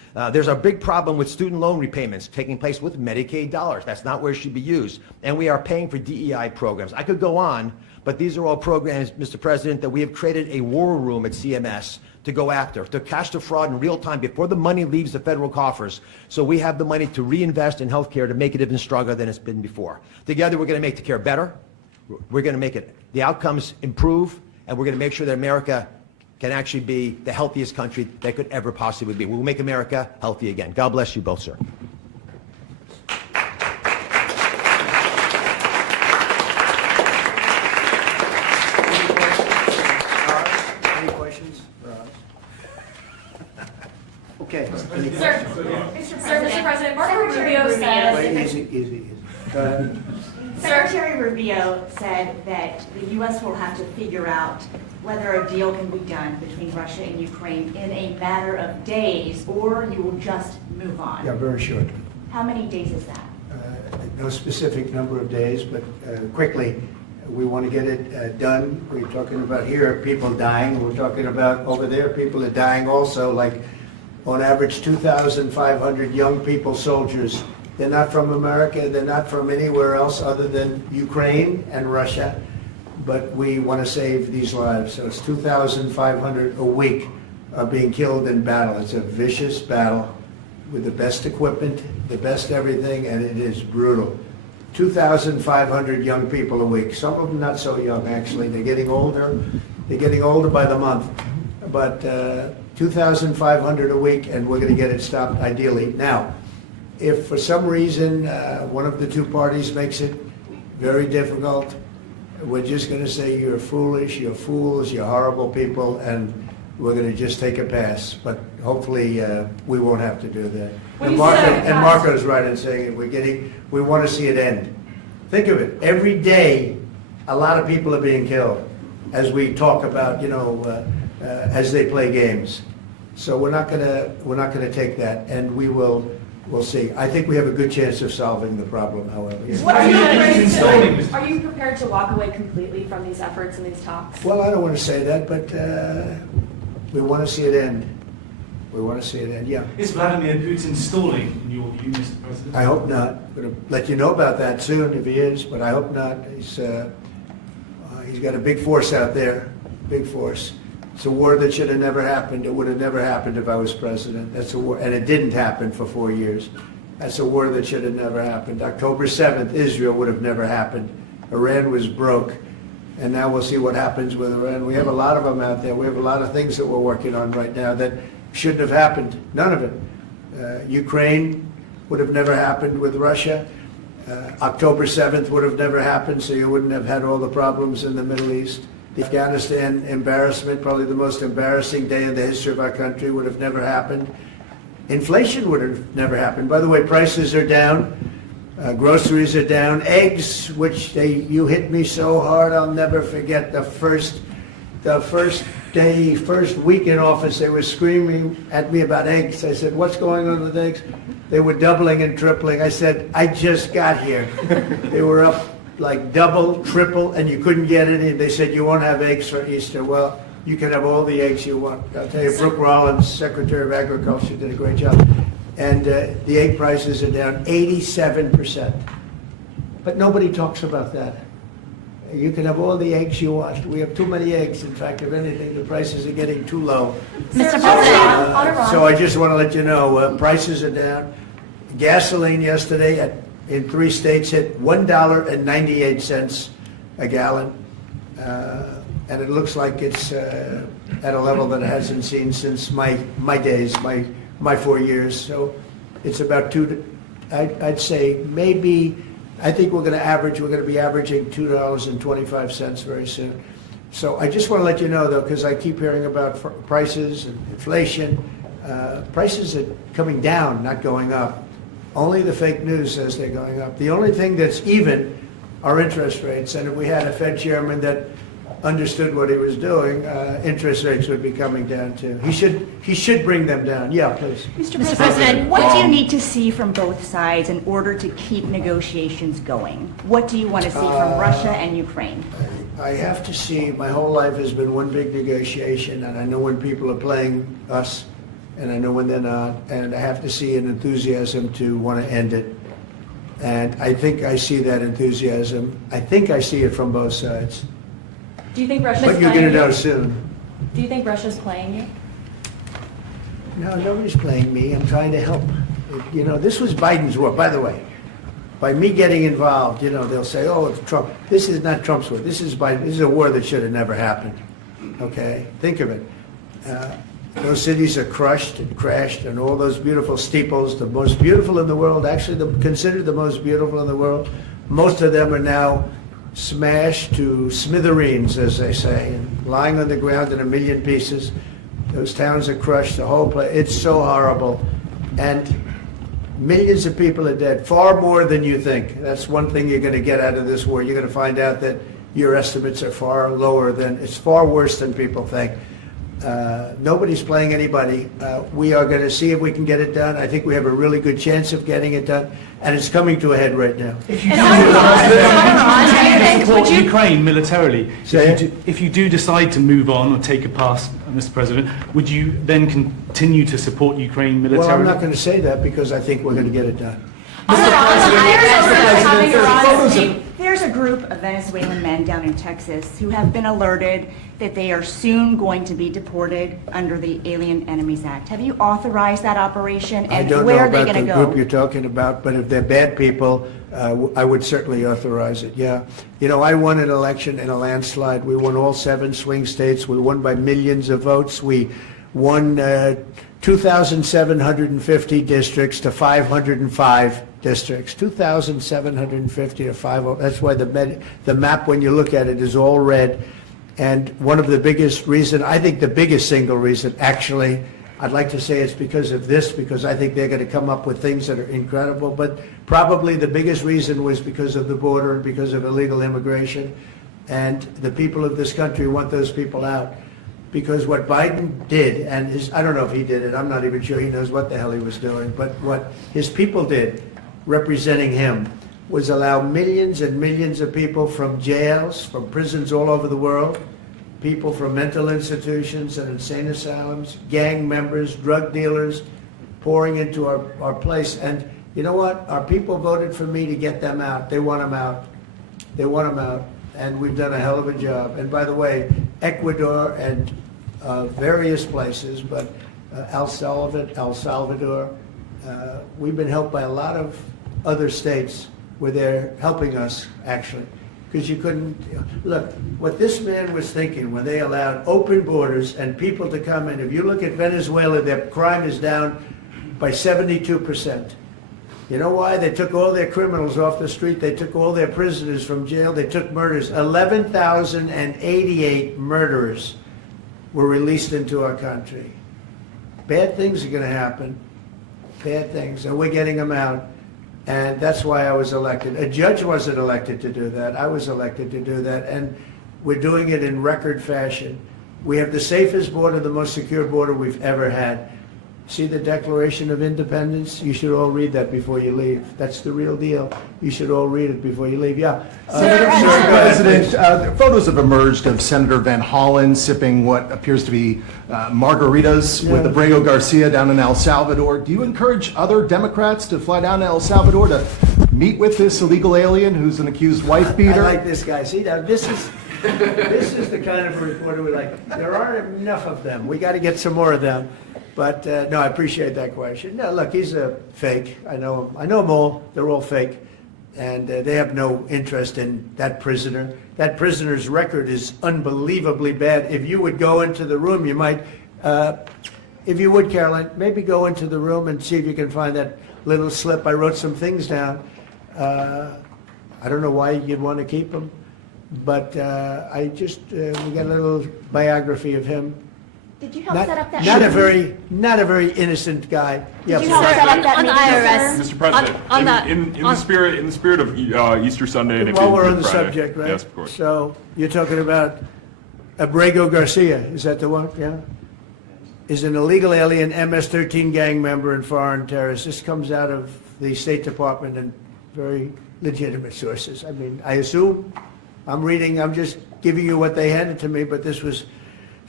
There's a big problem with student loan repayments taking place with Medicaid dollars. That's not where it should be used. And we are paying for DEI programs. I could go on, but these are all programs, Mr. President, that we have created a war room at CMS to go after, to catch the fraud in real time before the money leaves the federal coffers. So we have the money to reinvest in healthcare to make it even stronger than it's been before. Together, we're going to make the care better. We're going to make the outcomes improve, and we're going to make sure that America can actually be the healthiest country that could ever possibly be. We'll make America healthy again. God bless you both, sir. Any questions? Okay. Any Sir, questions? Mr. President, Marco Secretary Rubio Rubio says... Wait, easy. Go ahead. Secretary Rubio said that the U.S. will have to figure out whether a deal can be done between Russia and Ukraine in a matter of days, or you will just move on. Yeah, very short. How many days is that? No specific number of days, but quickly, we want to get it done. We're talking about here, people dying. We're talking about over there, people are dying also, like on average 2,500 young people, soldiers. They're not from America, they're not from anywhere else other than Ukraine and Russia, but we want to save these lives. So it's 2,500 a week are being killed in battle. It's a vicious battle with the best equipment, the best everything, and it is brutal. 2,500 young people a week. Some of them not so young, actually. They're getting older. They're getting older by the month. But 2,500 a week, and we're going to get it stopped ideally. Now, if for some reason one of the two parties makes it very difficult, we're just going to say you're foolish, you're fools, you're horrible people, and we're going to just take a pass. But hopefully we won't have to do that. When And you say Marco's right in saying it. We want to see it end. Think of it. Every day, a lot of people are being killed as we talk about, as they play games. So we're not gonna take that, and we'll see. I think we have a good chance of solving the problem, however. Are you prepared to walk away completely from these efforts and these talks? Well, I don't want to say that, but we want to see it end. We want to see it end, yeah. Is Vladimir Putin stalling, in your view, Mr. President? I hope not. I'm going to let you know about that soon if he is, but I hope not. He's got a big force out there, big force. It's a war that should have never happened. It would have never happened if I was president. That's a war, and it didn't happen for 4 years. That's a war that should have never happened. October 7th, Israel would have never happened. Iran was broke, and now we'll see what happens with Iran. We have a lot of them out there. We have a lot of things that we're working on right now that shouldn't have happened. None of it. Ukraine would have never happened with Russia. October 7th would have never happened, so you wouldn't have had all the problems in the Middle East. The Afghanistan embarrassment, probably the most embarrassing day in the history of our country, would have never happened. Inflation would have never happened. By the way, prices are down. Groceries are down. Eggs, which you hit me so hard, I'll never forget the first week in office, they were screaming at me about eggs. I said, what's going on with eggs? They were doubling and tripling. I said, I just got here. They were up like double, triple, and you couldn't get any. They said, you won't have eggs for Easter. Well, you can have all the eggs you want. I'll tell you, Brooke Rollins, Secretary of Agriculture, did a great job. And the egg prices are down 87%. But nobody talks about that. You can have all the eggs you want. We have too many eggs. In fact, if anything, the prices are getting too low. Mr. President, So I just want to let you know, prices are down. Gasoline yesterday in 3 states hit $1.98 a gallon. And it looks like it's at a level that it hasn't seen since my days, my 4 years. So it's about I'd say maybe, I think we're going to be averaging $2.25 very soon. So I just want to let you know, though, because I keep hearing about prices and inflation. Prices are coming down, not going up. Only the fake news says they're going up. The only thing that's even are interest rates. And if we had a Fed chairman that understood what he was doing, interest rates would be coming down too. He should bring them down. Yeah, please. Mr. President, what do you need to see from both sides in order to keep negotiations going? What do you want to see from Russia and Ukraine? I have to see, my whole life has been one big negotiation, and I know when people are playing us and I know when they're not, and I have to see an enthusiasm to want to end it. And I think I see that enthusiasm. I think I see it from both sides. Do you think Russia's But you're playing going to know you? soon. Do you think Russia's playing you? No, nobody's playing me. I'm trying to help. You know, this was Biden's war, by the way. By me getting involved, you know, they'll say, oh, it's Trump. This is not Trump's war. This is Biden. This is a war that should have never happened. Okay? Think of it. Those cities are crushed and crashed, and all those beautiful steeples, the most beautiful in the world, actually considered the most beautiful in the world, most of them are now smashed to smithereens, as they say, and lying on the ground in a million pieces. Those towns are crushed, the whole place. It's so horrible. And millions of people are dead, far more than you think. That's one thing you're going to get out of this war. You're going to find out that your estimates are far lower than, it's far worse than people think. Nobody's playing anybody. We are going to see if we can get it done. I think we have a really good chance of getting it done, and it's coming to a head right now. If you do support Would you- Ukraine militarily, Say if you do decide to move on or take a pass, Mr. President, would you then continue to support Ukraine militarily? Well, I'm not going to say that because I think we're going to get it done. There's a group of Venezuelan men down in Texas who have been alerted that they are soon going to be deported under the Alien Enemies Act. Have you authorized that operation, I and don't know where are they about going the to group you're go? talking about, but if they're bad people, I would certainly authorize it, yeah. You know, I won an election in a landslide. We won all 7 swing states. We won by millions of votes. We won 2,750 districts to 505 districts. 2,750 to 5. That's why the map, when you look at it, is all red. And one of the biggest reason, I think the biggest single reason, actually, I'd like to say it's because of this, because I think they're going to come up with things that are incredible. But probably the biggest reason was because of the border and because of illegal immigration. And the people of this country want those people out. Because what Biden did, and I don't know if he did it, I'm not even sure he knows what the hell he was doing, but what his people did, representing him, was allow millions and millions of people from jails, from prisons all over the world, people from mental institutions and insane asylums, gang members, drug dealers, pouring into our place. And you know what? Our people voted for me to get them out. They want them out. They want them out. And we've done a hell of a job. And by the way, Ecuador and various places, but El Salvador, we've been helped by a lot of other states where they're helping us, actually. Because you couldn't, look, what this man was thinking when they allowed open borders and people to come in, if you look at Venezuela, their crime is down by 72%. You know why? They took all their criminals off the street. They took all their prisoners from jail. They took murders. 11,088 murderers were released into our country. Bad things are going to happen. Bad things. And we're getting them out. And that's why I was elected. A judge wasn't elected to do that. I was elected to do that. And we're doing it in record fashion. We have the safest border, the most secure border we've ever had. See the Declaration of Independence? You should all read that before you leave. That's the real deal. You should all read it before you leave. Yeah. Mr. President, photos have emerged of Senator Van Hollen sipping what appears to be margaritas with Abrego Garcia down in El Salvador. Do you encourage other Democrats to fly down to El Salvador to meet with this illegal alien who's an accused wife beater? I like this guy. See, now this is the kind of reporter we like. There aren't enough of them. We got to get some more of them. But no, I appreciate that question. No, look, he's a fake. I know him. I know them all. They're all fake. And they have no interest in that prisoner. That prisoner's record is unbelievably bad. If you would go into the room, you might, if you would, Caroline, maybe go into the room and see if you can find that little slip. I wrote some things down. I don't know why you'd want to keep them, but we got a little biography of him. Did you help set up that Not a meeting? very innocent guy. Did you help set up that on the meeting, IRS. sir? Mr. President, On the- in the spirit of Easter Sunday and While we're on Good the Friday. subject, right? Yes, of course. So you're talking about Abrego Garcia, is that the one? Yeah? Is an illegal alien MS-13 gang member and foreign terrorist. This comes out of the State Department and very legitimate sources. I mean, I assume, I'm just giving you what they handed to me, but this was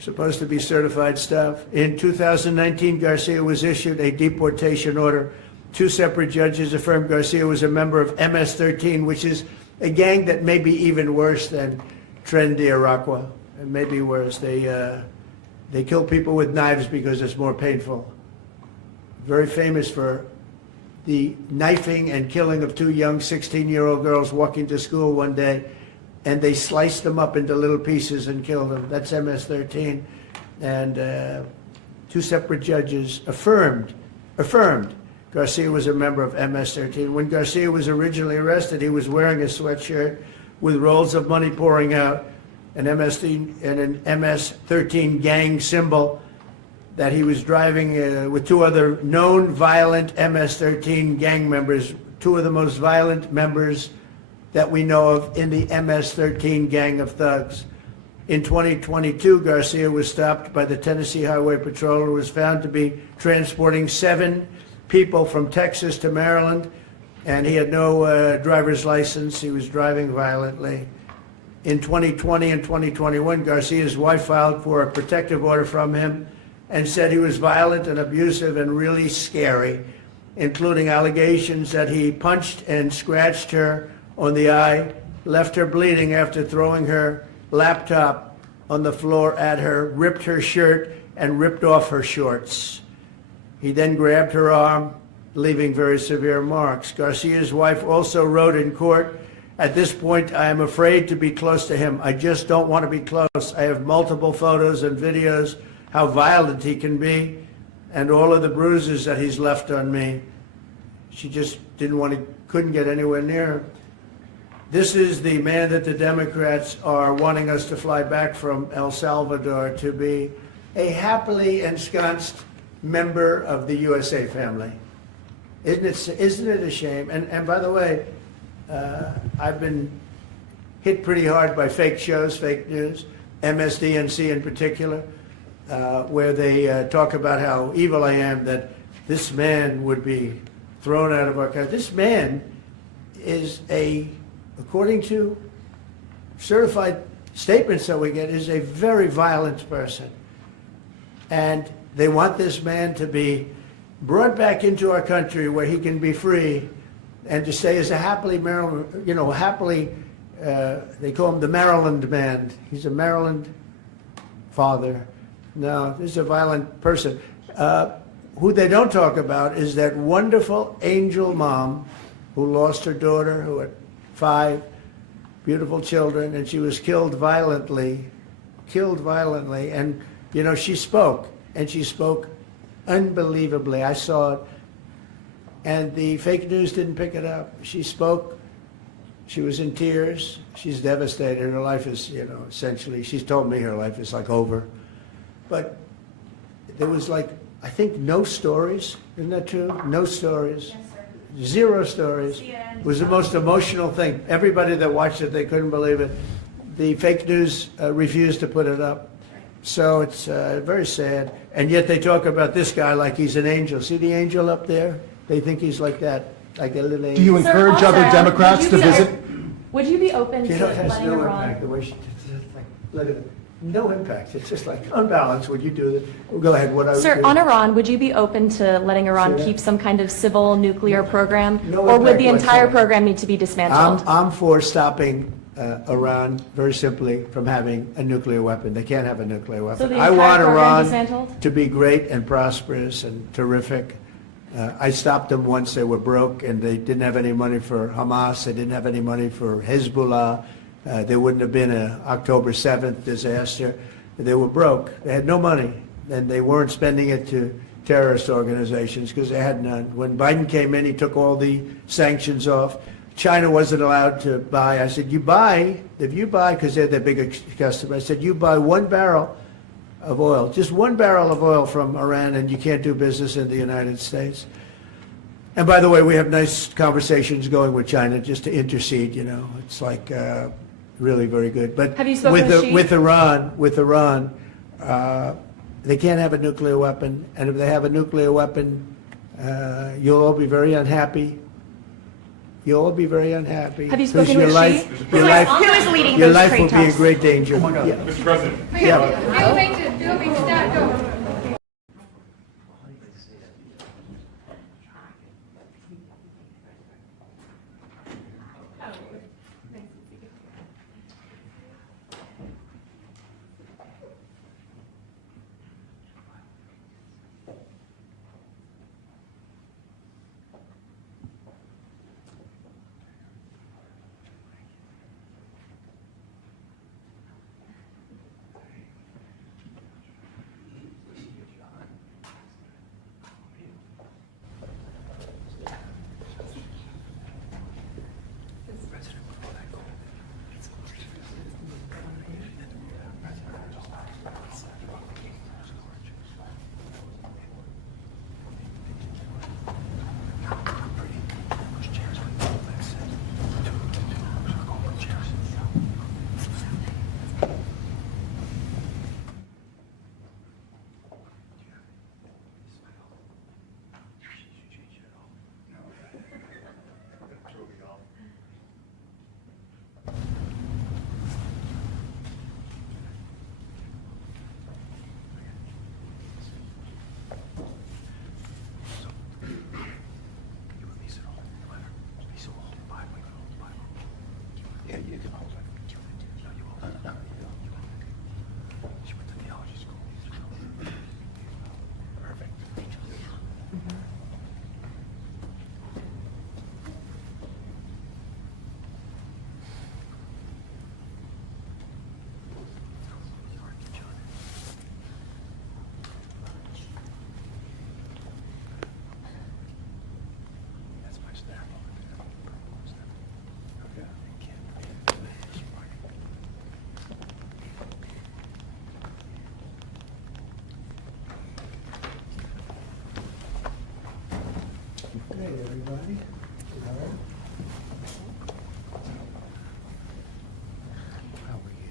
supposed to be certified stuff. In 2019, Garcia was issued a deportation order. 2 separate judges affirmed Garcia was a member of MS-13, which is a gang that may be even worse than Tren de Aragua. It may be worse. They kill people with knives because it's more painful. Very famous for the knifing and killing of 2 young 16-year-old girls walking to school one day, and they sliced them up into little pieces and killed them. That's MS-13. And 2 separate judges affirmed Garcia was a member of MS-13. When Garcia was originally arrested, he was wearing a sweatshirt with rolls of money pouring out, an MS-13 gang symbol that he was driving with 2 other known violent MS-13 gang members, 2 of the most violent members that we know of in the MS-13 gang of thugs. In 2022, Garcia was stopped by the Tennessee Highway Patrol and was found to be transporting 7 people from Texas to Maryland, and he had no driver's license. He was driving violently. In 2020 and 2021, Garcia's wife filed for a protective order from him and said he was violent and abusive and really scary, including allegations that he punched and scratched her on the eye, left her bleeding after throwing her laptop on the floor at her, ripped her shirt, and ripped off her shorts. He then grabbed her arm, leaving very severe marks. Garcia's wife also wrote in court, "At this point, I am afraid to be close to him. I just don't want to be close. I have multiple photos and videos how violent he can be and all of the bruises that he's left on me." She just couldn't get anywhere near him. This is the man that the Democrats are wanting us to fly back from El Salvador to be a happily ensconced member of the USA family. Isn't it a shame? And by the way, I've been hit pretty hard by fake shows, fake news, MSDNC in particular, where they talk about how evil I am, that this man would be thrown out of our country. This man is according to certified statements that we get, is a very violent person. And they want this man to be brought back into our country where he can be free and to stay as a happily Maryland, they call him the Maryland man. He's a Maryland father. No, this is a violent person. Who they don't talk about is that wonderful angel mom who lost her daughter, who had 5 beautiful children, and she was killed violently. And, she spoke, and she spoke unbelievably. I saw it, and the fake news didn't pick it up. She spoke. She was in tears. She's devastated. Her life is, essentially, she's told me her life is like over. But there was I think no stories. Isn't that true? No stories. Yes, sir. 0 stories. It was the most emotional thing. Everybody that watched it, they couldn't believe it. The fake news refused to put it up. So it's very sad. And yet they talk about this guy like he's an angel. See the angel up there? They think he's like that, like a little angel. Do you encourage Sir, other also, Democrats to visit? Would you be open to It has letting no Iran? impact. The way she let it. No impact. It's just like unbalanced. Would you do that? Well, go ahead. What I Sir, would on Iran, would you be open to letting Iran Say that. keep some kind of civil nuclear program? No Or would impact the entire whatsoever. program need to be dismantled? I'm for stopping Iran, very simply, from having a nuclear weapon. They can't have a nuclear weapon. So the I entire want program Iran dismantled? to be great and prosperous and terrific. I stopped them once they were broke and they didn't have any money for Hamas. They didn't have any money for Hezbollah. There wouldn't have been an October 7th disaster. They were broke. They had no money, and they weren't spending it to terrorist organizations because they had none. When Biden came in, he took all the sanctions off. China wasn't allowed to buy. I said, if you buy, because they're their biggest customer, I said, you buy 1 barrel of oil, just 1 barrel of oil from Iran, and you can't do business in the United States. And by the way, we have nice conversations going with China just to intercede, It's like really very good. But Have you spoken with Xi? with Iran, they can't have a nuclear weapon, and if they have a nuclear weapon, you'll all be very unhappy. You'll all be very unhappy. Have you 'Cause spoken your with life, Xi? your life, Who is leading your those life trade will be in talks? great danger. Mr. President. Yeah. I would like to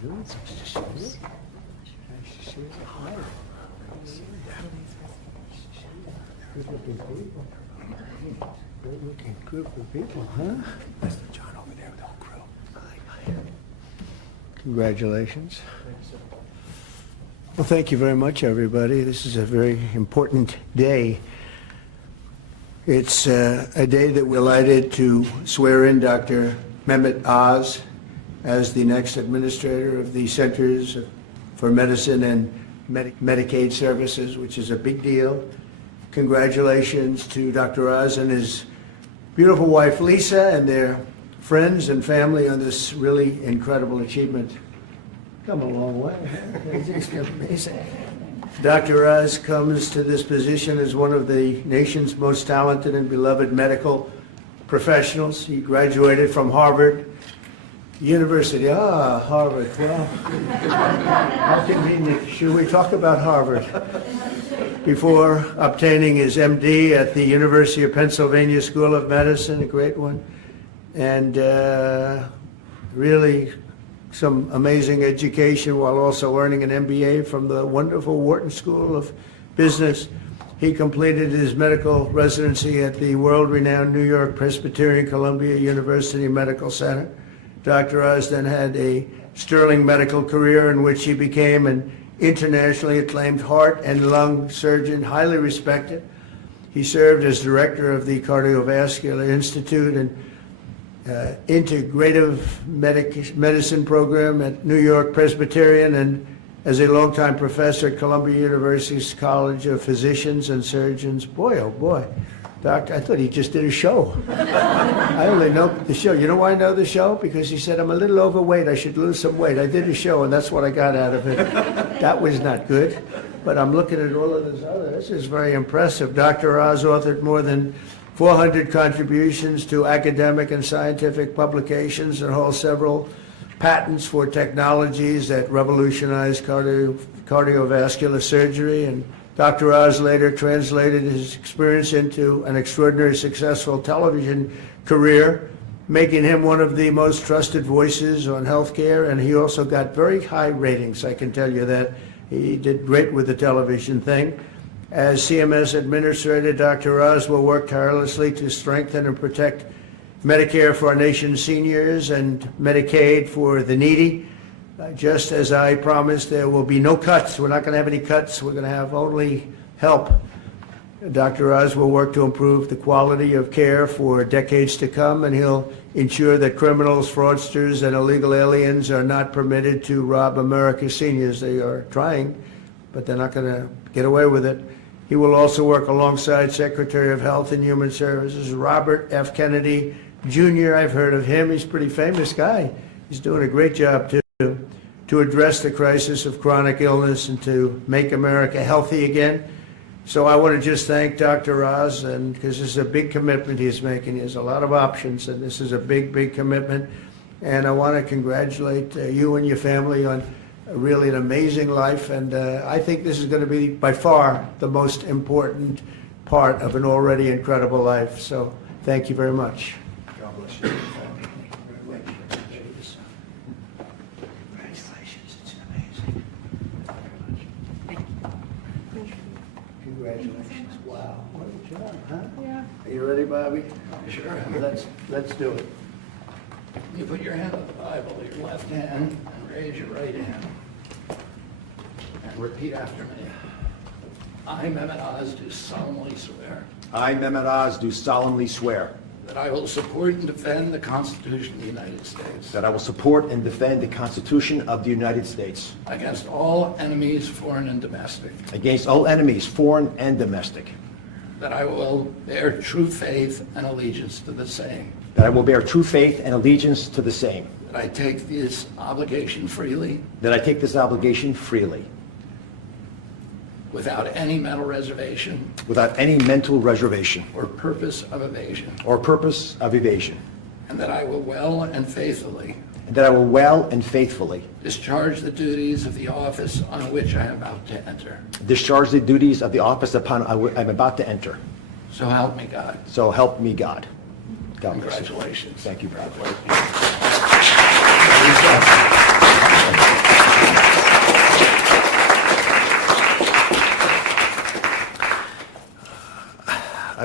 Good-looking people. Good-looking group of people, huh? That's John over there with the whole crew. Congratulations. Well, thank you very much, everybody. This is a very important day. It's a day that we're delighted to swear in Dr. Mehmet Oz as the next administrator of the Centers for Medicine and Medicaid Services, which is a big deal. Congratulations to Dr. Oz and his beautiful wife, Lisa, and their friends and family on this really incredible achievement. Come a long way. It's just amazing. Dr. Oz comes to this position as one of the nation's most talented and beloved medical professionals. He graduated from Harvard University. Harvard. Well, how convenient. Should we talk about Harvard? Before obtaining his MD at the University of Pennsylvania School of Medicine, a great one, and really some amazing education while also earning an MBA from the wonderful Wharton School of Business. He completed his medical residency at the world-renowned New York Presbyterian Columbia University Medical Center. Dr. Oz then had a sterling medical career in which he became an internationally acclaimed heart and lung surgeon, highly respected. He served as director of the Cardiovascular Institute and Integrative Medicine program at New York Presbyterian, and as a longtime professor at Columbia University's College of Physicians and Surgeons. Boy, oh boy. Doctor, I thought he just did a show. I only know the show. You know why I know the show? Because he said, I'm a little overweight, I should lose some weight. I did a show, and that's what I got out of it. That was not good. But I'm looking at all of this other. This is very impressive. Dr. Oz authored more than 400 contributions to academic and scientific publications and holds several patents for technologies that revolutionize cardiovascular surgery. And Dr. Oz later translated his experience into an extraordinarily successful television career, making him one of the most trusted voices on healthcare, and he also got very high ratings, I can tell you that. He did great with the television thing. As CMS Administrator, Dr. Oz will work tirelessly to strengthen and protect Medicare for our nation's seniors and Medicaid for the needy. Just as I promised, there will be no cuts. We're not going to have any cuts. We're going to have only help. Dr. Oz will work to improve the quality of care for decades to come, and he'll ensure that criminals, fraudsters, and illegal aliens are not permitted to rob America's seniors. They are trying, but they're not going to get away with it. He will also work alongside Secretary of Health and Human Services, Robert F. Kennedy, Jr. I've heard of him. He's a pretty famous guy. He's doing a great job, too, to address the crisis of chronic illness and to make America healthy again. So I want to just thank Dr. Oz, and because this is a big commitment he's making. He has a lot of options, and this is a big, big commitment. And I want to congratulate you and your family on really an amazing life. And I think this is going to be by far the most important part of an already incredible life. So thank you very much. God bless you. Congratulations. Wow. What a job, huh? Yeah. Are you ready, Bobby? Sure. Let's do it. You put your hand on the Bible with your left hand and raise your right hand. And repeat after me. I, Mehmet Oz, do solemnly swear I, Mehmet Oz, do solemnly swear that I will support and defend the Constitution of the United States that I will support and defend the Constitution of the United States against all enemies, foreign and domestic, against all enemies, foreign and domestic, that I will bear true faith and allegiance to the same, that I will bear true faith and allegiance to the same, that I take this obligation freely that I take this obligation freely, without any mental reservation without any mental reservation or purpose of evasion, or purpose of evasion, and that I will well and faithfully and that I will well and faithfully discharge the duties of the office on which I am about to enter. discharge the duties of the office upon I'm about to enter. So help me God. So help me God. God bless you. Congratulations. Thank you, brother. God bless you.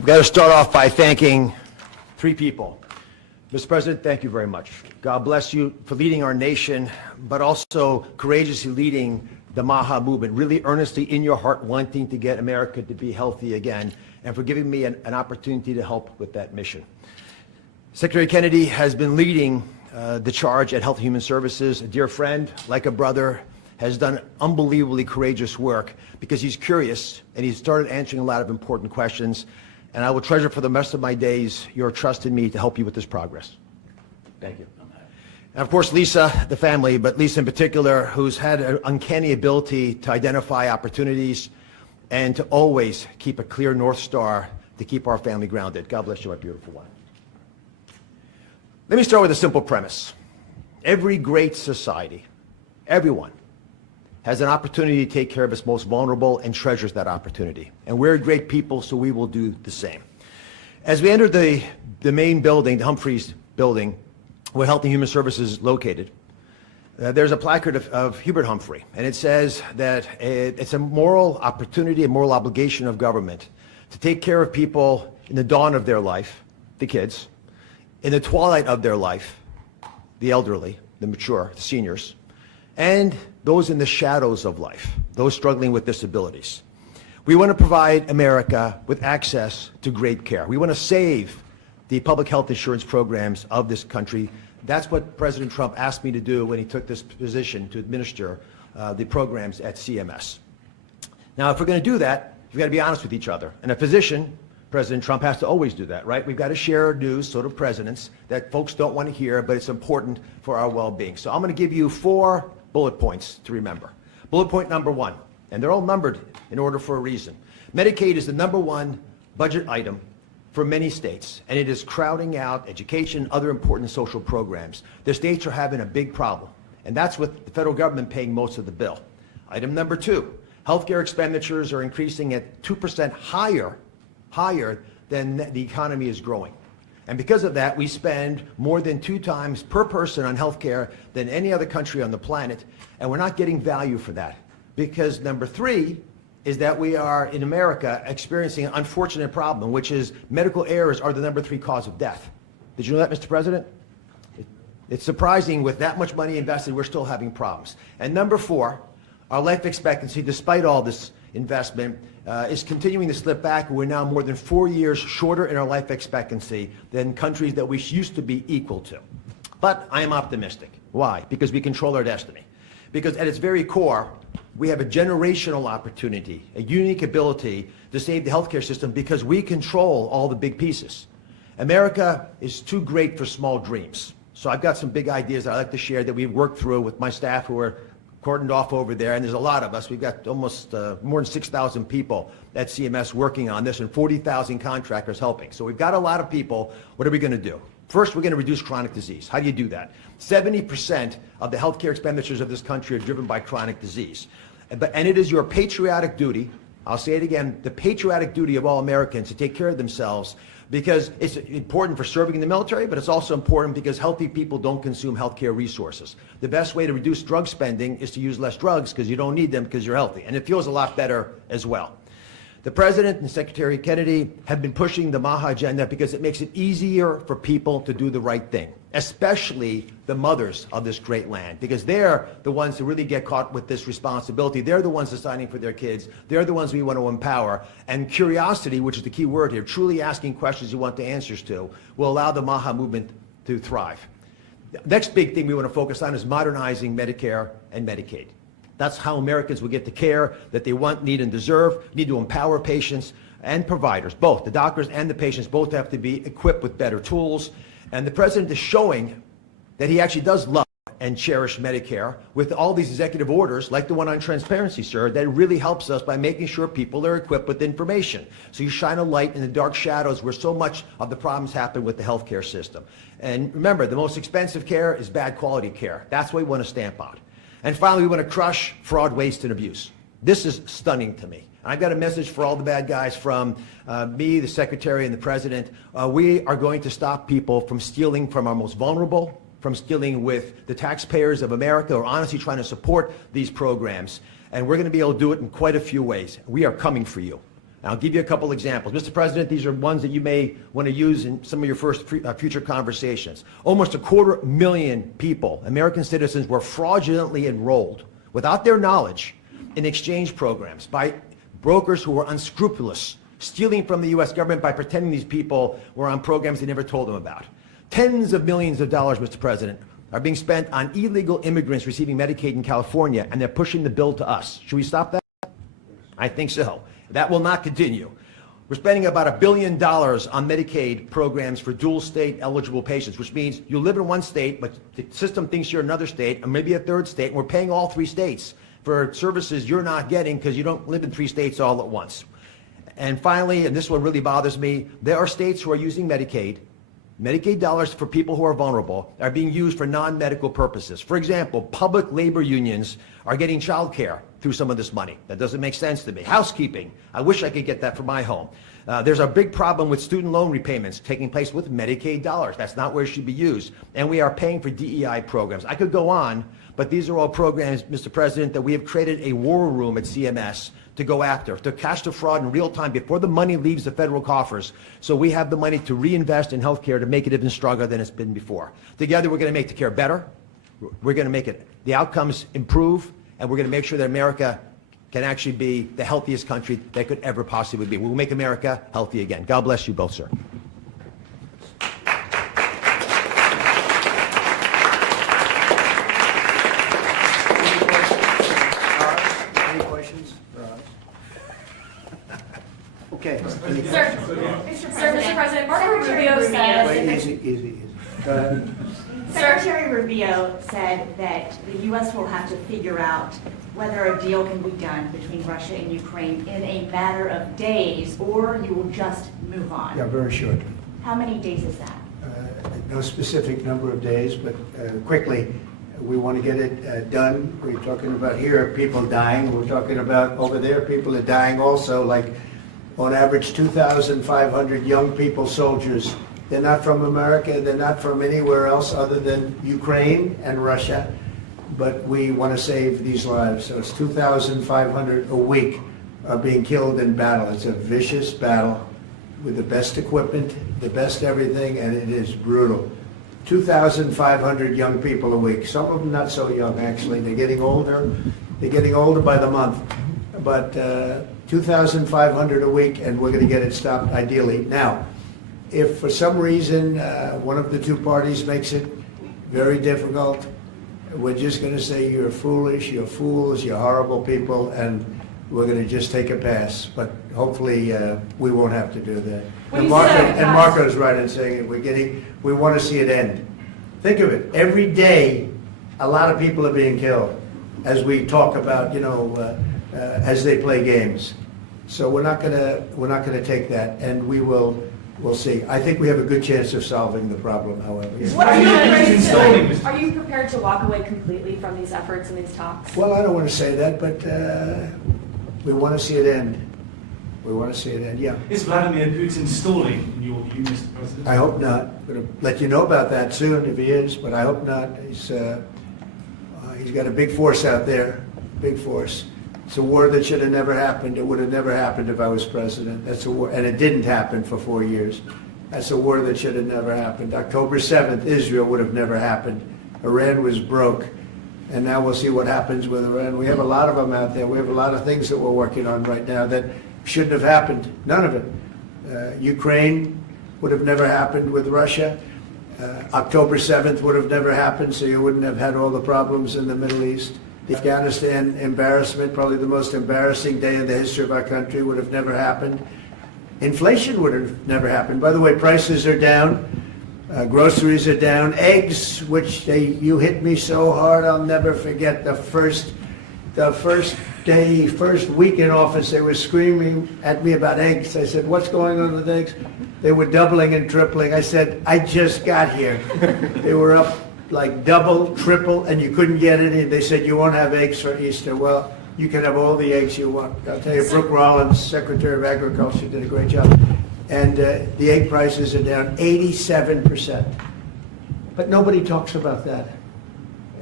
I've got to start off by thanking three people. Mr. President, thank you very much. God bless you for leading our nation, but also courageously leading the MAHA movement, really earnestly in your heart wanting to get America to be healthy again, and for giving me an opportunity to help with that mission. Secretary Kennedy has been leading the charge at Health and Human Services. A dear friend, like a brother, has done unbelievably courageous work because he's curious and he's started answering a lot of important questions. And I will treasure for the rest of my days your trust in me to help you with this progress. Thank you. And of course, Lisa, the family, but Lisa in particular, who's had an uncanny ability to identify opportunities and to always keep a clear North Star to keep our family grounded. God bless you, my beautiful one. Let me start with a simple premise. Every great society, everyone, has an opportunity to take care of its most vulnerable and treasures that opportunity. And we're great people, so we will do the same. As we entered the main building, the Humphreys building, where Health and Human Services is located, there's a placard of Hubert Humphrey, and it says that it's a moral opportunity, a moral obligation of government to take care of people in the dawn of their life, the kids, in the twilight of their life, the elderly, the mature, the seniors, and those in the shadows of life, those struggling with disabilities. We want to provide America with access to great care. We want to save the public health insurance programs of this country. That's what President Trump asked me to do when he took this position to administer the programs at CMS. Now, if we're going to do that, we've got to be honest with each other. And a physician, President Trump, has to always do that, right? We've got to share news, sort of presidents, that folks don't want to hear, but it's important for our well-being. So I'm going to give you 4 bullet points to remember. Bullet point number 1, and they're all numbered in order for a reason. Medicaid is the #1 budget item for many states, and it is crowding out education, other important social programs. The states are having a big problem, and that's with the federal government paying most of the bill. Item number 2, healthcare expenditures are increasing at 2% higher than the economy is growing. And because of that, we spend more than 2 times per person on healthcare than any other country on the planet, and we're not getting value for that. Because number 3 is that we are, in America, experiencing an unfortunate problem, which is medical errors are the number 3 cause of death. Did you know that, Mr. President? It's surprising with that much money invested, we're still having problems. And number 4, our life expectancy, despite all this investment, is continuing to slip back. We're now more than 4 years shorter in our life expectancy than countries that we used to be equal to. But I am optimistic. Why? Because we control our destiny. Because at its very core, we have a generational opportunity, a unique ability to save the healthcare system because we control all the big pieces. America is too great for small dreams. So I've got some big ideas that I'd like to share that we've worked through with my staff who are cordoned off over there, and there's a lot of us. We've got almost more than 6,000 people at CMS working on this and 40,000 contractors helping. So we've got a lot of people. What are we going to do? First, we're going to reduce chronic disease. How do you do that? 70% of the healthcare expenditures of this country are driven by chronic disease. And it is your patriotic duty, I'll say it again, the patriotic duty of all Americans to take care of themselves, because it's important for serving in the military, but it's also important because healthy people don't consume healthcare resources. The best way to reduce drug spending is to use less drugs because you don't need them because you're healthy. And it feels a lot better as well. The President and Secretary Kennedy have been pushing the MAHA agenda because it makes it easier for people to do the right thing, especially the mothers of this great land, because they're the ones who really get caught with this responsibility. They're the ones deciding for their kids. They're the ones we want to empower. And curiosity, which is the key word here, truly asking questions you want the answers to, will allow the MAHA movement to thrive. The next big thing we want to focus on is modernizing Medicare and Medicaid. That's how Americans will get the care that they want, need, and deserve. Need to empower patients and providers, both. The doctors and the patients both have to be equipped with better tools. And the President is showing that he actually does love and cherish Medicare with all these executive orders, like the one on transparency, sir, that really helps us by making sure people are equipped with information. So you shine a light in the dark shadows where so much of the problems happen with the healthcare system. And remember, the most expensive care is bad quality care. That's what we want to stamp out. And finally, we want to crush fraud, waste, and abuse. This is stunning to me. I've got a message for all the bad guys from me, the Secretary, and the President. We are going to stop people from stealing from our most vulnerable, from stealing with the taxpayers of America, who are honestly trying to support these programs. And we're going to be able to do it in quite a few ways. We are coming for you. I'll give you a couple examples. Mr. President, these are ones that you may want to use in some of your future conversations. Almost 250,000 people, American citizens, were fraudulently enrolled without their knowledge in exchange programs by brokers who were unscrupulous, stealing from the U.S. government by pretending these people were on programs they never told them about. Tens of millions of dollars, Mr. President, are being spent on illegal immigrants receiving Medicaid in California, and they're pushing the bill to us. Should we stop that? I think so. That will not continue. We're spending about $1 billion on Medicaid programs for dual state eligible patients, which means you live in one state, but the system thinks you're another state, or maybe a third state, and we're paying all 3 states for services you're not getting because you don't live in 3 states all at once. And finally, and this one really bothers me, there are states who are using Medicaid dollars for people who are vulnerable are being used for non-medical purposes. For example, public labor unions are getting child care through some of this money. That doesn't make sense to me. Housekeeping, I wish I could get that for my home. There's a big problem with student loan repayments taking place with Medicaid dollars. That's not where it should be used. And we are paying for DEI programs. I could go on, but these are all programs, Mr. President, that we have created a war room at CMS to go after, to catch the fraud in real time before the money leaves the federal coffers. So we have the money to reinvest in healthcare to make it even stronger than it's been before. Together, we're going to make the care better. We're going to make the outcomes improve, and we're going to make sure that America can actually be the healthiest country that could ever possibly be. We'll make America healthy again. God bless you both, sir. Any questions? Okay. Sir, Mr. President, Marco Rubio said. Wait, easy. Go ahead. Secretary Rubio said that the U.S. will have to figure out whether a deal can be done between Russia and Ukraine in a matter of days, or you will just move on. Yeah, very short. How many days is that? No specific number of days, but quickly, we want to get it done. We're talking about here, people dying. We're talking about over there, people are dying also, like on average 2,500 young people, soldiers. They're not from America, they're not from anywhere else other than Ukraine and Russia, but we want to save these lives. So it's 2,500 a week are being killed in battle. It's a vicious battle with the best equipment, the best everything, and it is brutal. 2,500 young people a week. Some of them not so young, actually. They're getting older. They're getting older by the month. But 2,500 a week, and we're going to get it stopped ideally. Now, if for some reason one of the two parties makes it very difficult, we're just going to say you're foolish, you're fools, you're horrible people, and we're going to just take a pass. But hopefully we won't have to do that. And Marco's right in saying it. We want to see it end. Think of it. Every day, a lot of people are being killed as we talk about, as they play games. So we're not going to take that, and we'll see. I think we have a good chance of solving the problem, however. Are you prepared to walk away completely from these efforts and these talks? Well, I don't want to say that, but we want to see it end. We want to see it end, yeah. Is Vladimir Putin stalling, in your view, Mr. President? I hope not. I'm going to let you know about that soon if he is, but I hope not. He's got a big force out there, big force. It's a war that should have never happened. It would have never happened if I was president. That's a war, and it didn't happen for 4 years. That's a war that should have never happened. October 7th, Israel would have never happened. Iran was broke, and now we'll see what happens with Iran. We have a lot of them out there. We have a lot of things that we're working on right now that shouldn't have happened. None of it. Ukraine would have never happened with Russia. October 7th would have never happened, so you wouldn't have had all the problems in the Middle East. The Afghanistan embarrassment, probably the most embarrassing day in the history of our country, would have never happened. Inflation would have never happened. By the way, prices are down. Groceries are down. Eggs, which you hit me so hard, I'll never forget the first week in office, they were screaming at me about eggs. I said, what's going on with eggs? They were doubling and tripling. I said, I just got here. They were up like double, triple, and you couldn't get any. They said, you won't have eggs for Easter. Well, you can have all the eggs you want. I'll tell you, Brooke Rollins, Secretary of Agriculture, did a great job. And the egg prices are down 87%. But nobody talks about that.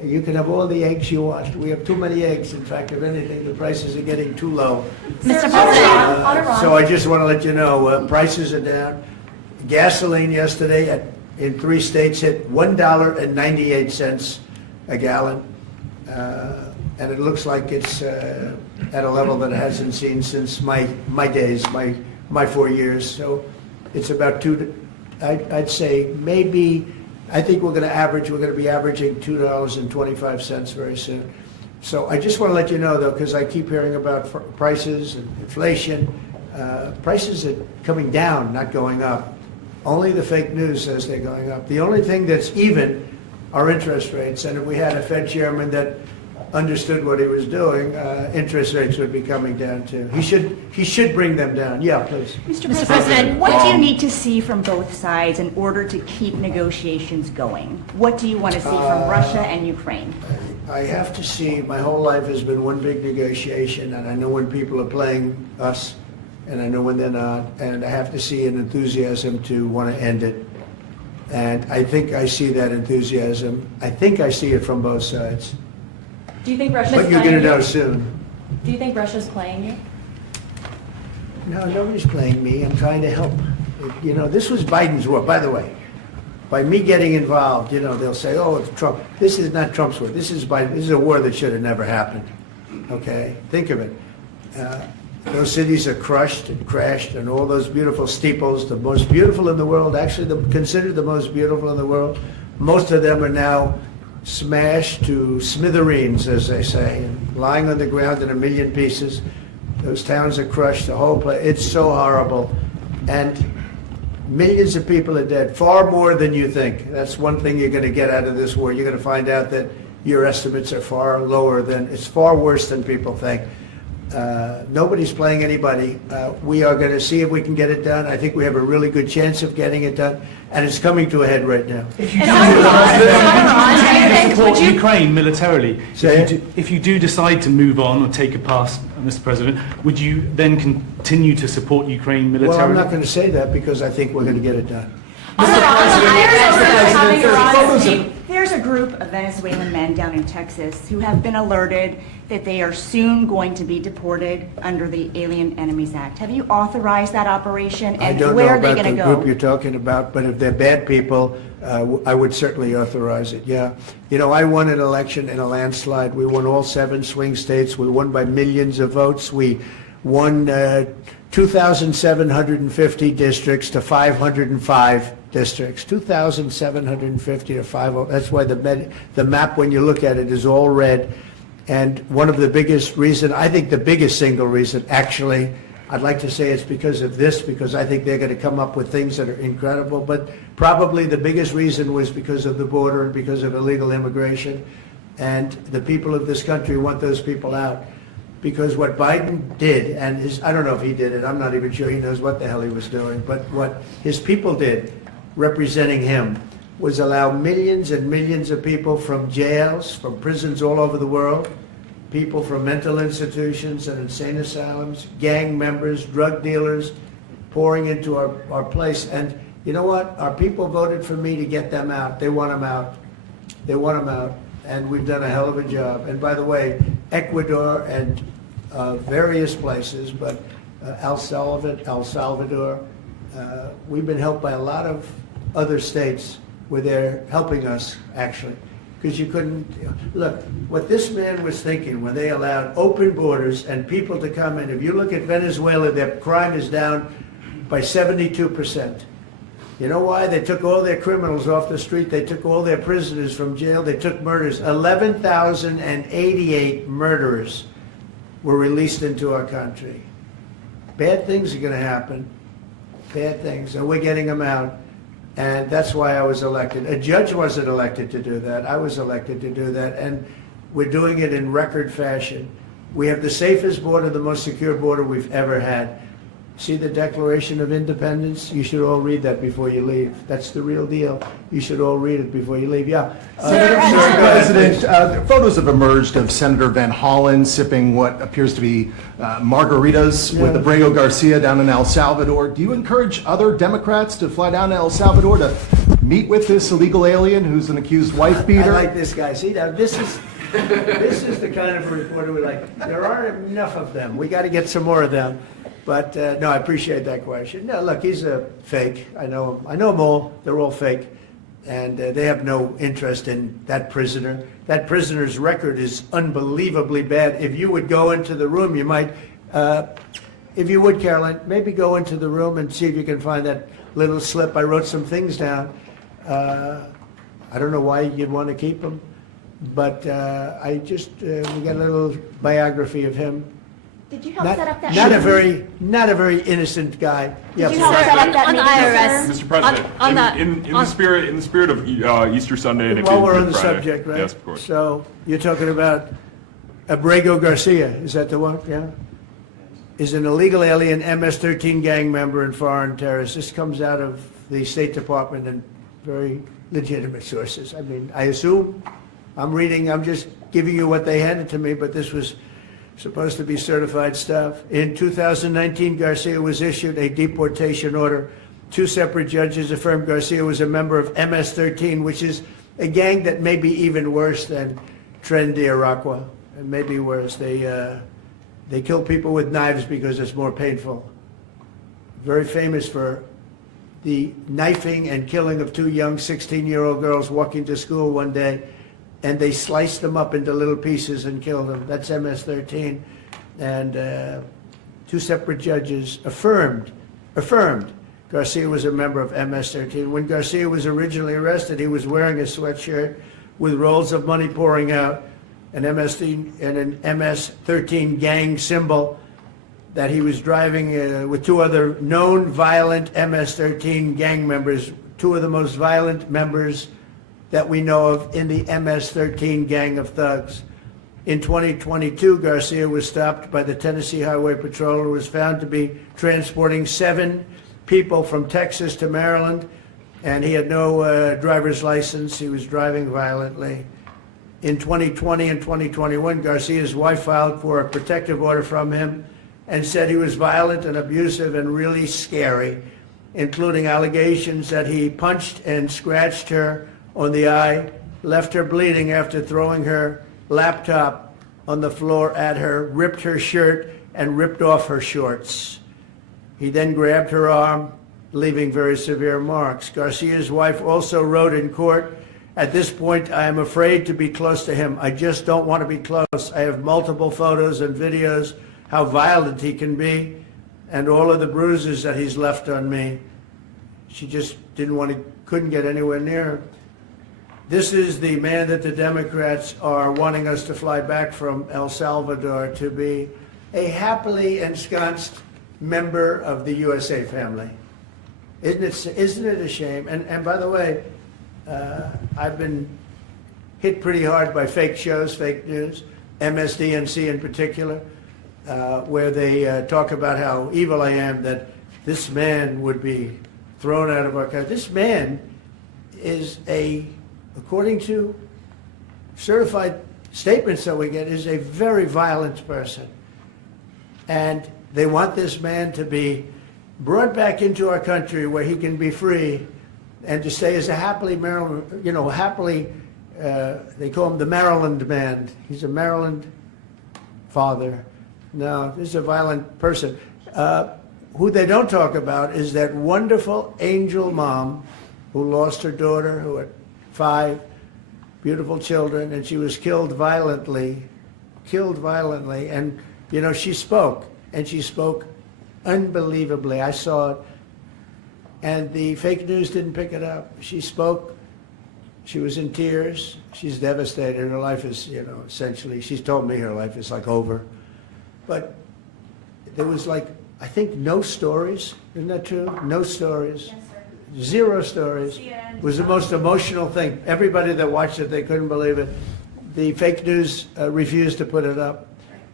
You can have all the eggs you want. We have too many eggs. In fact, if anything, the prices are getting too low. Mr. On President, Iran. So I just want to let you know, prices are down. Gasoline yesterday in 3 states hit $1.98 a gallon. And it looks like it's at a level that it hasn't seen since my days, my 4 years. So it's about I'd say maybe, I think we're going to be averaging $2.25 very soon. So I just want to let you know, though, because I keep hearing about prices and inflation. Prices are coming down, not going up. Only the fake news says they're going up. The only thing that's even are interest rates. And if we had a Fed chairman that understood what he was doing, interest rates would be coming down too. He should bring them down. Yeah, please. Mr. President, what do you need to see from both sides in order to keep negotiations going? What do you want to see from Russia and Ukraine? I have to see, my whole life has been one big negotiation, and I know when people are playing us, and I know when they're not, and I have to see an enthusiasm to want to end it. And I think I see that enthusiasm. I think I see it from both sides. Do you think Russia's But you're playing going to know you? soon. Do you think Russia's playing you? No, nobody's playing me. I'm trying to help. You know, this was Biden's war, by the way. By me getting involved, you know, they'll say, oh, it's Trump. This is not Trump's war. This is Biden. This is a war that should have never happened. Okay? Think of it. Those cities are crushed and crashed, and all those beautiful steeples, the most beautiful in the world, actually considered the most beautiful in the world, most of them are now smashed to smithereens, as they say, and lying on the ground in a million pieces. Those towns are crushed, the whole place. It's so horrible. And millions of people are dead, far more than you think. That's one thing you're going to get out of this war. You're going to find out that your estimates are far lower than, it's far worse than people think. Nobody's playing anybody. We are going to see if we can get it done. I think we have a really good chance of getting it done, and it's coming to a head right now. Support Ukraine militarily. Say If you do decide to move on or take a pass, Mr. President, would you then continue to support Ukraine militarily? Well, I'm not going to say that because I think we're going to get it done. There's a group of Venezuelan men down in Texas who have been alerted that they are soon going to be deported under the Alien Enemies Act. Have you authorized that operation, I and don't where know are they about going the to go? group you're talking about, but if they're bad people, I would certainly authorize it, yeah. You know, I won an election in a landslide. We won all 7 swing states. We won by millions of votes. We won 2,750 districts to 505 districts. 2,750 to 505. That's why the map, when you look at it, is all red. And one of the biggest reason, I think the biggest single reason, actually, I'd like to say it's because of this, because I think they're going to come up with things that are incredible, but probably the biggest reason was because of the border and because of illegal immigration. And the people of this country want those people out. Because what Biden did, and I don't know if he did it, I'm not even sure he knows what the hell he was doing, but what his people did, representing him, was allow millions and millions of people from jails, from prisons all over the world, people from mental institutions and insane asylums, gang members, drug dealers, pouring into our place. And you know what? Our people voted for me to get them out. They want them out. They want them out. And we've done a hell of a job. And by the way, Ecuador and various places, but El Salvador, we've been helped by a lot of other states where they're helping us, actually. Because you couldn't, look, what this man was thinking when they allowed open borders and people to come in, if you look at Venezuela, their crime is down by 72%. You know why? They took all their criminals off the street. They took all their prisoners from jail. They took murders. 11,088 murderers were released into our country. Bad things are going to happen. Bad things. And we're getting them out. And that's why I was elected. A judge wasn't elected to do that. I was elected to do that. And we're doing it in record fashion. We have the safest border, the most secure border we've ever had. See the Declaration of Independence? You should all read that before you leave. That's the real deal. You should all read it before you leave. Yeah. Mr. President, photos have emerged of Senator Van Hollen sipping what appears to be margaritas with Abrego Garcia down in El Salvador. Do you encourage other Democrats to fly down to El Salvador to meet with this illegal alien who's an accused wife beater? I like this guy. See, now this is the kind of reporter we like. There aren't enough of them. We got to get some more of them. But no, I appreciate that question. No, look, he's a fake. I know him. I know them all. They're all fake. And they have no interest in that prisoner. That prisoner's record is unbelievably bad. If you would go into the room, you might, if you would, Caroline, maybe go into the room and see if you can find that little slip. I wrote some things down. I don't know why you'd want to keep him, but we got a little biography of him. Did you help set up that Not a very innocent guy. Did you help set up that on the meeting, sir? IRS. Mr. President, in the spirit of Easter Sunday and While we're Good on the Friday. subject, right? Yes, of course. So you're talking about Abrego Garcia, is that the one? Yeah? Is an illegal alien MS-13 gang member and foreign terrorist. This comes out of the State Department and very legitimate sources. I mean, I assume, I'm just giving you what they handed to me, but this was supposed to be certified stuff. In 2019, Garcia was issued a deportation order. 2 separate judges affirmed Garcia was a member of MS-13, which is a gang that may be even worse than Tren de Aragua, and maybe worse. They kill people with knives because it's more painful. Very famous for the knifing and killing of 2 young 16-year-old girls walking to school one day, and they sliced them up into little pieces and killed them. That's MS-13. And 2 separate judges affirmed Garcia was a member of MS-13. When Garcia was originally arrested, he was wearing a sweatshirt with rolls of money pouring out, an MS-13 gang symbol that he was driving with 2 other known violent MS-13 gang members, 2 of the most violent members that we know of in the MS-13 gang of thugs. In 2022, Garcia was stopped by the Tennessee Highway Patrol and was found to be transporting 7 people from Texas to Maryland, and he had no driver's license. He was driving violently. In 2020 and 2021, Garcia's wife filed for a protective order from him and said he was violent and abusive and really scary, including allegations that he punched and scratched her on the eye, left her bleeding after throwing her laptop on the floor at her, ripped her shirt, and ripped off her shorts. He then grabbed her arm, leaving very severe marks. Garcia's wife also wrote in court, "At this point, I am afraid to be close to him. I just don't want to be close. I have multiple photos and videos how violent he can be and all of the bruises that he's left on me." She just couldn't get anywhere near him. This is the man that the Democrats are wanting us to fly back from El Salvador to be a happily ensconced member of the USA family. Isn't it a shame? And by the way, I've been hit pretty hard by fake shows, fake news, MSDNC in particular, where they talk about how evil I am, that this man would be thrown out of our country. This man is according to certified statements that we get, is a very violent person. And they want this man to be brought back into our country where he can be free and to stay as a happily Maryland, they call him the Maryland man. He's a Maryland father. No, this is a violent person. Who they don't talk about is that wonderful angel mom who lost her daughter, who had 5 beautiful children, and she was killed violently. And, she spoke, and she spoke unbelievably. I saw it. And the fake news didn't pick it up. She spoke. She was in tears. She's devastated. Her life is, essentially, she's told me her life is like over. But there was I think no stories. Isn't that true? No stories. Yes, sir. 0 stories. CNN. It was the most emotional thing. Everybody that watched it, they couldn't believe it. The fake news refused to put it up.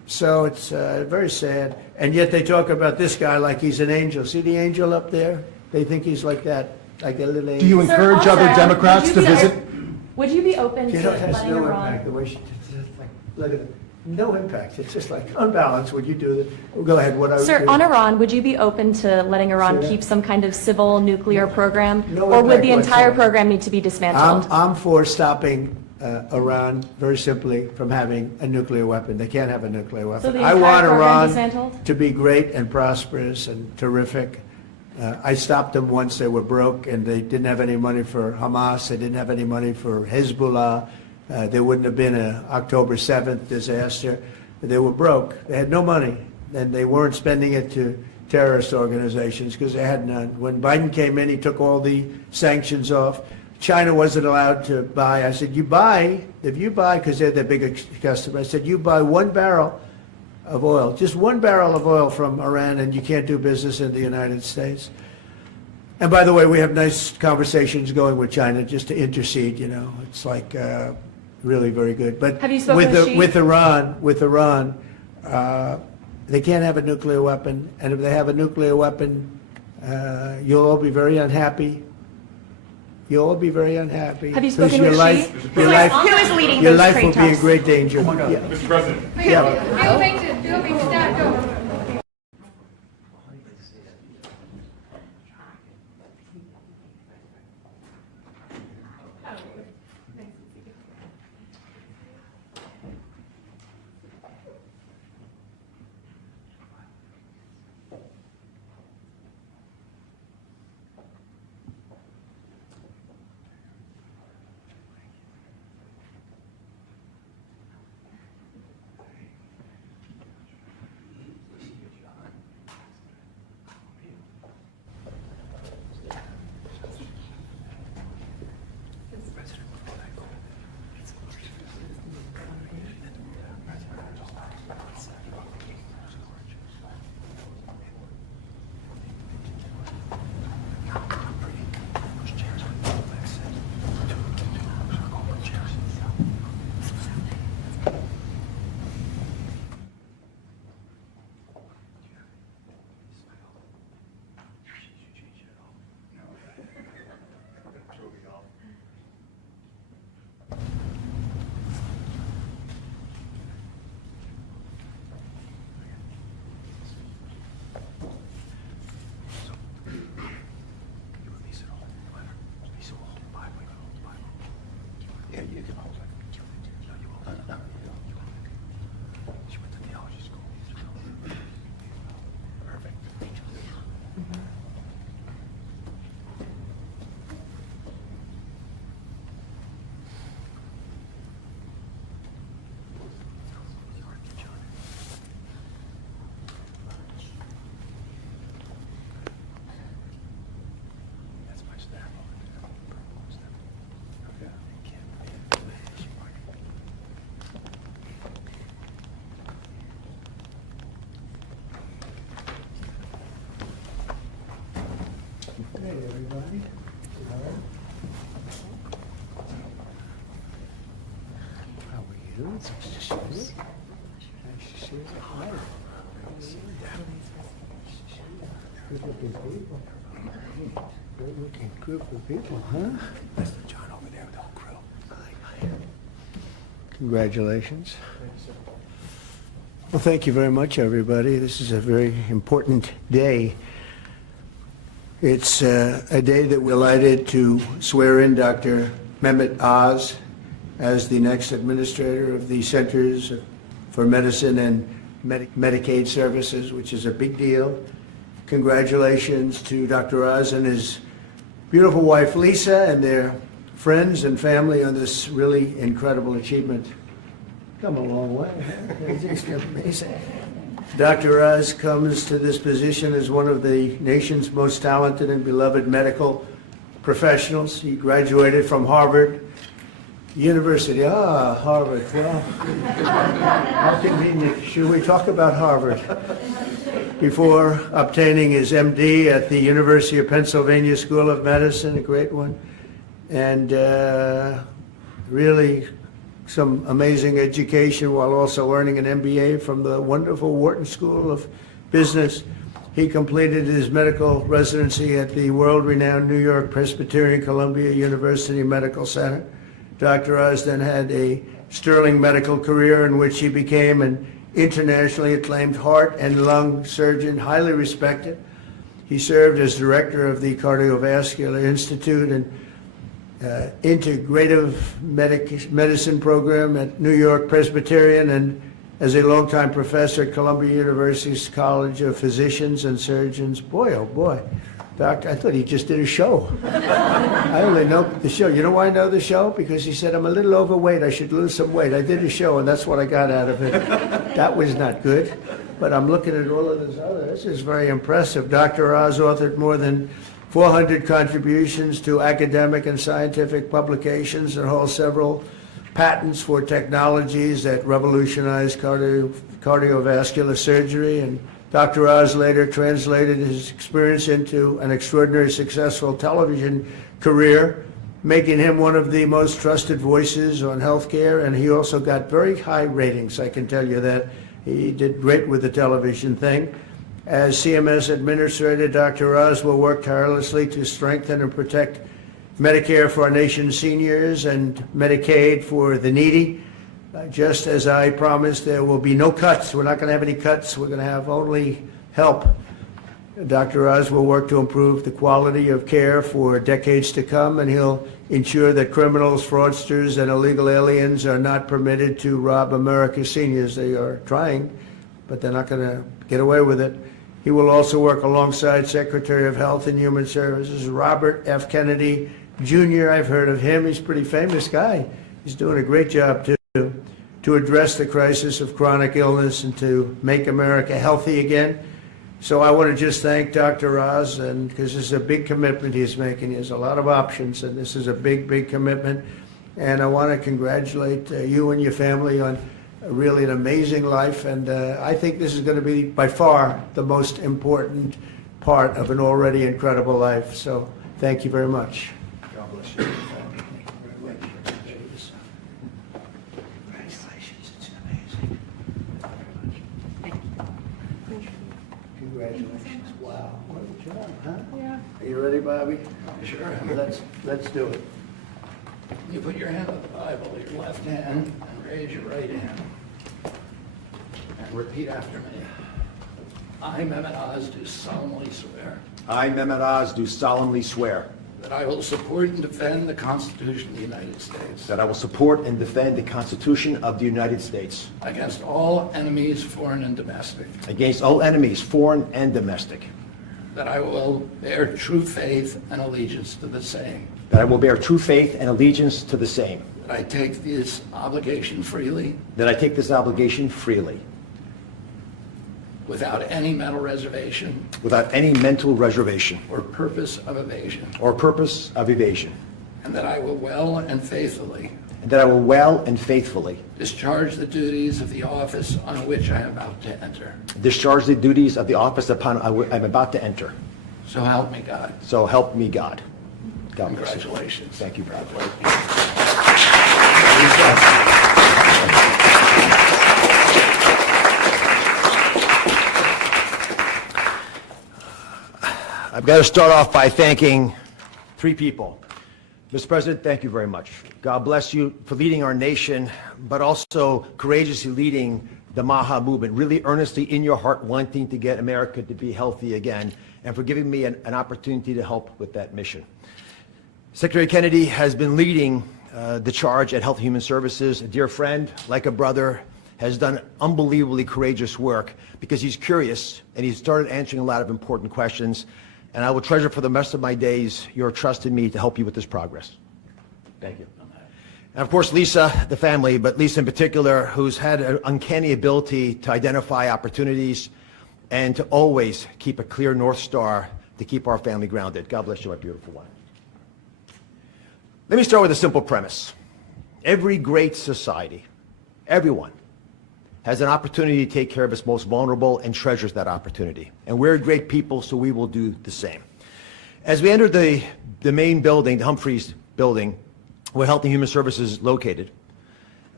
So it's very sad. And yet they talk about this guy like he's an angel. See the angel up there? They think he's like that, like a little angel. Do you Sir, encourage also, other Democrats would to you be- visit? Would you be open You to know, it has letting no Iran? impact. The way she, it's just like, look at it. No impact. It's just like unbalanced. Would you do that? Well, go ahead. What I would Sir, do. on Iran, would you be open to letting Iran Say that. keep some kind of civil nuclear program? No Or would impact the entire whatsoever. program need to be dismantled? I'm for stopping Iran very simply from having a nuclear weapon. They can't have a nuclear weapon. So the I entire want program Iran dismantled? to be great and prosperous and terrific. I stopped them once they were broke and they didn't have any money for Hamas. They didn't have any money for Hezbollah. There wouldn't have been an October 7th disaster. They were broke. They had no money, and they weren't spending it to terrorist organizations because they had none. When Biden came in, he took all the sanctions off. China wasn't allowed to buy. I said, if you buy, because they're their biggest customer, I said, you buy 1 barrel of oil, just 1 barrel of oil from Iran, and you can't do business in the United States. And by the way, we have nice conversations going with China just to intercede, you know. It's like really very good. But Have you spoken with Xi? with Iran, they can't have a nuclear weapon. And if they have a nuclear weapon, you'll all be very unhappy. You'll all be very unhappy. Have you Because spoken your with life, Xi? your Who life, is leading your those life trade will be in talks? great danger. Mr. President. Yeah. Yeah, you can hold it. No, you won't. No, you won't. She went to theology school. Perfect. That's my staff. Hey, everybody. How are you? Nice to see you. Nice to see you. Hi. Good looking people. Good looking group of people, huh? That's the John over there with the whole crew. Congratulations. Well, thank you very much, everybody. This is a very important day. It's a day that we're delighted to swear in Dr. Mehmet Oz as the next administrator of the Centers for Medicine and Medicaid Services, which is a big deal. Congratulations to Dr. Oz and his beautiful wife, Lisa, and their friends and family on this really incredible achievement. Come a long way. It's just amazing. Dr. Oz comes to this position as one of the nation's most talented and beloved medical professionals. He graduated from Harvard University. Harvard. Well, how convenient. Should we talk about Harvard? Before obtaining his MD at the University of Pennsylvania School of Medicine, a great one, and really some amazing education while also earning an MBA from the wonderful Wharton School of Business. He completed his medical residency at the world-renowned New York Presbyterian Columbia University Medical Center. Dr. Oz then had a sterling medical career in which he became an internationally acclaimed heart and lung surgeon, highly respected. He served as director of the Cardiovascular Institute and Integrative Medicine program at New York Presbyterian, and as a longtime professor at Columbia University's College of Physicians and Surgeons. Boy, oh boy, Doctor, I thought he just did a show. I only know the show. You know why I know the show? Because he said, I'm a little overweight, I should lose some weight. I did a show, and that's what I got out of it. That was not good. But I'm looking at all of this other. This is very impressive. Dr. Oz authored more than 400 contributions to academic and scientific publications and holds several patents for technologies that revolutionize cardiovascular surgery. And Dr. Oz later translated his experience into an extraordinarily successful television career, making him one of the most trusted voices on healthcare. And he also got very high ratings, I can tell you that. He did great with the television thing. As CMS Administrator, Dr. Oz will work tirelessly to strengthen and protect Medicare for our nation's seniors and Medicaid for the needy. Just as I promised, there will be no cuts. We're not going to have any cuts. We're going to have only help. Dr. Oz will work to improve the quality of care for decades to come, and he'll ensure that criminals, fraudsters, and illegal aliens are not permitted to rob America's seniors. They are trying, but they're not going to get away with it. He will also work alongside Secretary of Health and Human Services Robert F. Kennedy Jr. I've heard of him. He's a pretty famous guy. He's doing a great job, too, to address the crisis of chronic illness and to make America healthy again. So I want to just thank Dr. Oz, and because this is a big commitment he's making. He has a lot of options, and this is a big, big commitment. And I want to congratulate you and your family on really an amazing life. And I think this is going to be by far the most important part of an already incredible life. So thank you very much. God bless you. Congratulations. It's amazing. Congratulations. Wow. What a job, huh? Yeah. Are you ready, Bobby? Sure. Let's do it. You put your hand on the Bible, your left hand, and raise your right hand. And repeat after me. I, Mehmet Oz, do solemnly swear I, Mehmet Oz, do solemnly swear that I will support and defend the Constitution of the United States that I will support and defend the Constitution of the United States against all enemies, foreign and domestic, against all enemies, foreign and domestic, that I will bear true faith and allegiance to the same, that I will bear true faith and allegiance to the same, that I take this obligation freely that I take this obligation freely, without any mental reservation without any mental reservation or purpose of evasion, or purpose of evasion, and that I will well and faithfully and that I will well and faithfully discharge the duties of the office on which I am about to enter. discharge the duties of the office upon I'm about to enter. So help me God. So help me God. God bless you. Congratulations. Thank you, brother. I've got to start off by thanking three people. Mr. President, thank you very much. God bless you for leading our nation, but also courageously leading the MAHA movement, really earnestly in your heart wanting to get America to be healthy again, and for giving me an opportunity to help with that mission. Secretary Kennedy has been leading the charge at Health and Human Services. A dear friend, like a brother, has done unbelievably courageous work because he's curious and he's started answering a lot of important questions. And I will treasure for the rest of my days your trust in me to help you with this progress. Thank you. And of course, Lisa, the family, but Lisa in particular, who's had an uncanny ability to identify opportunities and to always keep a clear North Star to keep our family grounded. God bless you, my beautiful one. Let me start with a simple premise. Every great society, everyone, has an opportunity to take care of its most vulnerable and treasures that opportunity. And we're great people, so we will do the same. As we entered the main building, the Humphreys building, where Health and Human Services is located,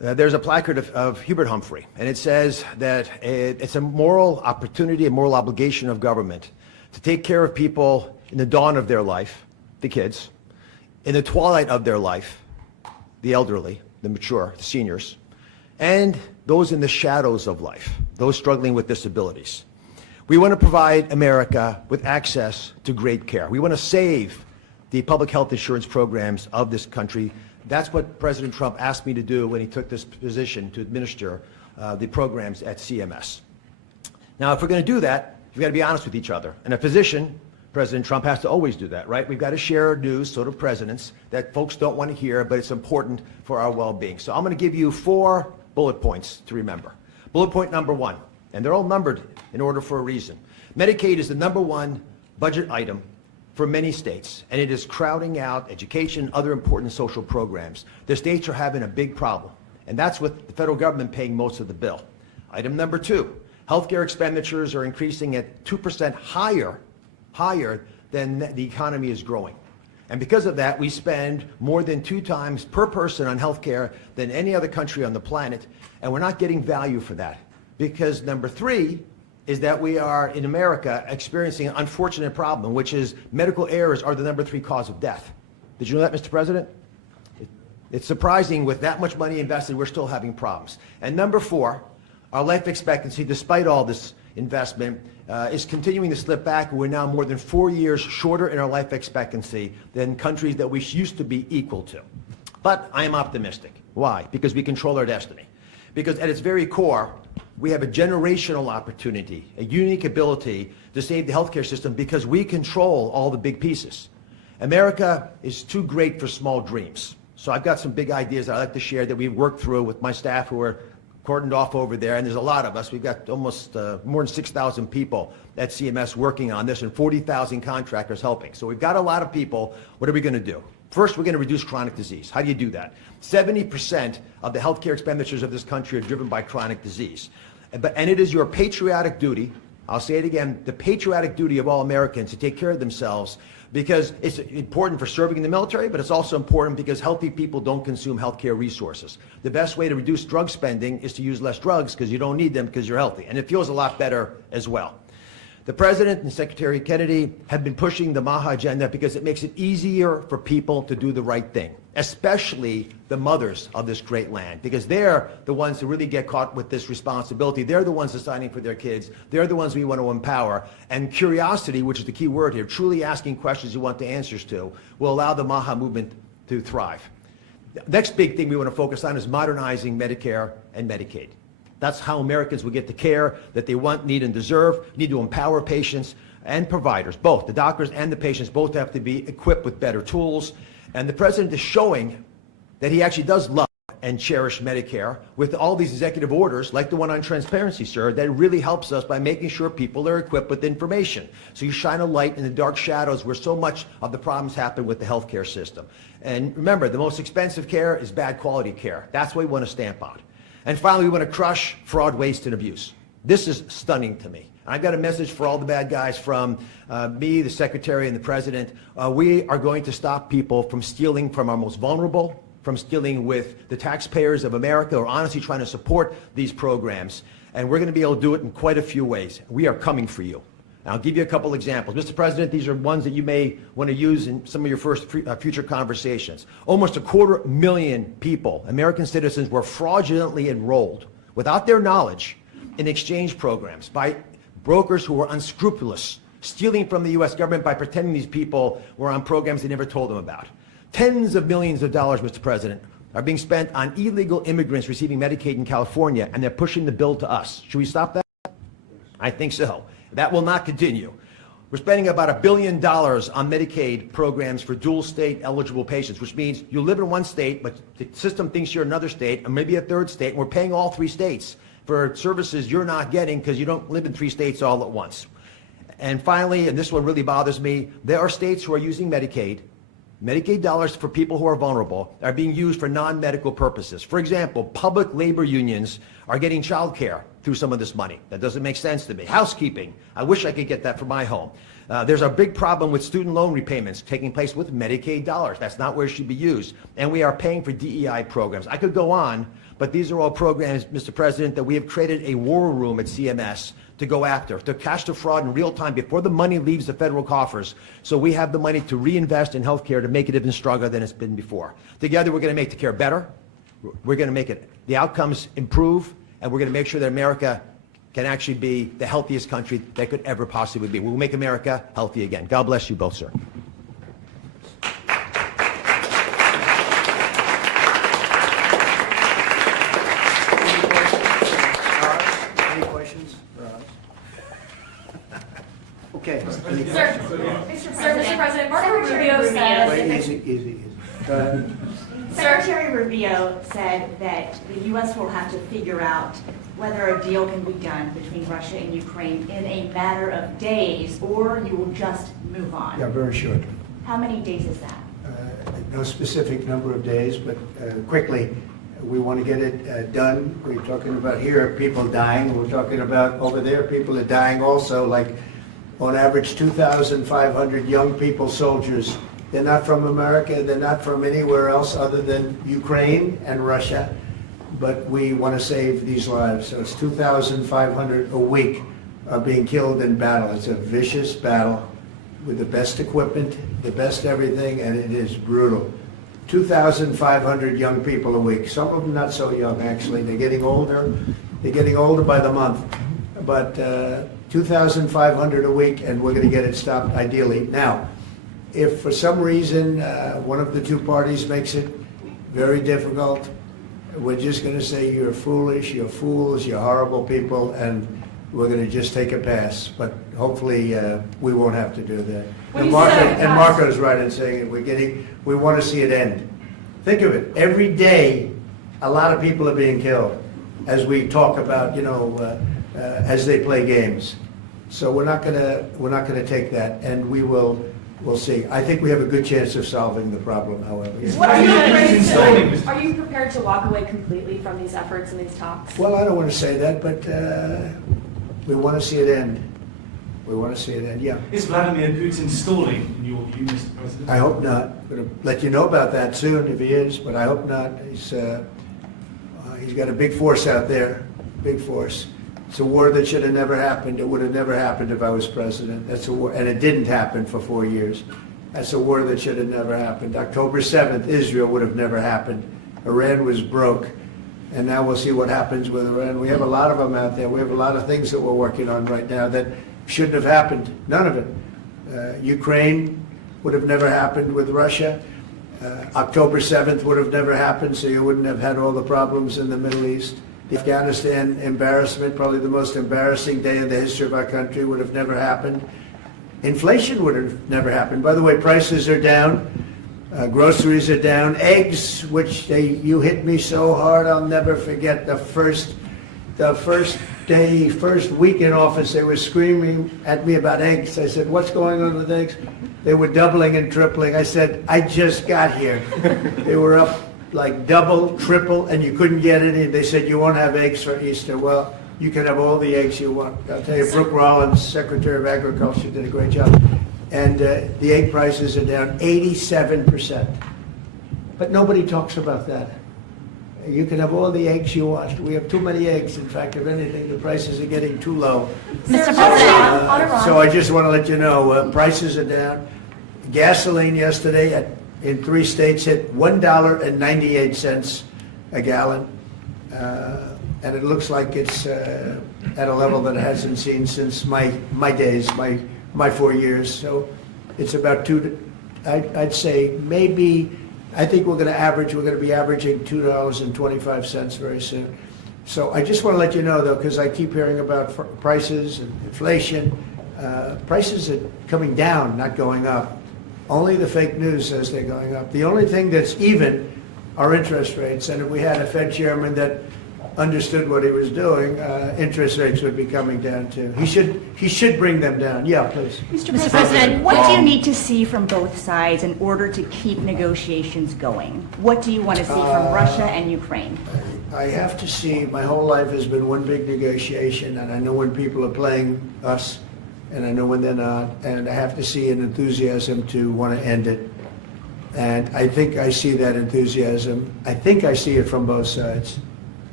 There's a placard of Hubert Humphrey, and it says that it's a moral opportunity, a moral obligation of government to take care of people in the dawn of their life, the kids, in the twilight of their life, the elderly, the mature, the seniors, and those in the shadows of life, those struggling with disabilities. We want to provide America with access to great care. We want to save the public health insurance programs of this country. That's what President Trump asked me to do when he took this position to administer the programs at CMS. Now, if we're going to do that, we've got to be honest with each other. And a physician, President Trump has to always do that, right? We've got to share news, sort of presidents, that folks don't want to hear, but it's important for our well-being. So I'm going to give you 4 bullet points to remember. Bullet point number 1, and they're all numbered in order for a reason. Medicaid is the #1 budget item for many states, and it is crowding out education and other important social programs. The states are having a big problem, and that's with the federal government paying most of the bill. Item number 2, healthcare expenditures are increasing at 2% higher than the economy is growing. And because of that, we spend more than 2 times per person on healthcare than any other country on the planet, and we're not getting value for that. Because number 3 is that we are, in America, experiencing an unfortunate problem, which is medical errors are the number 3 cause of death. Did you know that, Mr. President? It's surprising with that much money invested, we're still having problems. And number 4, our life expectancy, despite all this investment, is continuing to slip back. We're now more than 4 years shorter in our life expectancy than countries that we used to be equal to. But I am optimistic. Why? Because we control our destiny. Because at its very core, we have a generational opportunity, a unique ability to save the healthcare system because we control all the big pieces. America is too great for small dreams. So I've got some big ideas that I'd like to share that we've worked through with my staff who are cordoned off over there, and there's a lot of us. We've got almost more than 6,000 people at CMS working on this and 40,000 contractors helping. So we've got a lot of people. What are we going to do? First, we're going to reduce chronic disease. How do you do that? 70% of the healthcare expenditures of this country are driven by chronic disease. And it is your patriotic duty, I'll say it again, the patriotic duty of all Americans to take care of themselves, because it's important for serving in the military, but it's also important because healthy people don't consume healthcare resources. The best way to reduce drug spending is to use less drugs because you don't need them because you're healthy. And it feels a lot better as well. The President and Secretary Kennedy have been pushing the MAHA agenda because it makes it easier for people to do the right thing, especially the mothers of this great land, because they're the ones who really get caught with this responsibility. They're the ones deciding for their kids. They're the ones we want to empower. And curiosity, which is the key word here, truly asking questions you want the answers to, will allow the MAHA movement to thrive. The next big thing we want to focus on is modernizing Medicare and Medicaid. That's how Americans will get the care that they want, need, and deserve. We need to empower patients and providers, both. The doctors and the patients both have to be equipped with better tools. And the President is showing that he actually does love and cherish Medicare with all these executive orders, like the one on transparency, sir, that really helps us by making sure people are equipped with information. So you shine a light in the dark shadows where so much of the problems happen with the healthcare system. And remember, the most expensive care is bad quality care. That's what we want to stamp out. And finally, we want to crush fraud, waste, and abuse. This is stunning to me. I've got a message for all the bad guys from me, the Secretary, and the President. We are going to stop people from stealing from our most vulnerable, from stealing with the taxpayers of America, who are honestly trying to support these programs. And we're going to be able to do it in quite a few ways. We are coming for you. And I'll give you a couple examples. Mr. President, these are ones that you may want to use in some of your future conversations. Almost 250,000 people, American citizens, were fraudulently enrolled without their knowledge in exchange programs by brokers who were unscrupulous, stealing from the U.S. government by pretending these people were on programs they never told them about. Tens of millions of dollars, Mr. President, are being spent on illegal immigrants receiving Medicaid in California, and they're pushing the bill to us. Should we stop that? I think so. That will not continue. We're spending about $1 billion on Medicaid programs for dual state eligible patients, which means you live in one state, but the system thinks you're another state, or maybe a third state, and we're paying all 3 states for services you're not getting because you don't live in 3 states all at once. And finally, and this one really bothers me, there are states who are using Medicaid dollars for people who are vulnerable are being used for non-medical purposes. For example, public labor unions are getting child care through some of this money. That doesn't make sense to me. Housekeeping, I wish I could get that for my home. There's a big problem with student loan repayments taking place with Medicaid dollars. That's not where it should be used. And we are paying for DEI programs. I could go on, But these are all programs, Mr. President, that we have created a war room at CMS to go after, to catch the fraud in real time before the money leaves the federal coffers. So we have the money to reinvest in healthcare to make it even stronger than it's been before. Together, we're going to make the care better. We're going to make the outcomes improve, and we're going to make sure that America can actually be the healthiest country that could ever possibly be. We'll make America healthy again. God bless you both, sir. Any questions for us? Okay. Any Sir, questions? Mr. President, Marco Secretary Rubio Rubio said. Wait, easy. Go ahead. Secretary Rubio said that the U.S. will have to figure out whether a deal can be done between Russia and Ukraine in a matter of days, or you will just move on. Yeah, very short. How many days is that? No specific number of days, but quickly, we want to get it done. We're talking about here, people dying. We're talking about over there, people are dying also, like on average 2,500 young people, soldiers. They're not from America, they're not from anywhere else other than Ukraine and Russia, but we want to save these lives. So it's 2,500 a week are being killed in battle. It's a vicious battle with the best equipment, the best everything, and it is brutal. 2,500 young people a week. Some of them not so young, actually. They're getting older. They're getting older by the month. But 2,500 a week, and we're going to get it stopped ideally. Now, if for some reason one of the two parties makes it very difficult, we're just going to say you're foolish, you're fools, you're horrible people, and we're going to just take a pass. But hopefully we won't have to do that. When And you say pass- Marco's right in saying it. We want to see it end. Think of it. Every day, a lot of people are being killed as we talk about, as they play games. So we're not gonna take that, and we'll see. I think we have a good chance of solving the problem, however. What are you It's prepared installing. to, are you prepared to walk away completely from these efforts and these talks? Well, I don't want to say that, but we want to see it end. We want to see it end, yeah. Is Vladimir Putin stalling, in your view, Mr. President? I hope not. I'm going to let you know about that soon if he is, but I hope not. He's got a big force out there, big force. It's a war that should have never happened. It would have never happened if I was president. That's a war, and it didn't happen for 4 years. That's a war that should have never happened. October 7th, Israel would have never happened. Iran was broke, and now we'll see what happens with Iran. We have a lot of them out there. We have a lot of things that we're working on right now that shouldn't have happened. None of it. Ukraine would have never happened with Russia. October 7th would have never happened, so you wouldn't have had all the problems in the Middle East. The Afghanistan embarrassment, probably the most embarrassing day in the history of our country, would have never happened. Inflation would have never happened. By the way, prices are down. Groceries are down. Eggs, which you hit me so hard, I'll never forget the first week in office, they were screaming at me about eggs. I said, what's going on with eggs? They were doubling and tripling. I said, I just got here. They were up like double, triple, and you couldn't get any. They said, you won't have eggs for Easter. Well, you can have all the eggs you want. I'll tell you, Brooke Rollins, Secretary of Agriculture, did a great job. And the egg prices are down 87%. But nobody talks about that. You can have all the eggs you want. We have too many eggs. In fact, if anything, the prices are getting too low. Mr. President, So I just want to let you know, prices are down. Gasoline yesterday in 3 states hit $1.98 a gallon. And it looks like it's at a level that it hasn't seen since my days, my 4 years. So it's about I'd say maybe, I think we're going to be averaging $2.25 very soon. So I just want to let you know, though, because I keep hearing about prices and inflation. Prices are coming down, not going up. Only the fake news says they're going up. The only thing that's even are interest rates. And if we had a Fed chairman that understood what he was doing, interest rates would be coming down too. He should bring them down. Yeah, please. Mr. President, what do you need to see from both sides in order to keep negotiations going? What do you want to see from Russia and Ukraine? I have to see, my whole life has been one big negotiation, and I know when people are playing us, and I know when they're not, and I have to see an enthusiasm to want to end it. And I think I see that enthusiasm. I think I see it from both sides.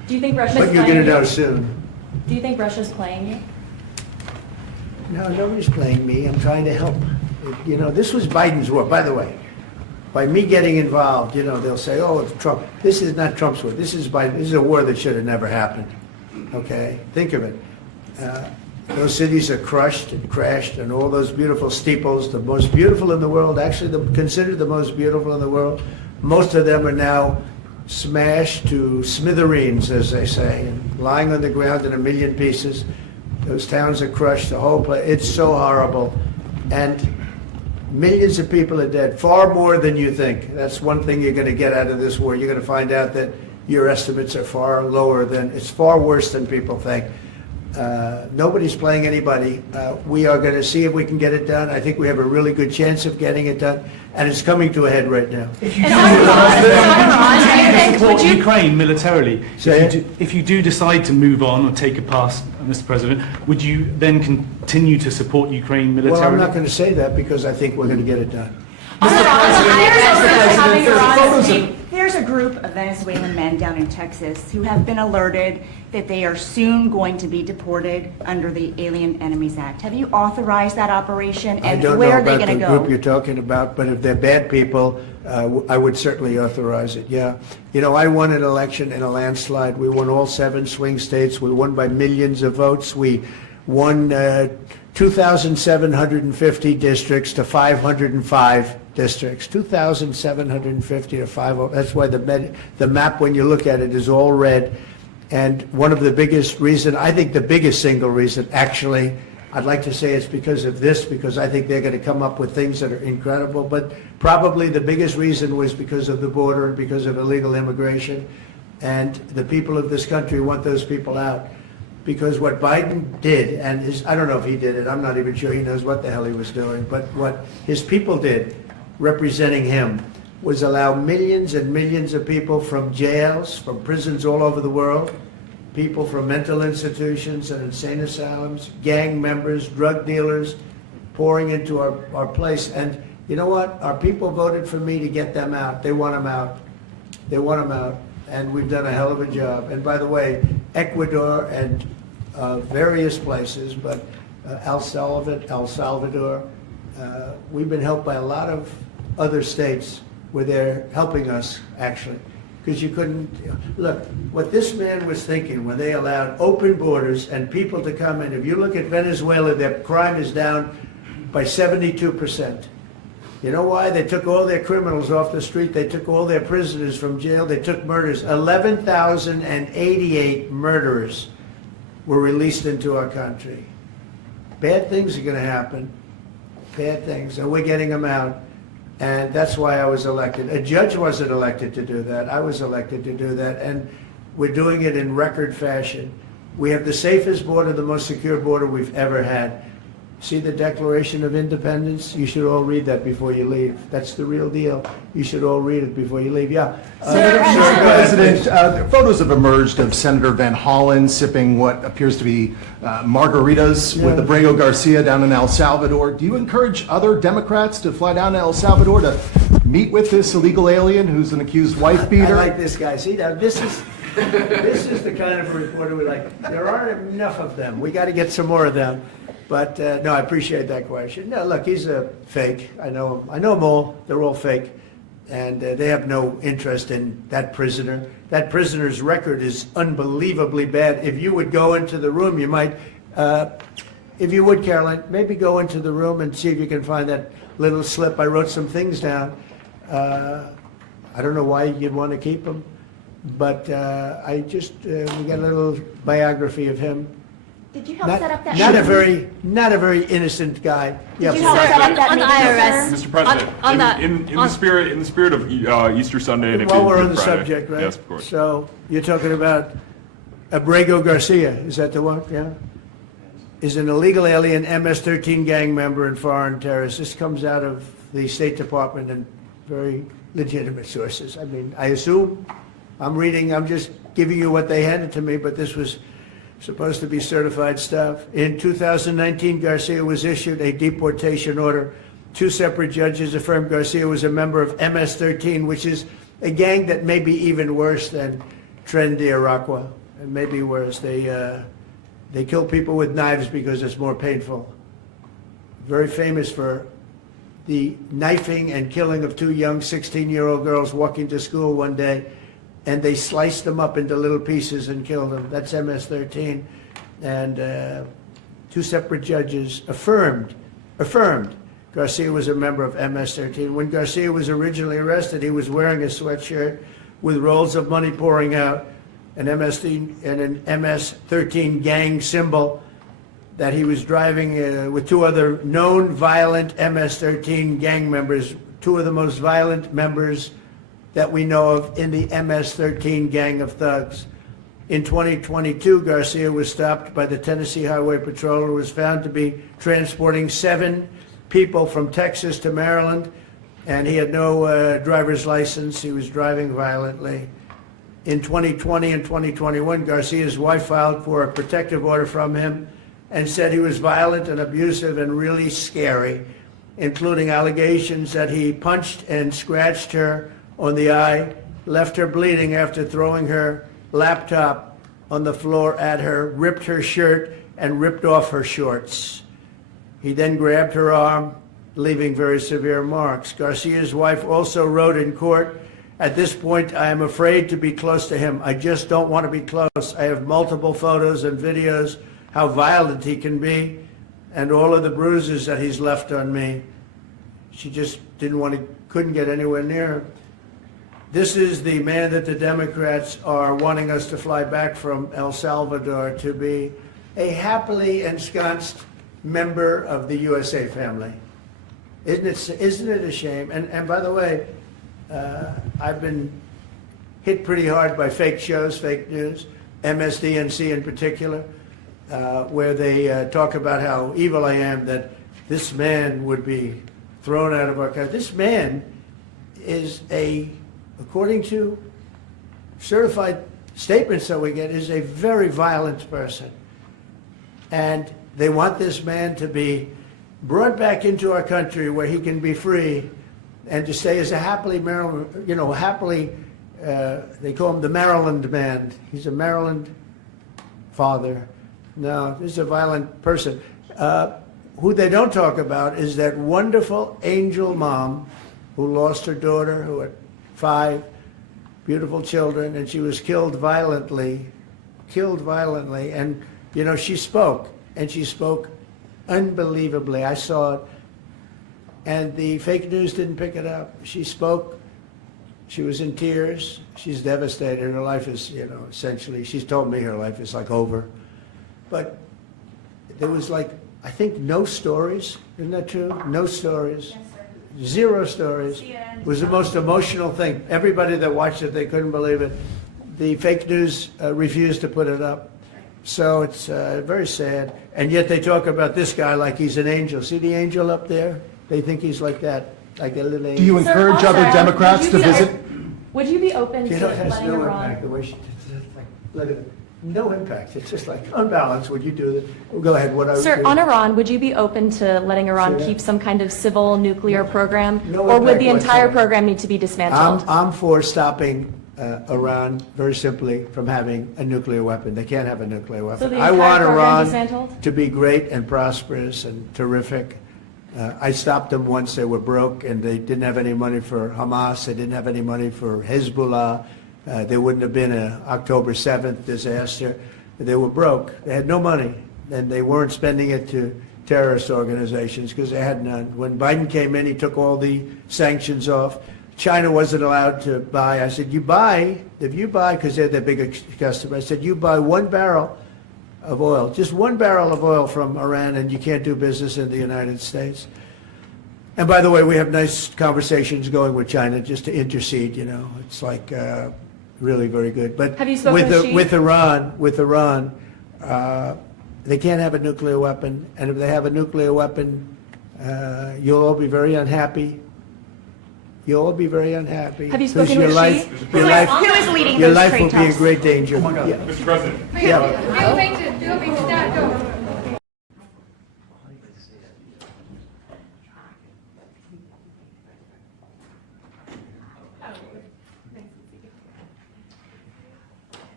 Do you think Russia's But you're playing going to know you? soon. Do you think Russia's playing you? No, nobody's playing me. I'm trying to help. You know, this was Biden's war, by the way. By me getting involved, you know, they'll say, oh, it's Trump. This is not Trump's war. This is Biden. This is a war that should have never happened. Okay? Think of it. Those cities are crushed and crashed, and all those beautiful steeples, the most beautiful in the world, actually considered the most beautiful in the world, most of them are now smashed to smithereens, as they say, and lying on the ground in a million pieces. Those towns are crushed, the whole place. It's so horrible. And millions of people are dead, far more than you think. That's one thing you're going to get out of this war. You're going to find out that your estimates are far lower than, it's far worse than people think. Nobody's playing anybody. We are going to see if we can get it done. I think we have a really good chance of getting it done, and it's coming to a head right now. If you do support Would you- Ukraine militarily, Say if you do decide to move on or take a pass, Mr. President, would you then continue to support Ukraine Well, militarily? I'm not going to say that because I think we're going to get it done. There's a group of Venezuelan men down in Texas who have been alerted that they are soon going to be deported under the Alien Enemies Act. Have you authorized that operation, I and don't where know are they about going the to group you're go? talking about, but if they're bad people, I would certainly authorize it, yeah. You know, I won an election in a landslide. We won all 7 swing states. We won by millions of votes. We won 2,750 districts to 505 districts. 2,750 to 5. That's why the map, when you look at it, is all red. And one of the biggest reason, I think the biggest single reason, actually, I'd like to say it's because of this, because I think they're going to come up with things that are incredible. But probably the biggest reason was because of the border and because of illegal immigration. And the people of this country want those people out. Because what Biden did, and I don't know if he did it, I'm not even sure he knows what the hell he was doing, but what his people did, representing him, was allow millions and millions of people from jails, from prisons all over the world, people from mental institutions and insane asylums, gang members, drug dealers, pouring into our place. And you know what? Our people voted for me to get them out. They want them out. They want them out. And we've done a hell of a job. And by the way, Ecuador and various places, but El Salvador, we've been helped by a lot of other states where they're helping us, actually. Because you couldn't, look, what this man was thinking when they allowed open borders and people to come in, if you look at Venezuela, their crime is down by 72%. You know why? They took all their criminals off the street. They took all their prisoners from jail. They took murders. 11,088 murderers were released into our country. Bad things are going to happen. Bad things. And we're getting them out. And that's why I was elected. A judge wasn't elected to do that. I was elected to do that. And we're doing it in record fashion. We have the safest border, the most secure border we've ever had. See the Declaration of Independence? You should all read that before you leave. That's the real deal. You should all read it before you leave. Yeah. Mr. President, photos have emerged of Senator Van Hollen sipping what appears to be margaritas with Abrego Garcia down in El Salvador. Do you encourage other Democrats to fly down to El Salvador to meet with this illegal alien who's an accused wife beater? I like this guy. See, now this is the kind of reporter we like. There aren't enough of them. We got to get some more of them. But no, I appreciate that question. No, look, he's a fake. I know him. I know them all. They're all fake. And they have no interest in that prisoner. That prisoner's record is unbelievably bad. If you would go into the room, you might, if you would, Caroline, maybe go into the room and see if you can find that little slip. I wrote some things down. I don't know why you'd want to keep him. But we got a little biography of him. Did you help set up that Not a meeting? very innocent guy. Did you help set up that On meeting, Mr. sir? President, on that- in the spirit of Easter Sunday and While we're on Good the Friday. subject, right? Yes, of course. So you're talking about Abrego Garcia, is that the one? Yeah? Is an illegal alien MS-13 gang member and foreign terrorist. This comes out of the State Department and very legitimate sources. I mean, I assume, I'm just giving you what they handed to me, but this was supposed to be certified stuff. In 2019, Garcia was issued a deportation order. 2 separate judges affirmed Garcia was a member of MS-13, which is a gang that may be even worse than Tren de Aragua, and maybe worse. They kill people with knives because it's more painful. Very famous for the knifing and killing of 2 young 16-year-old girls walking to school one day, and they sliced them up into little pieces and killed them. That's MS-13. And 2 separate judges affirmed Garcia was a member of MS-13. When Garcia was originally arrested, he was wearing a sweatshirt with rolls of money pouring out, an MS-13 gang symbol that he was driving with 2 other known violent MS-13 gang members, 2 of the most violent members that we know of in the MS-13 gang of thugs. In 2022, Garcia was stopped by the Tennessee Highway Patrol and was found to be transporting 7 people from Texas to Maryland, and he had no driver's license. He was driving violently. In 2020 and 2021, Garcia's wife filed for a protective order from him and said he was violent and abusive and really scary, including allegations that he punched and scratched her on the eye, left her bleeding after throwing her laptop on the floor at her, ripped her shirt, and ripped off her shorts. He then grabbed her arm, leaving very severe marks. Garcia's wife also wrote in court, "At this point, I am afraid to be close to him. I just don't want to be close. I have multiple photos and videos how violent he can be and all of the bruises that he's left on me." She just couldn't get anywhere near him. This is the man that the Democrats are wanting us to fly back from El Salvador to be a happily ensconced member of the USA family. Isn't it a shame? And by the way, I've been hit pretty hard by fake shows, fake news, MSDNC in particular, where they talk about how evil I am, that this man would be thrown out of our country. This man is according to certified statements that we get, is a very violent person. And they want this man to be brought back into our country where he can be free and to stay as a happily Maryland, they call him the Maryland man. He's a Maryland father. No, this is a violent person. Who they don't talk about is that wonderful angel mom who lost her daughter, who had 5 beautiful children, and she was killed violently. And, she spoke, and she spoke unbelievably. I saw it, and the fake news didn't pick it up. She spoke. She was in tears. She's devastated. Her life is, essentially, she's told me her life is like over. But there was I think no stories. Isn't that true? No stories. Yes, sir. 0 stories. It was the most emotional thing. Everybody that watched it, they couldn't believe it. The fake news refused to put it up. So it's very sad. And yet they talk about this guy like he's an angel. See the angel up there? They think he's like that, like a little angel. Do you encourage other Democrats to visit? Would you be open to It has letting no Iran? impact. The way she let it. No impact. It's just unbalanced. Would you do that? Go ahead. What I Sir, would on Iran, would you be open to letting Iran Sure. keep some kind of civil nuclear program? No Or would impact the entire whatsoever. program need to be dismantled? I'm for stopping Iran very simply from having a nuclear weapon. They can't have a nuclear weapon. So the I entire want program Iran dismantled? to be great and prosperous and terrific. I stopped them once. They were broke and they didn't have any money for Hamas. They didn't have any money for Hezbollah. There wouldn't have been an October 7th disaster. They were broke. They had no money, and they weren't spending it to terrorist organizations because they had none. When Biden came in, he took all the sanctions off. China wasn't allowed to buy. I said, if you buy, because they're their biggest customer, I said, you buy 1 barrel of oil, just 1 barrel of oil from Iran, and you can't do business in the United States. And by the way, we have nice conversations going with China just to intercede, It's really very good. But Have you spoken with Xi? with Iran, they can't have a nuclear weapon, and if they have a nuclear weapon, you'll all be very unhappy. You'll all be very unhappy. Have you because spoken with Xi? Your life, Who is leading your those life trade will be in talks? great danger. Oh my God. Yeah. Mr. President. Yeah.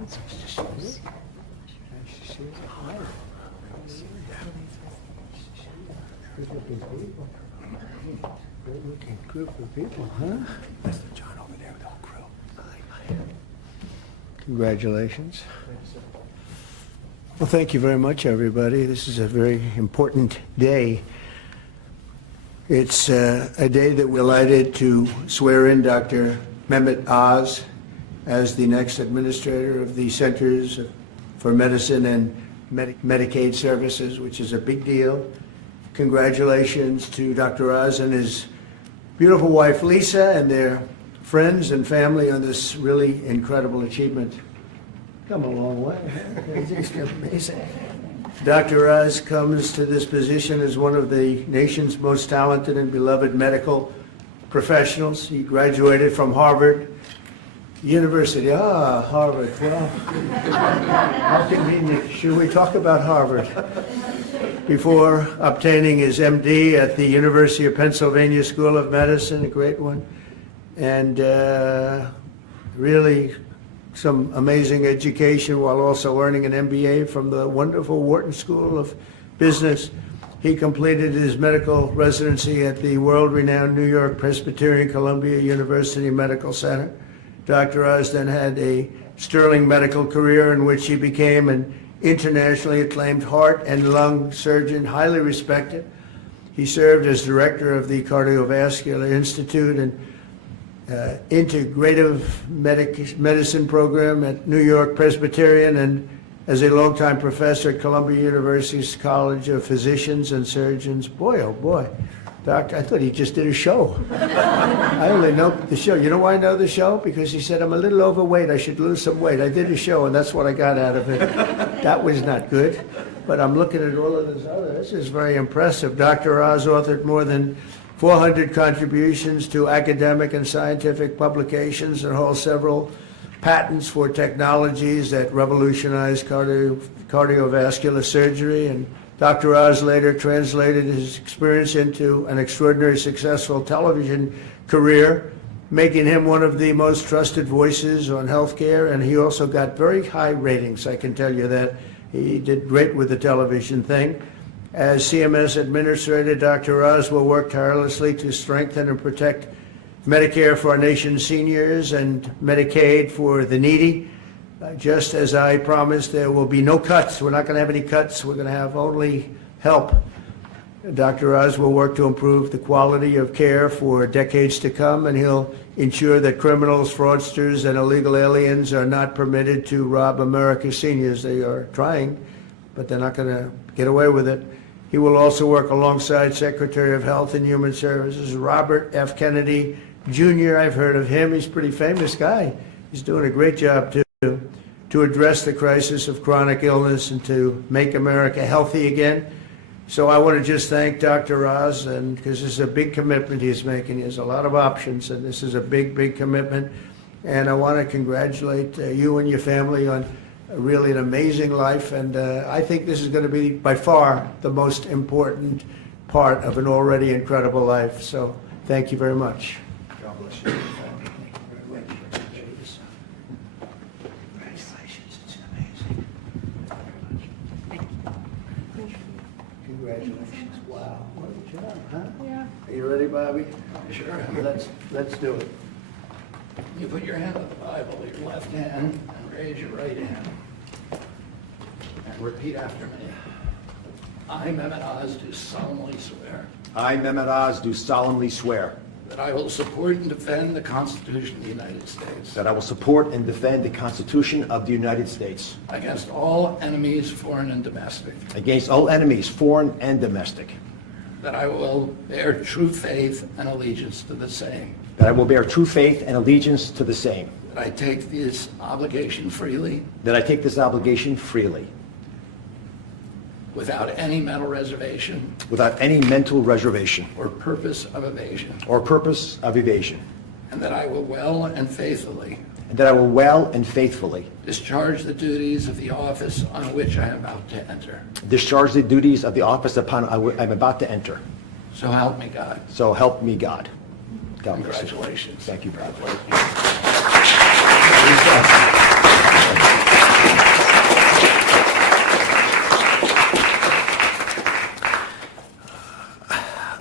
Good-looking group of people, huh? That's the John over there with the whole crew. Congratulations. Well, thank you very much, everybody. This is a very important day. It's a day that we're delighted to swear in Dr. Mehmet Oz as the next administrator of the Centers for Medicine and Medicaid Services, which is a big deal. Congratulations to Dr. Oz and his beautiful wife Lisa and their friends and family on this really incredible achievement. Come a long way. It's just amazing. Dr. Oz comes to this position as one of the nation's most talented and beloved medical professionals. He graduated from Harvard University. Harvard. Well, how convenient. Should we talk about Harvard? Before obtaining his MD at the University of Pennsylvania School of Medicine, a great one, and really some amazing education while also earning an MBA from the wonderful Wharton School of Business. He completed his medical residency at the world-renowned New York Presbyterian Columbia University Medical Center. Dr. Oz then had a sterling medical career in which he became an internationally acclaimed heart and lung surgeon, highly respected. He served as director of the Cardiovascular Institute and Integrative Medicine program at New York Presbyterian, and as a longtime professor at Columbia University's College of Physicians and Surgeons. Boy, oh boy, Doctor, I thought he just did a show. I only know the show. You know why I know the show? Because he said, I'm a little overweight, I should lose some weight. I did a show, and that's what I got out of it. That was not good. But I'm looking at all of this other. This is very impressive. Dr. Oz authored more than 400 contributions to academic and scientific publications and holds several patents for technologies that revolutionize cardiovascular surgery. And Dr. Oz later translated his experience into an extraordinary successful television career, making him one of the most trusted voices on healthcare. And he also got very high ratings, I can tell you that. He did great with the television thing. As CMS Administrator, Dr. Oz will work tirelessly to strengthen and protect Medicare for our nation's seniors and Medicaid for the needy. Just as I promised, there will be no cuts. We're not going to have any cuts. We're going to have only help. Dr. Oz will work to improve the quality of care for decades to come, and he'll ensure that criminals, fraudsters, and illegal aliens are not permitted to rob America's seniors. They are trying, but they're not going to get away with it. He will also work alongside Secretary of Health and Human Services Robert F. Kennedy Jr. I've heard of him. He's a pretty famous guy. He's doing a great job to address the crisis of chronic illness and to make America healthy again. So I want to just thank Dr. Oz, and because this is a big commitment he's making. He has a lot of options, and this is a big, big commitment. And I want to congratulate you and your family on really an amazing life, and I think this is going to be by far the most important part of an already incredible life. So thank you very much. God bless you. Congratulations, it's amazing. Congratulations. Wow, what a job, huh? Yeah. Are you ready, Bobby? Sure. Let's do it. You put your hand on the Bible with your left hand and raise your right hand. And repeat after me. I, Mehmet Oz, do solemnly swear I, Mehmet Oz, do solemnly swear that I will support and defend the Constitution of the United States that I will support and defend the Constitution of the United States against all enemies, foreign and domestic, against all enemies, foreign and domestic, that I will bear true faith and allegiance to the same, that I will bear true faith and allegiance to the same, that I take this obligation freely that I take this obligation freely, without any mental reservation without any mental reservation or purpose of evasion, or purpose of evasion, and that I will well and faithfully and that I will well and faithfully discharge the duties of the office on which I am about to enter. discharge the duties of the office upon I'm about to enter. So help me God. So help me God. God bless you. Congratulations. Thank you, brother. God bless you.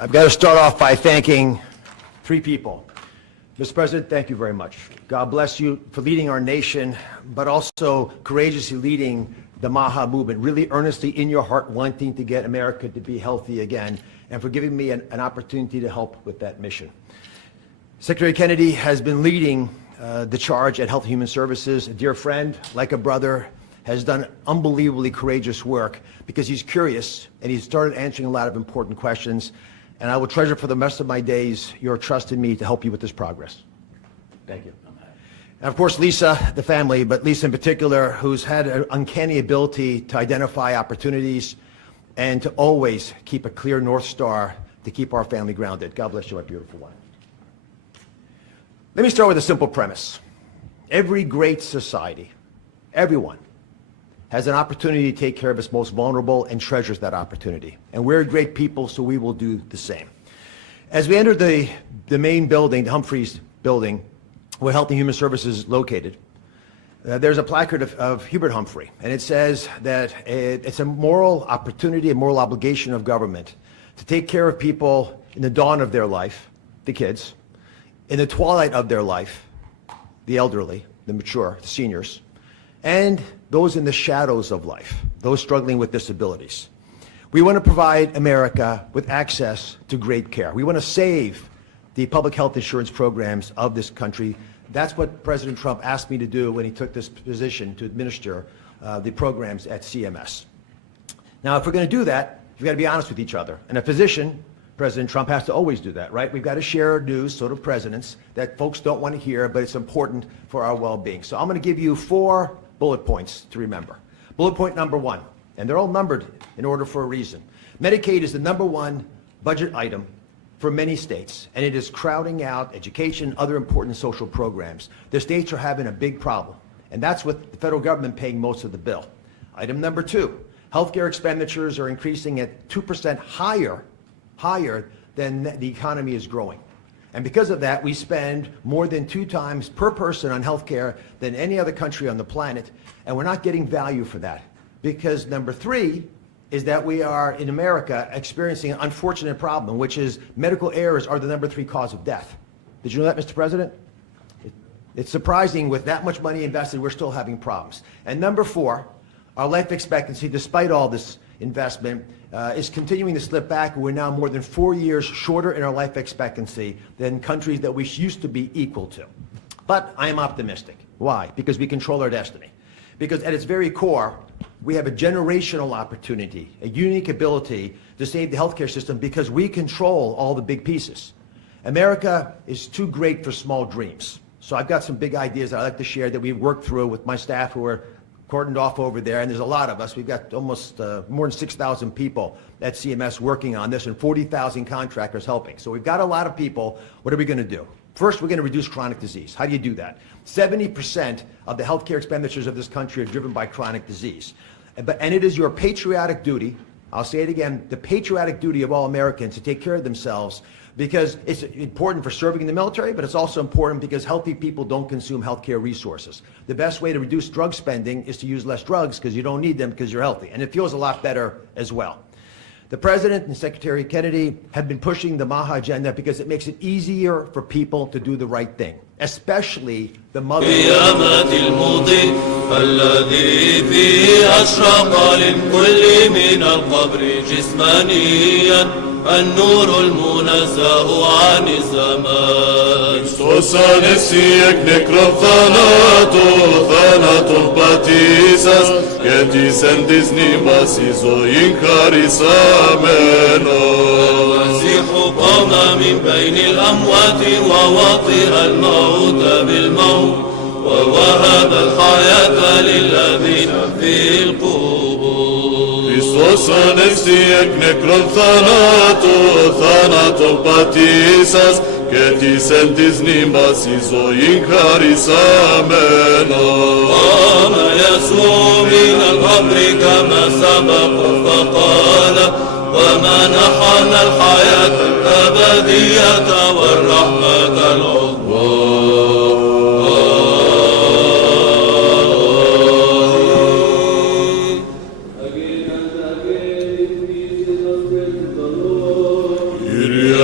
I've got to start off by thanking three people. Mr. President, thank you very much. God bless you for leading our nation, but also courageously leading the MAHA movement, really earnestly in your heart wanting to get America to be healthy again, and for giving me an opportunity to help with that mission. Secretary Kennedy has been leading the charge at Health and Human Services. A dear friend, like a brother, has done unbelievably courageous work because he's curious and he's started answering a lot of important questions. And I will treasure for the rest of my days your trust in me to help you with this progress. Thank you. And of course, Lisa, the family, but Lisa in particular, who's had an uncanny ability to identify opportunities and to always keep a clear North Star to keep our family grounded. God bless you, my beautiful one. Let me start with a simple premise. Every great society, everyone, has an opportunity to take care of its most vulnerable and treasures that opportunity. And we're great people, so we will do the same. As we enter the main building, the Humphreys building, where Health and Human Services is located, there's a placard of Hubert Humphrey, and it says that it's a moral opportunity, a moral obligation of government to take care of people in the dawn of their life, the kids, in the twilight of their life, the elderly, the mature, the seniors, and those in the shadows of life, those struggling with disabilities. We want to provide America with access to great care. We want to save the public health insurance programs of this country. That's what President Trump asked me to do when he took this position to administer the programs at CMS. Now, if we're going to do that, we've got to be honest with each other. And a physician, President Trump, has to always do that, right? We've got to share news, sort of presidents, that folks don't want to hear, but it's important for our well-being. So I'm going to give you 4 bullet points to remember. Bullet point number 1, and they're all numbered in order for a reason. Medicaid is the #1 budget item for many states, and it is crowding out education, other important social programs. The states are having a big problem, and that's with the federal government paying most of the bill. Item number 2, healthcare expenditures are increasing at 2% higher than the economy is growing. And because of that, we spend more than 2 times per person on healthcare than any other country on the planet, and we're not getting value for that. Because number 3 is that we are, in America, experiencing an unfortunate problem, which is medical errors are the number 3 cause of death. Did you know that, Mr. President? It's surprising, with that much money invested, we're still having problems. And number 4, our life expectancy, despite all this investment, is continuing to slip back. We're now more than 4 years shorter in our life expectancy than countries that we used to be equal to. But I am optimistic. Why? Because we control our destiny. Because at its very core, we have a generational opportunity, a unique ability to save the healthcare system because we control all the big pieces. America is too great for small dreams. So I've got some big ideas that I'd like to share that we've worked through with my staff who are cordoned off over there, and there's a lot of us. We've got almost more than 6,000 people at CMS working on this and 40,000 contractors helping. So we've got a lot of people. What are we going to do? First, we're going to reduce chronic disease. How do you do that? 70% of the healthcare expenditures of this country are driven by chronic disease. And it is your patriotic duty, I'll say it again, the patriotic duty of all Americans to take care of themselves, because it's important for serving in the military, but it's also important because healthy people don't consume healthcare resources. The best way to reduce drug spending is to use less drugs because you don't need them because you're healthy. And it feels a lot better as well. The President and Secretary Kennedy have been pushing the MAHA agenda because it makes it easier for people to do the right thing, especially the mothers. النور المنزه عن الزمان Stosa nesijek nekrofanato, thanaton patisas, getisen disnimas izoin charisameno. المسيح قام من بين الأموات ووطئ الموت بالموت ووهب الحياة للذين في القبور. Stosa nesijek nekrofanato, patisas, getisen disnimas izoin charisameno. قام يسوع من القبر كما سبق فقال ومنحنا الحياة الأبدية والرحمة العظمى. Kyrie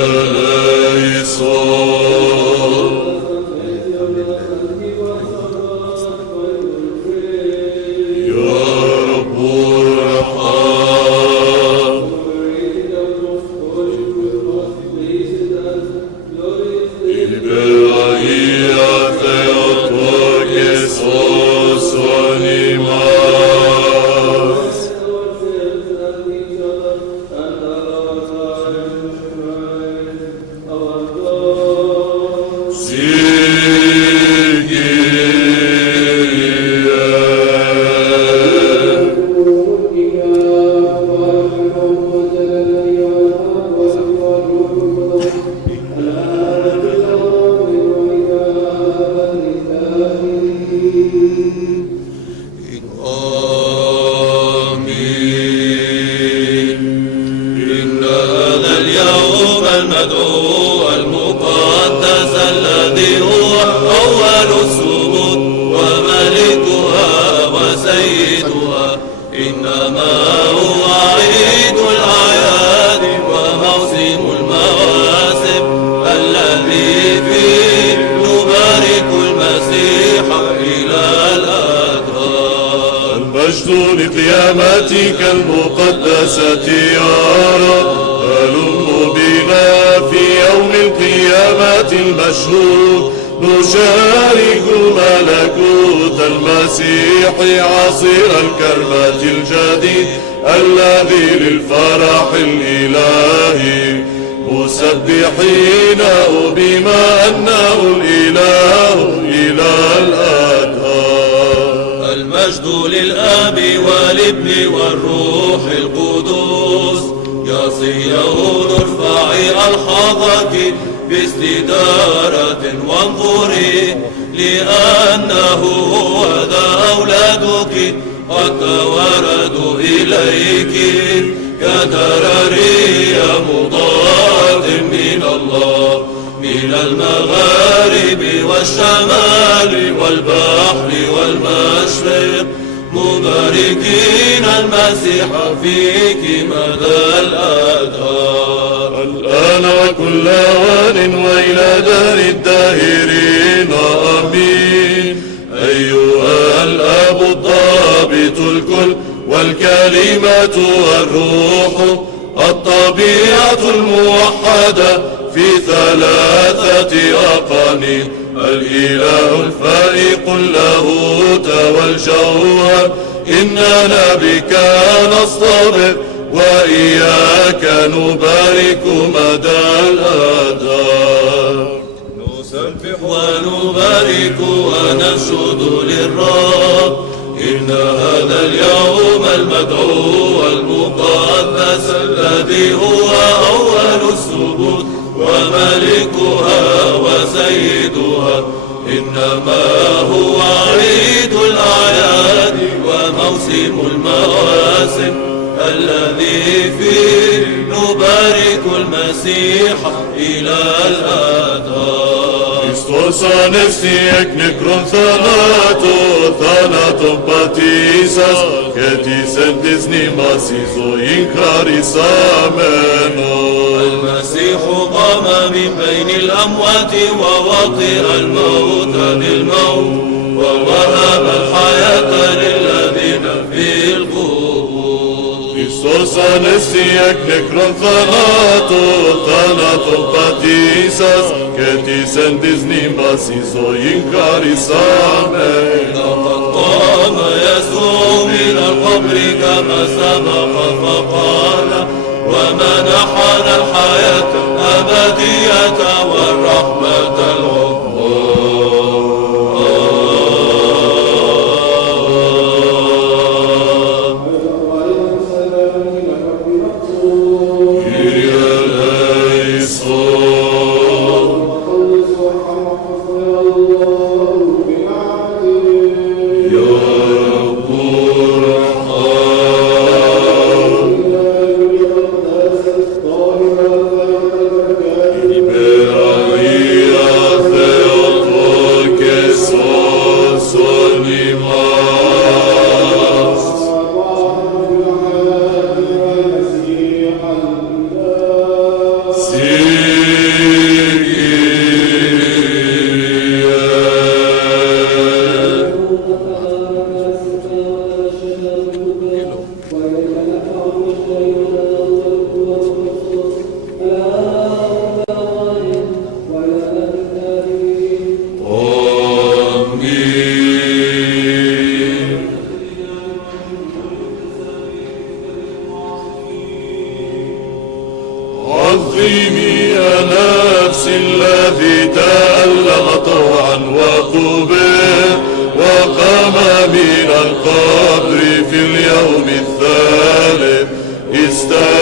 المدعو المقدس الذي هو أول السبوت وملكها وسيدها، إنما هو عيد الأعياد وموسم المواسم الذي فيه نبارك المسيح إلى الأدهار. المجد لقيامتك المقدسة يا رب، هلم بنا في يوم القيامة المشهود نشارك ملكوت المسيح عصير الكرمة الجديد الذي للفرح الإلهي، مسبحين بما أنه الإله إلى الأدهار. المجد للآب والابن والروح القدوس، يا صيون ارفعي ألحاظك باستدارة وانظري، لأنه هو ذا أولادك قد توردوا إليك كدرري مضاد من الله، من المغارب والشمال والبحر والمشرق، مباركين المسيح فيك مدى الأدهار. الآن وكل آوان وإلى دار الداهرين آمين. أيها الآب الضابط الكل والكلمة والروح، الطبيعة الموحدة في ثلاثة أقانيم، الإله الفائق اللاهوت والجوهر، إننا بك نصطبر وإياك نبارك مدى الأدهار. نسبح ونبارك وننشد للرب، إن هذا اليوم المدعو المقدس الذي هو أول السبوت وملكها وسيدها، إنما هو عيد الأعياد وموسم المواسم الذي فيه نبارك المسيح إلى الأدهار. Χριστός ανέστη εκ νεκρών θάνατον πατήσας και της εν της νήμας η ζωήν χαρισάμενος. المسيح قام من بين الأموات ووطئ الموت بالموت ووهب الحياة للذين في القبور. Χριστός ανέστη εκ νεκρών θάνατον πατήσας και της εν της νήμας η ζωήν χαρισάμενος. لقد قام يسوع من القبر كما سبق فقال، ومنحنا الحياة الأبدية والرحمة العظمى. عظيمي يا نفسي الذي تألم طوعا وقبر وقام من القبر في اليوم الثاني.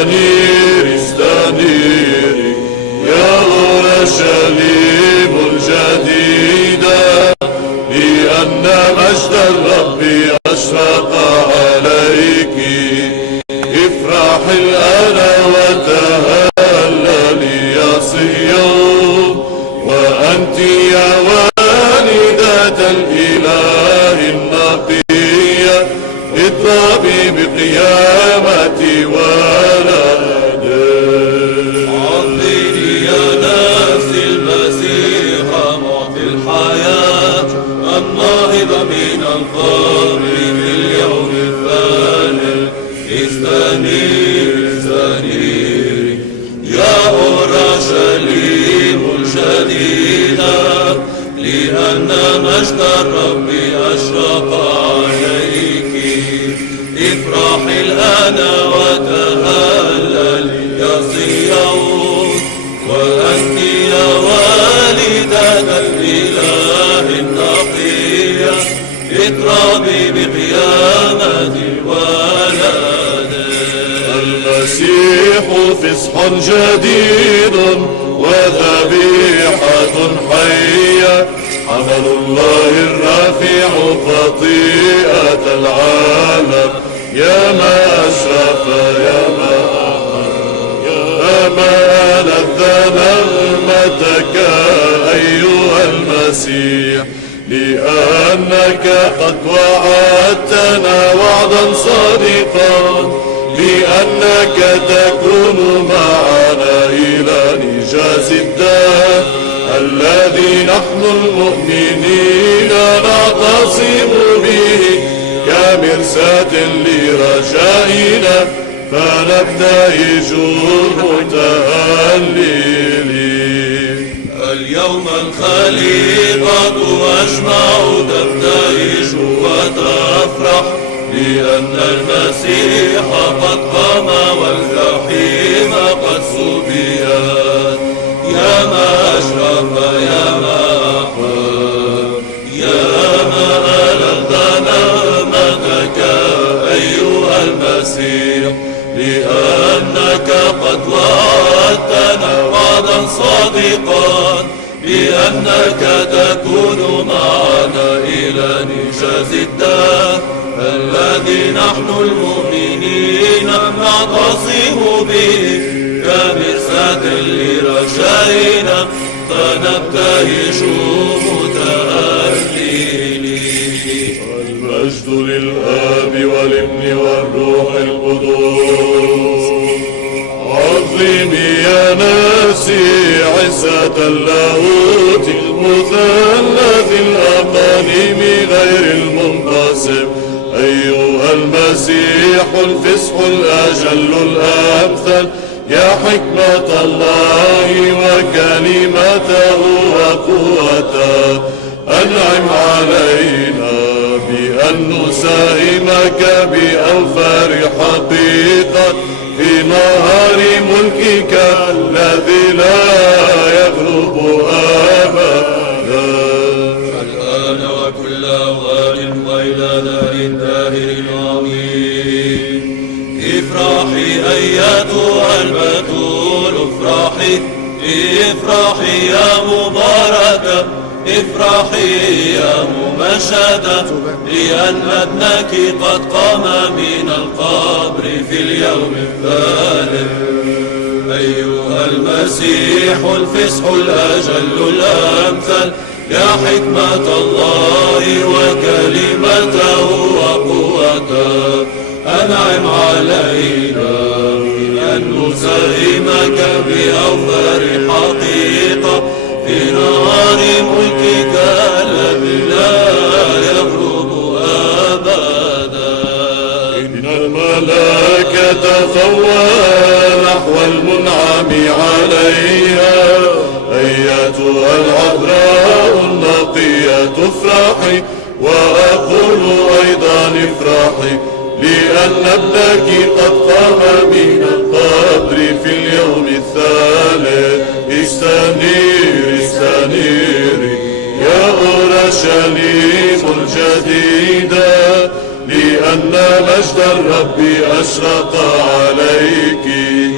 استنيري استنيري يا أورشليم الجديدة لأن مجد الرب أشرق عليك افرحي الآن وتهللي يا صيون وأنت يا والدة الإله النقية اطلبي بقيامة ولدك عظيني يا نفس المسيح معطي الحياة الناهض من القبر في اليوم الثالث استنيري استنيري يا أورشليم الجديدة لأن مجد الرب أشرق عليك افرحي الآن وتهللي يا صيون وأنت يا والدة الإله النقية اطربي بقيامة ولدك المسيح فصح جديد وذبيحة حية حمل الله الرافع خطيئة العالم يا ما أشرف يا ما لذ نغمتك أيها المسيح لأنك قد وعدتنا وعدا صادقا لأنك تكون معنا إلى نجاز الدار الذي نحن المؤمنين نعتصم به كمرساة لرجائنا فنبتهج متهللين اليوم الخليقة أجمع تبتهج وتفرح لأن المسيح قد قام والجحيم قد سبيت يا ما أشرف يا ما أحوى يا ما ألذ نغمتك أيها المسيح لأنك قد وعدتنا وعدا صادقا بأنك تكون معنا إلى نجاز الدار الذي نحن المؤمنين نعتصم به كمرساة لرجائنا فنبتهج متهللين المجد للآب والابن والروح القدس عظمي يا نفسي عزة اللاهوت المثلث الأقانيم غير المنقسم أيها المسيح الفصح الأجل الأمثل يا حكمة الله وكلمته وقوته أنعم علينا بأن نساهمك بأوفر حقيقة في نهار ملكك الذي لا يغرب أبدا الآن وكل أوان وإلى دار داهر آمين افرحي أيتها البتول افرحي افرحي يا مباركة افرحي يا ممجدة لأن ابنك قد قام من القبر في اليوم الثالث أيها المسيح الفصح الأجل الأمثل يا حكمة الله وكلمته وقوته أنعم علينا بأن نساهمك بأوفر حقيقة في نهار ملكك الذي لا يغرب أبدا إن الملائكة فوى نحو المنعم عليها أيتها العذراء النقية افرحي وأقول أيضا افرحي لأن ابنك قد قام من القبر في اليوم الثالث استنيري استنيري يا أورشليم الجديدة لأن مجد الرب أشرق عليك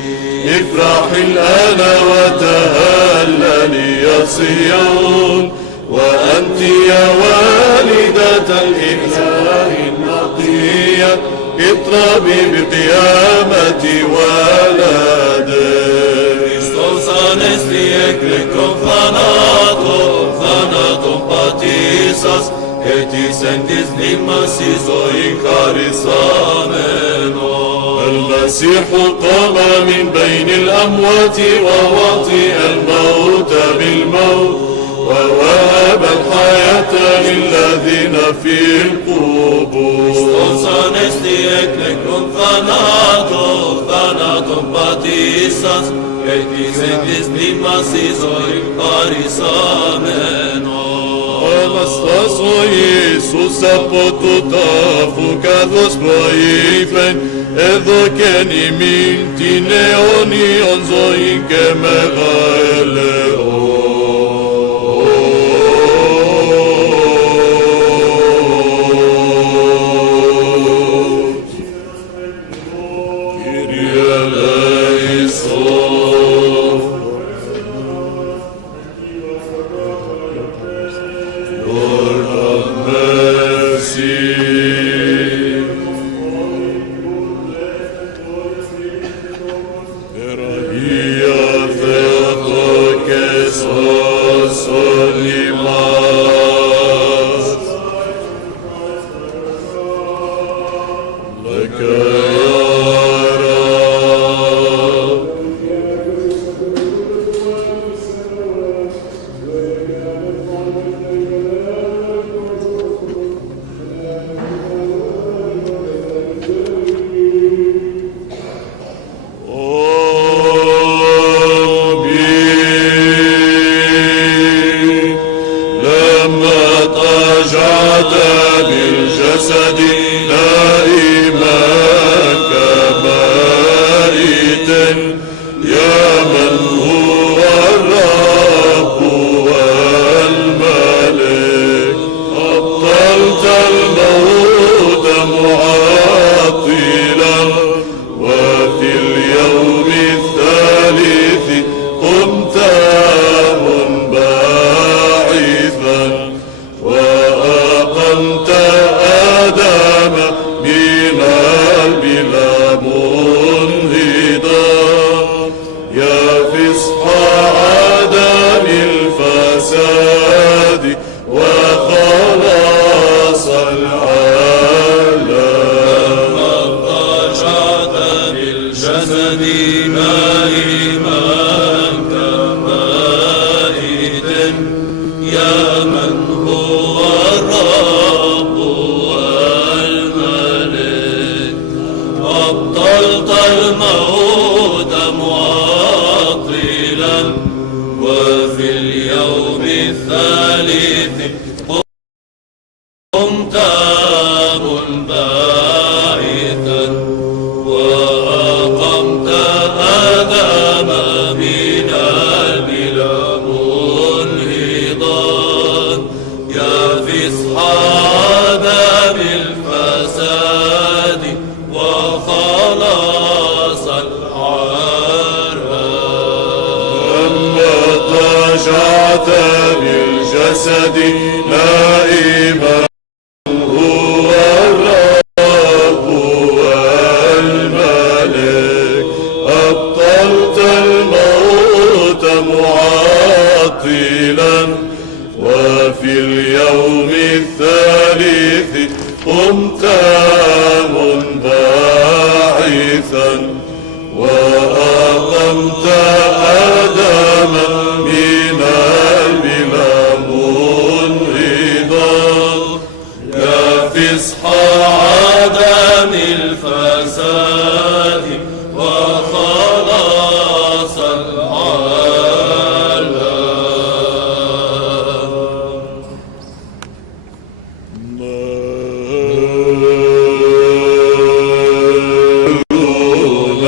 افرح الآن وتهللي يا صيون وأنت يا والدة الإله النقية اطربي بقيامة ولدك Χριστός ανέστη εκλεκρόν θανάτων πατήσας και της εν της μνήμας η ζωή χαρισάμενον المسيح قام من بين الأموات ووطئ الموت بالموت ووهب الحياة للذين في القبور Χριστός ανέστη εκλεκρόν θανάτων πατήσας και της εν της μνήμας η ζωή χαρισάμενον Αναστάς ο Ιησούς από του τάφου καθώς προείπεν έδωκεν ημίν την αιώνιον ζωή και μέγα ελεόν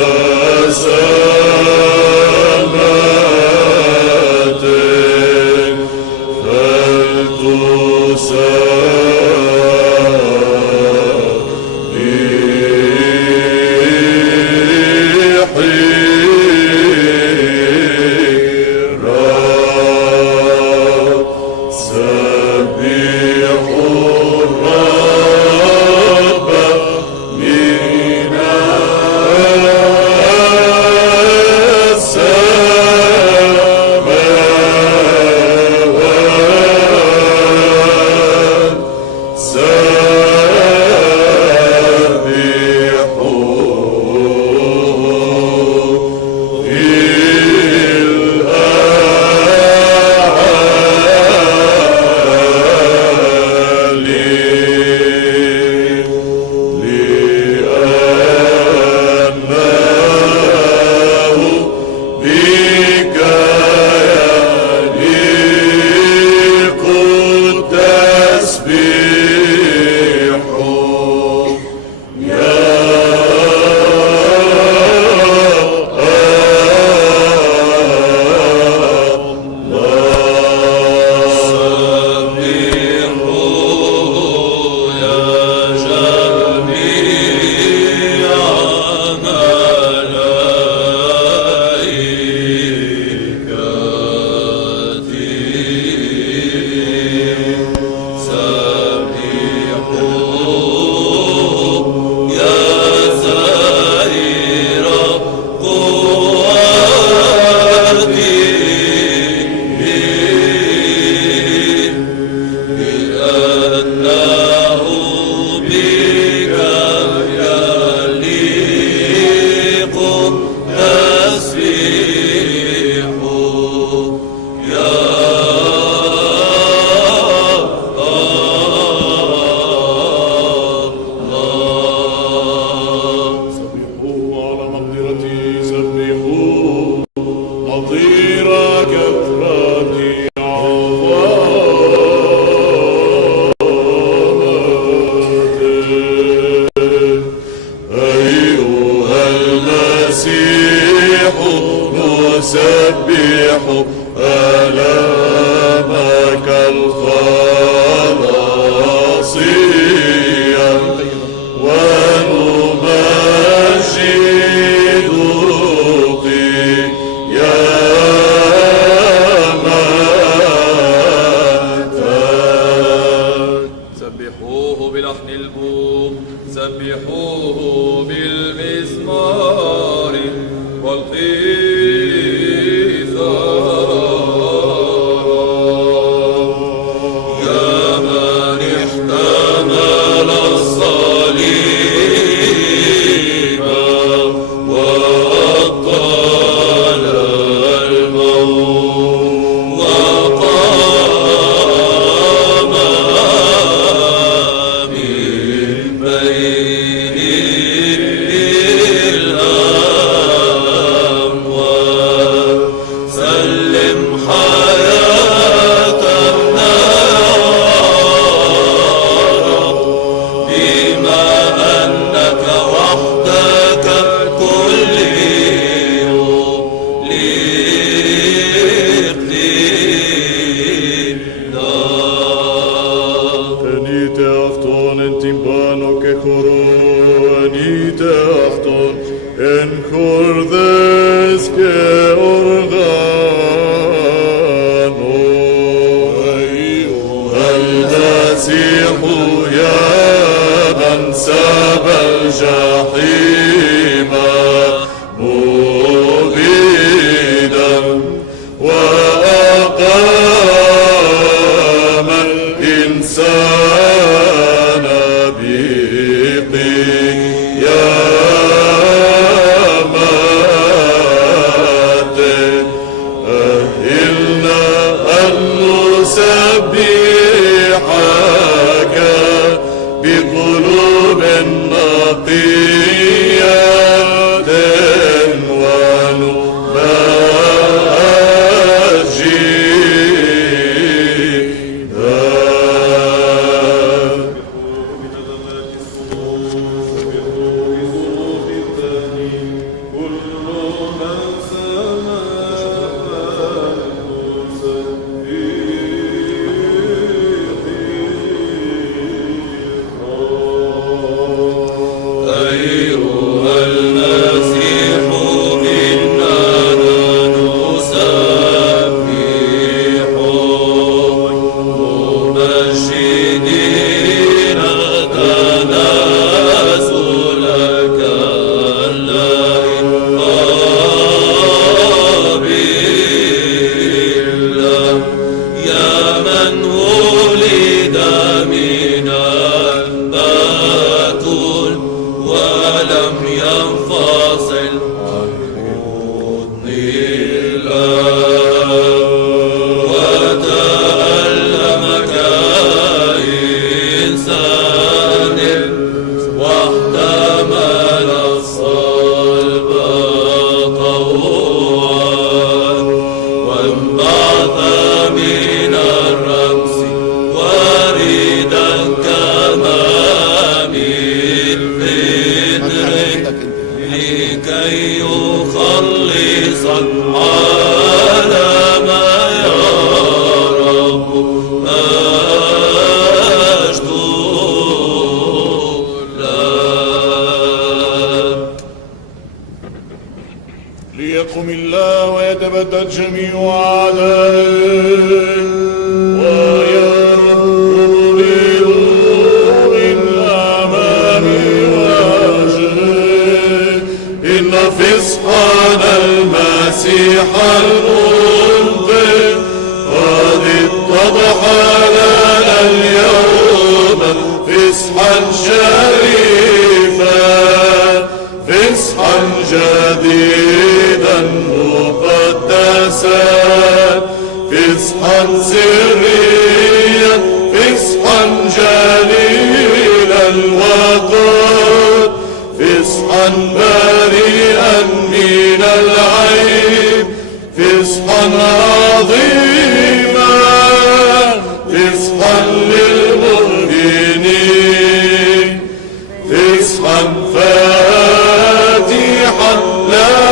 المسيح نسبح آلامك الخلاصية ونمجد قيامتك. سبحوه بلحن البوق، سبحوه بالمزمار والقيثار. يا من احتمل الصليب وأبطل الموت وقام من بين الأموات. سلم حياتنا بما أنك وحدك كل يوم لإقتدار. Venite afton en timpano que coro, venite afton en cordes que organo. أيها المسيح يا من ساب الجحيم مبيدا وأقام الإنسان بقيامته. أهلنا أن نسبحك بقلوب نقية ليقم الله ويتبدد جميع أعدائه ويرد من أمام وجهه. إن فصحنا المسيح المنقذ قد اتضح لنا اليوم فصحا شريفا، فصحا جديدا مقدسا، فصحا سريا، فصحا جليلا الوقود، فصحا بريئا من العيب، فصحا عظيما، فصحا للمؤمنين، فصحا فاتحا لا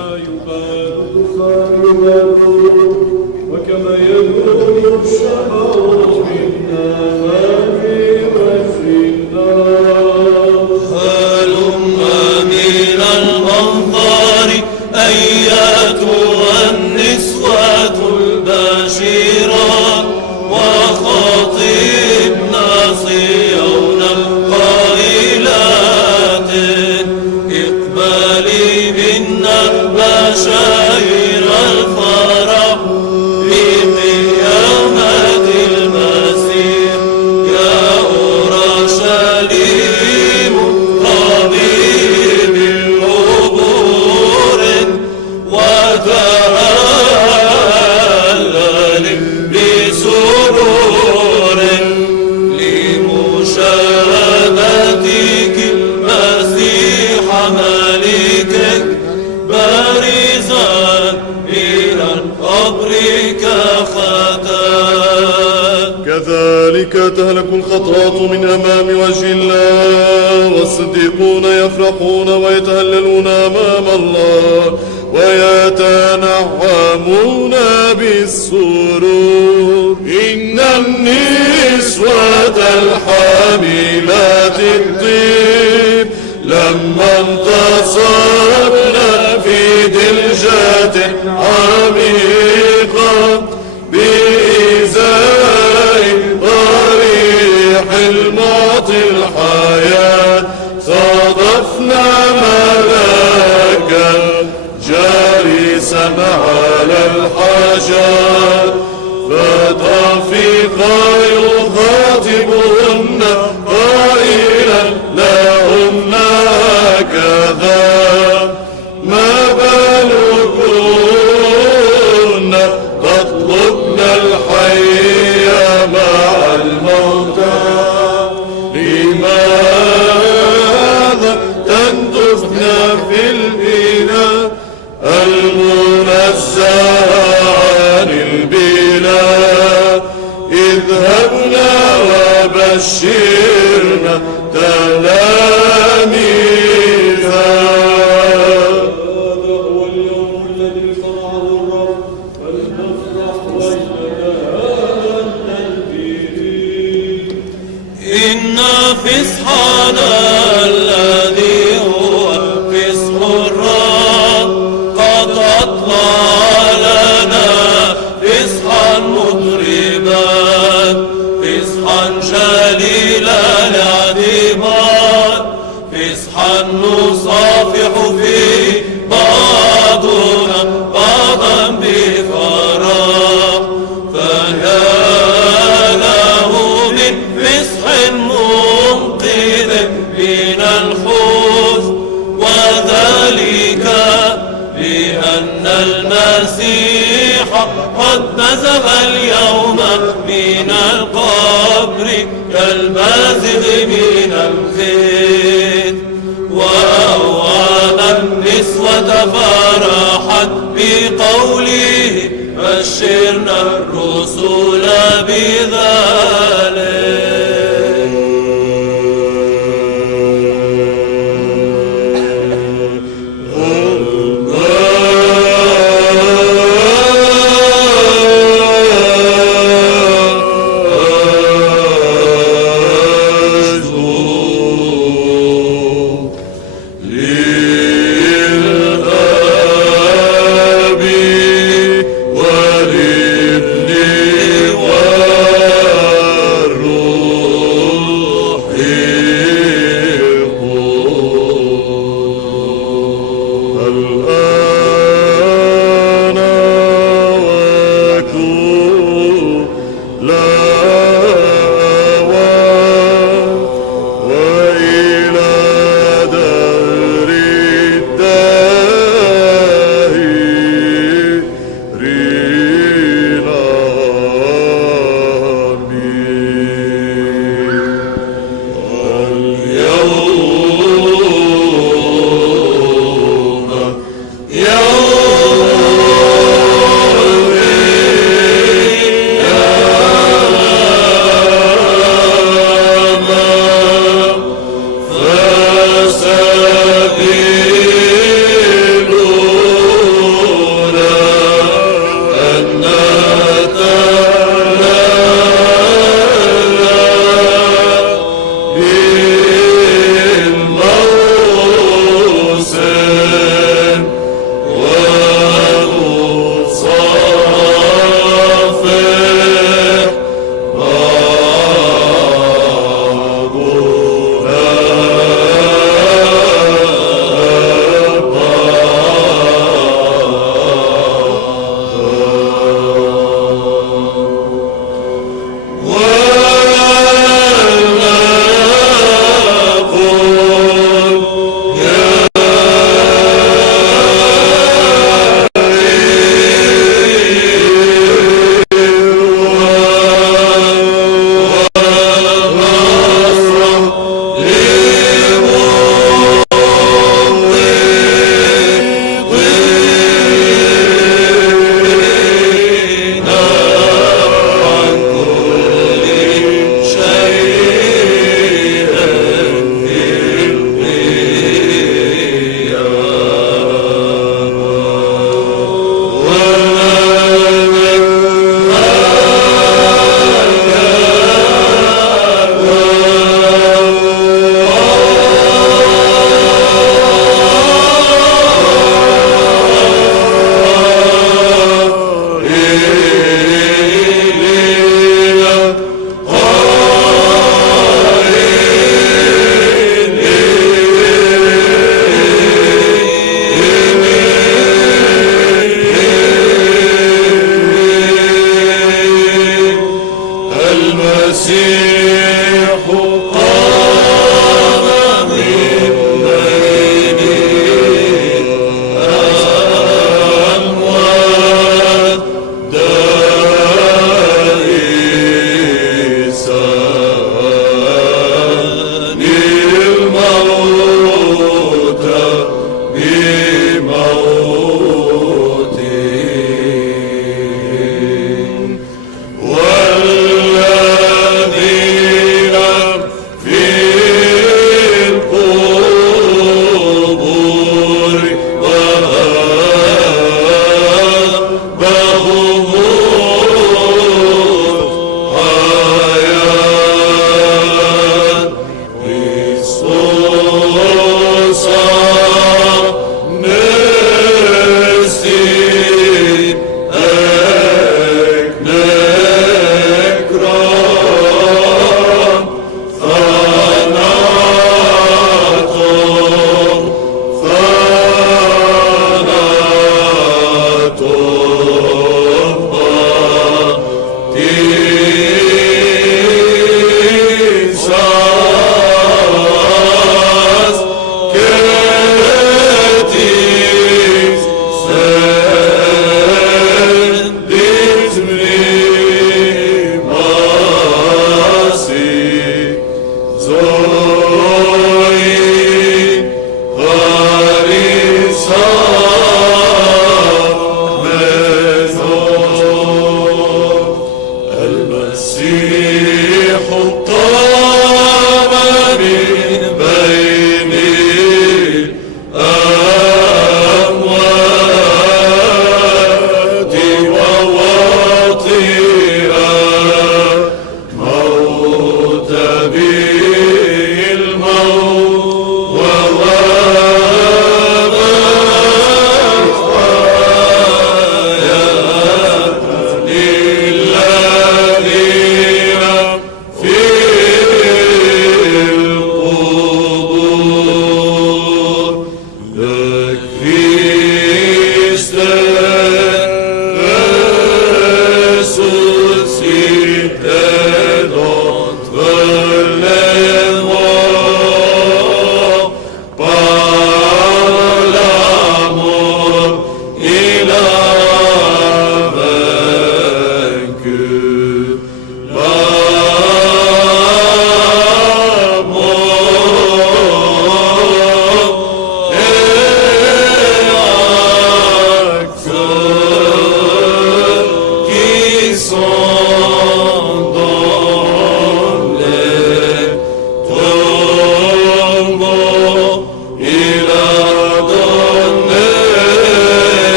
وكما يكون الشهر منا في وجهنا هلم من المنظر أيتها النسوة البشيرات وخاطبنا صيونا قائلات اقبلي منا بشائر الفرح بقيامة المسيح يا أورشليم طبيب القبور وتهلل بسرور لمشاهدتك المسيح ملكك بارزا من القبر كختان كذلك تهلك الخطاة من أمام وجه الله والصديقون يفرحون ويتهللون أمام الله ويتنعمون بالسرور إن النسوة الحاملات الطيب لما انتصرنا في دلجة عميقة بإزاء ضريح المعطي الحياة صادفنا ملاكا جالسا على الحجر فطفق يخاطبهن قائلا لهن هكذا ما بالكن تطلبن الحي مع الموتى لماذا تندفن في البناء المنزه عن البلاد اذهبنا وبشرنا تلاميذا هذا هو اليوم الذي صنعه الرب فلنفرح واجتهادا التدبير إن فصحنا الذي هو فصح الرب قد أطلع لنا فصحا مطربا فصحا جليلا الاعتبار فصحا نصافح فيه بعضنا بعضا بفرح فيا له من فصح منقذ من الحزن وذلك بأن المسيح قد نزغ اليوم من القبر كالبازغ من الخيط وأوعد النسوة فرحت بقوله بشرنا الرسل بذلك للأب والابن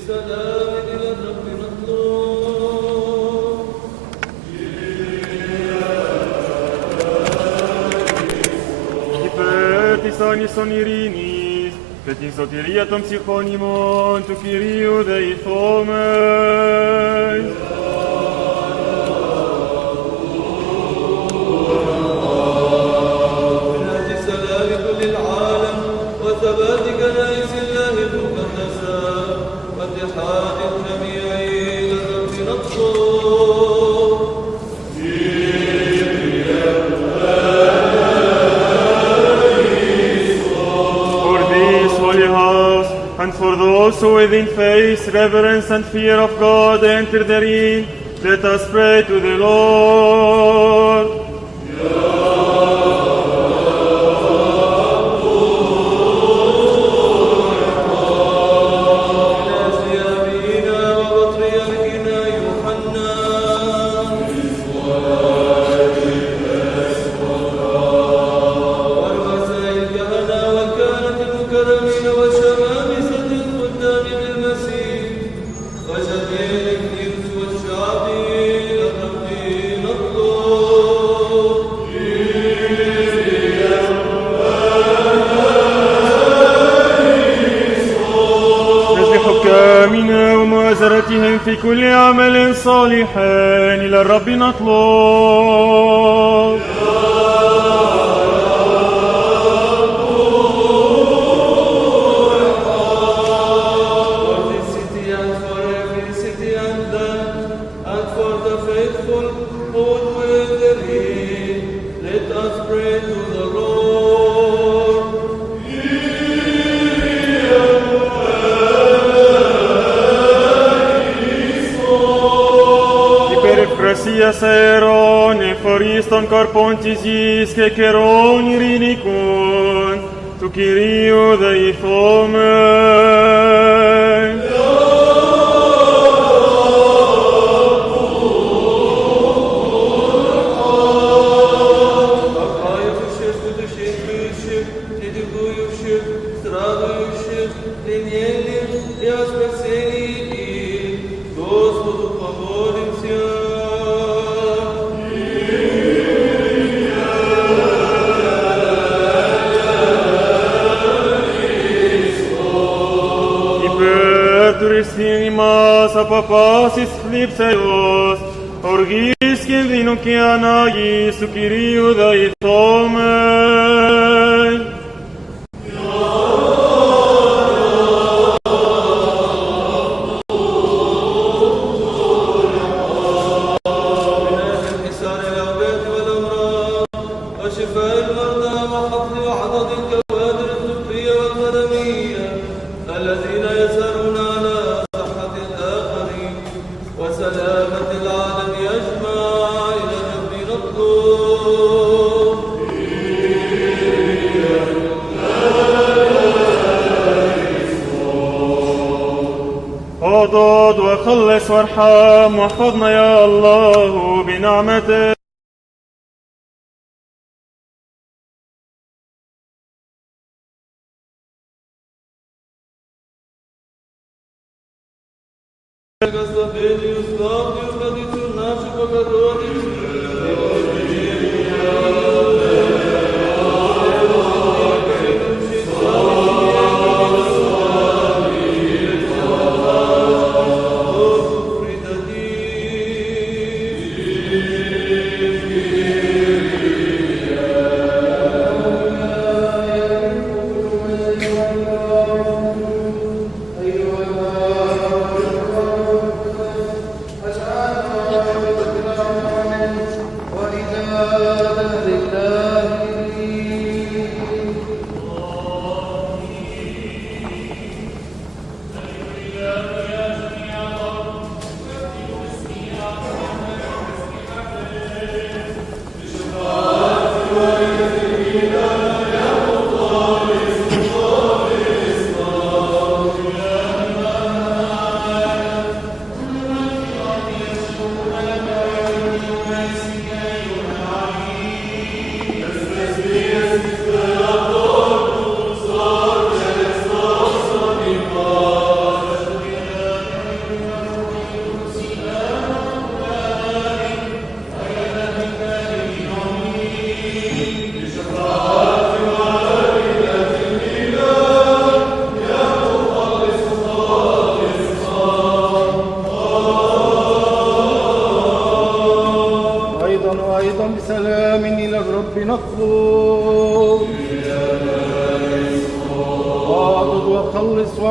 بسلام إلى الرب نطلب Son irinis, que ti soteria tom psychonimon, tu Kyriou deithomai. من سلام كل العالم وثبات كنائس الله المقدسة واتحاد الجميع إلى الرب نطلب And for those who within faith, reverence and fear of God enter therein, let us pray to the Lord. ومؤازرتهم في كل عمل صالح إلى الرب نطلب Aeron, eforiston corpontis is, que keron irinicun, tu Kyriou deithomai. Mas apapasis flipseos, orgis kevino que anagis tu Kyriou deithomai. اضد وخلص وارحم واحفظنا يا الله بنعمتك.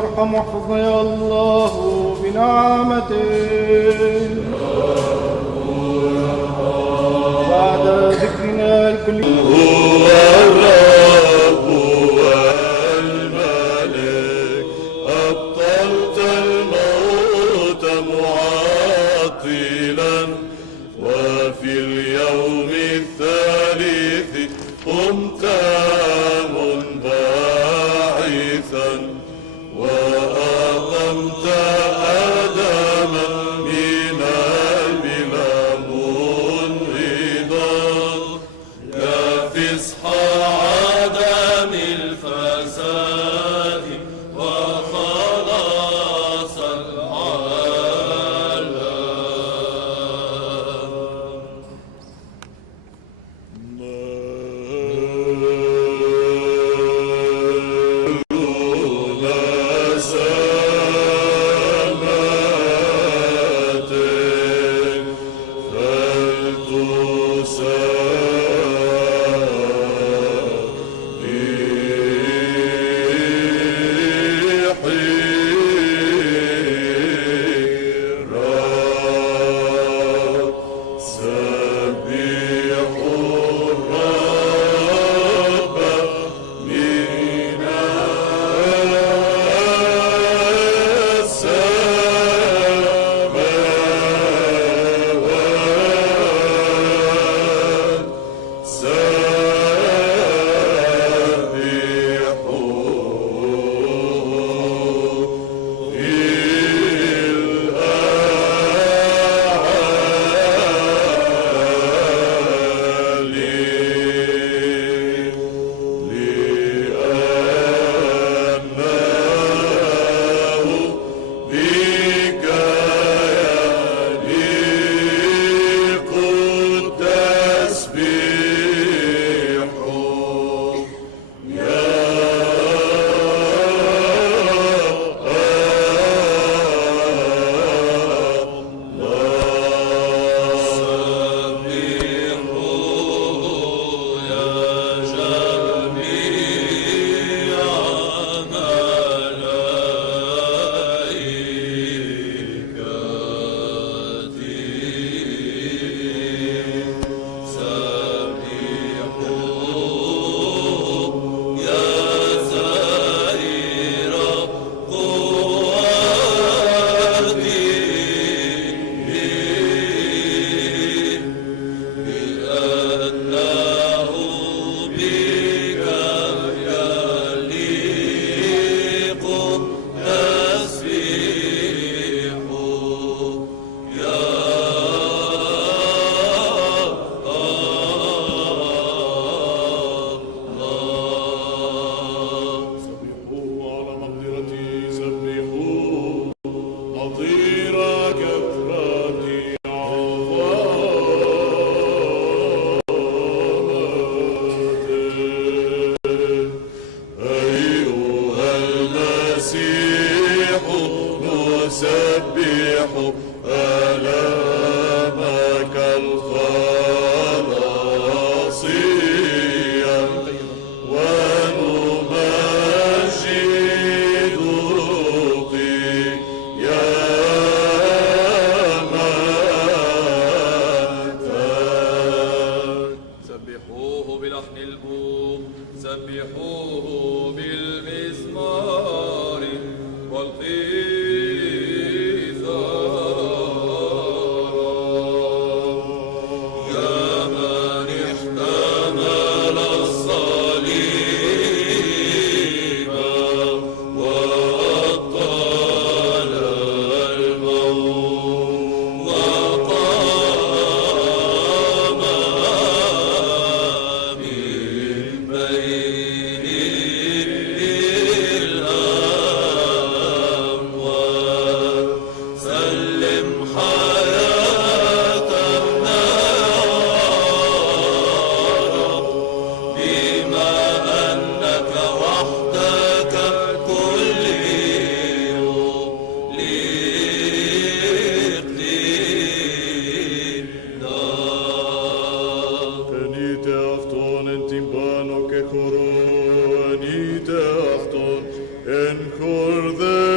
وارحم واحفظنا يا الله بنعمتك بعد ذكرنا الكل. هو الرب والملك أبطلت الموت معطلا وفي اليوم الثالث قمت منبعثا وأقمت آدما من البلا منغضا كفصح عدم الفساد وخلاص العالم. en kor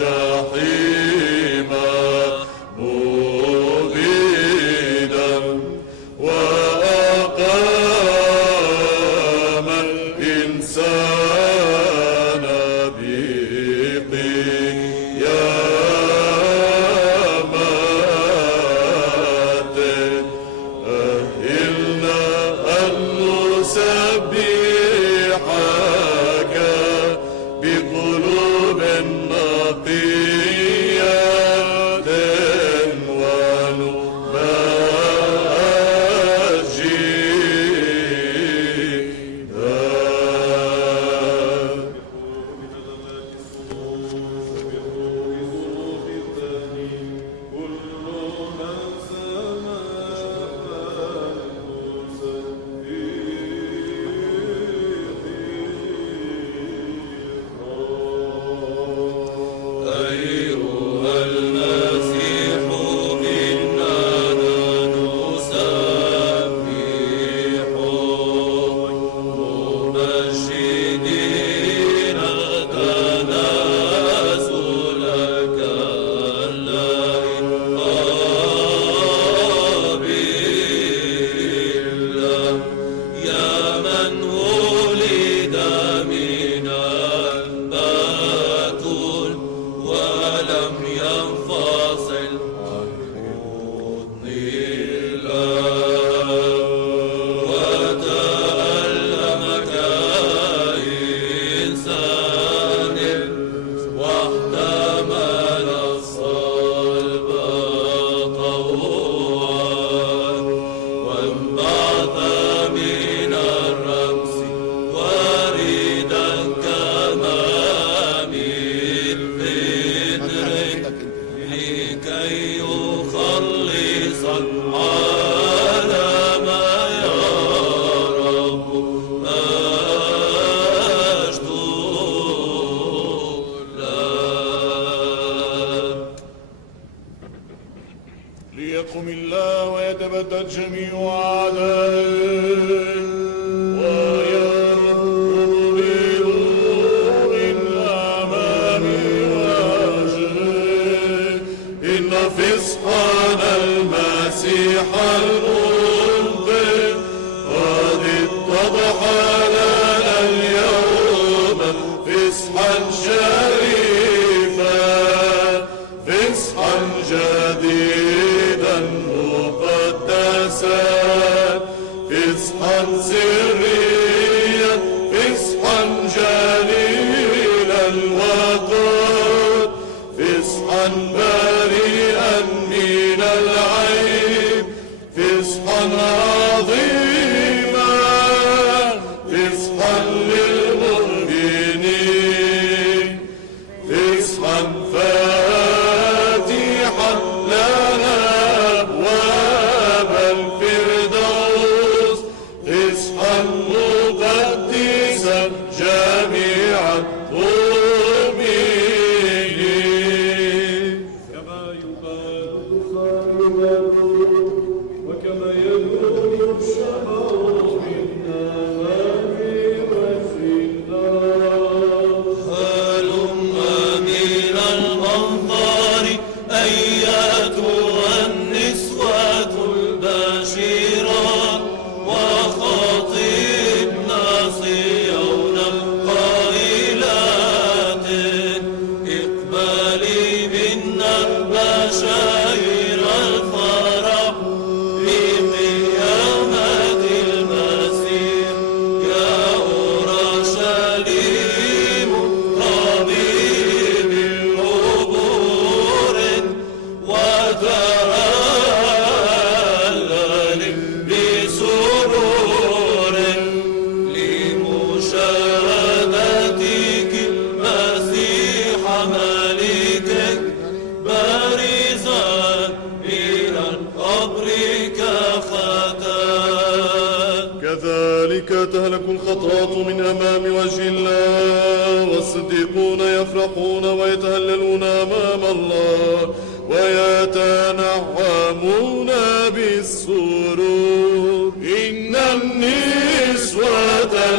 الجحيم مبيدا وأقام الإنسان بقيامته أهلنا أن نسبحك بقلوب نقية ليقم الله ويتبدد جميع أعدائه ويركض بنور الأمام وجهه إن فصحنا المسيح المنقذ قد اتضح لنا اليوم فصحا شريفا فصحا جديدا مقدسا فصحا سريا فصحا جليلا وقد فصحا بريئا من العيب فصحا عظيما فصحا للمؤمنين فصحا فاتحا لنا أبواب الفردوس فصحا مقدسا جميع المؤمنين كما يقال صاحبه وكما يدعو الشهر من أمام وجه الله هلم من المنظر أيتها النسوة البشيرات وخاطبنا صيونا قائلات اقبلي منا بشائر الفرح بقيامة المسيح يا أورشليم طبيب العبور وتهلل بسرور لمشاهدتك مسيح ملكك بارزا من القبر كختان كذلك تهلك الخطوات من أمام وجه الله والصديقون يفرحون ويتهللون أمام الله ويتنعمون بالسرور إن النسوة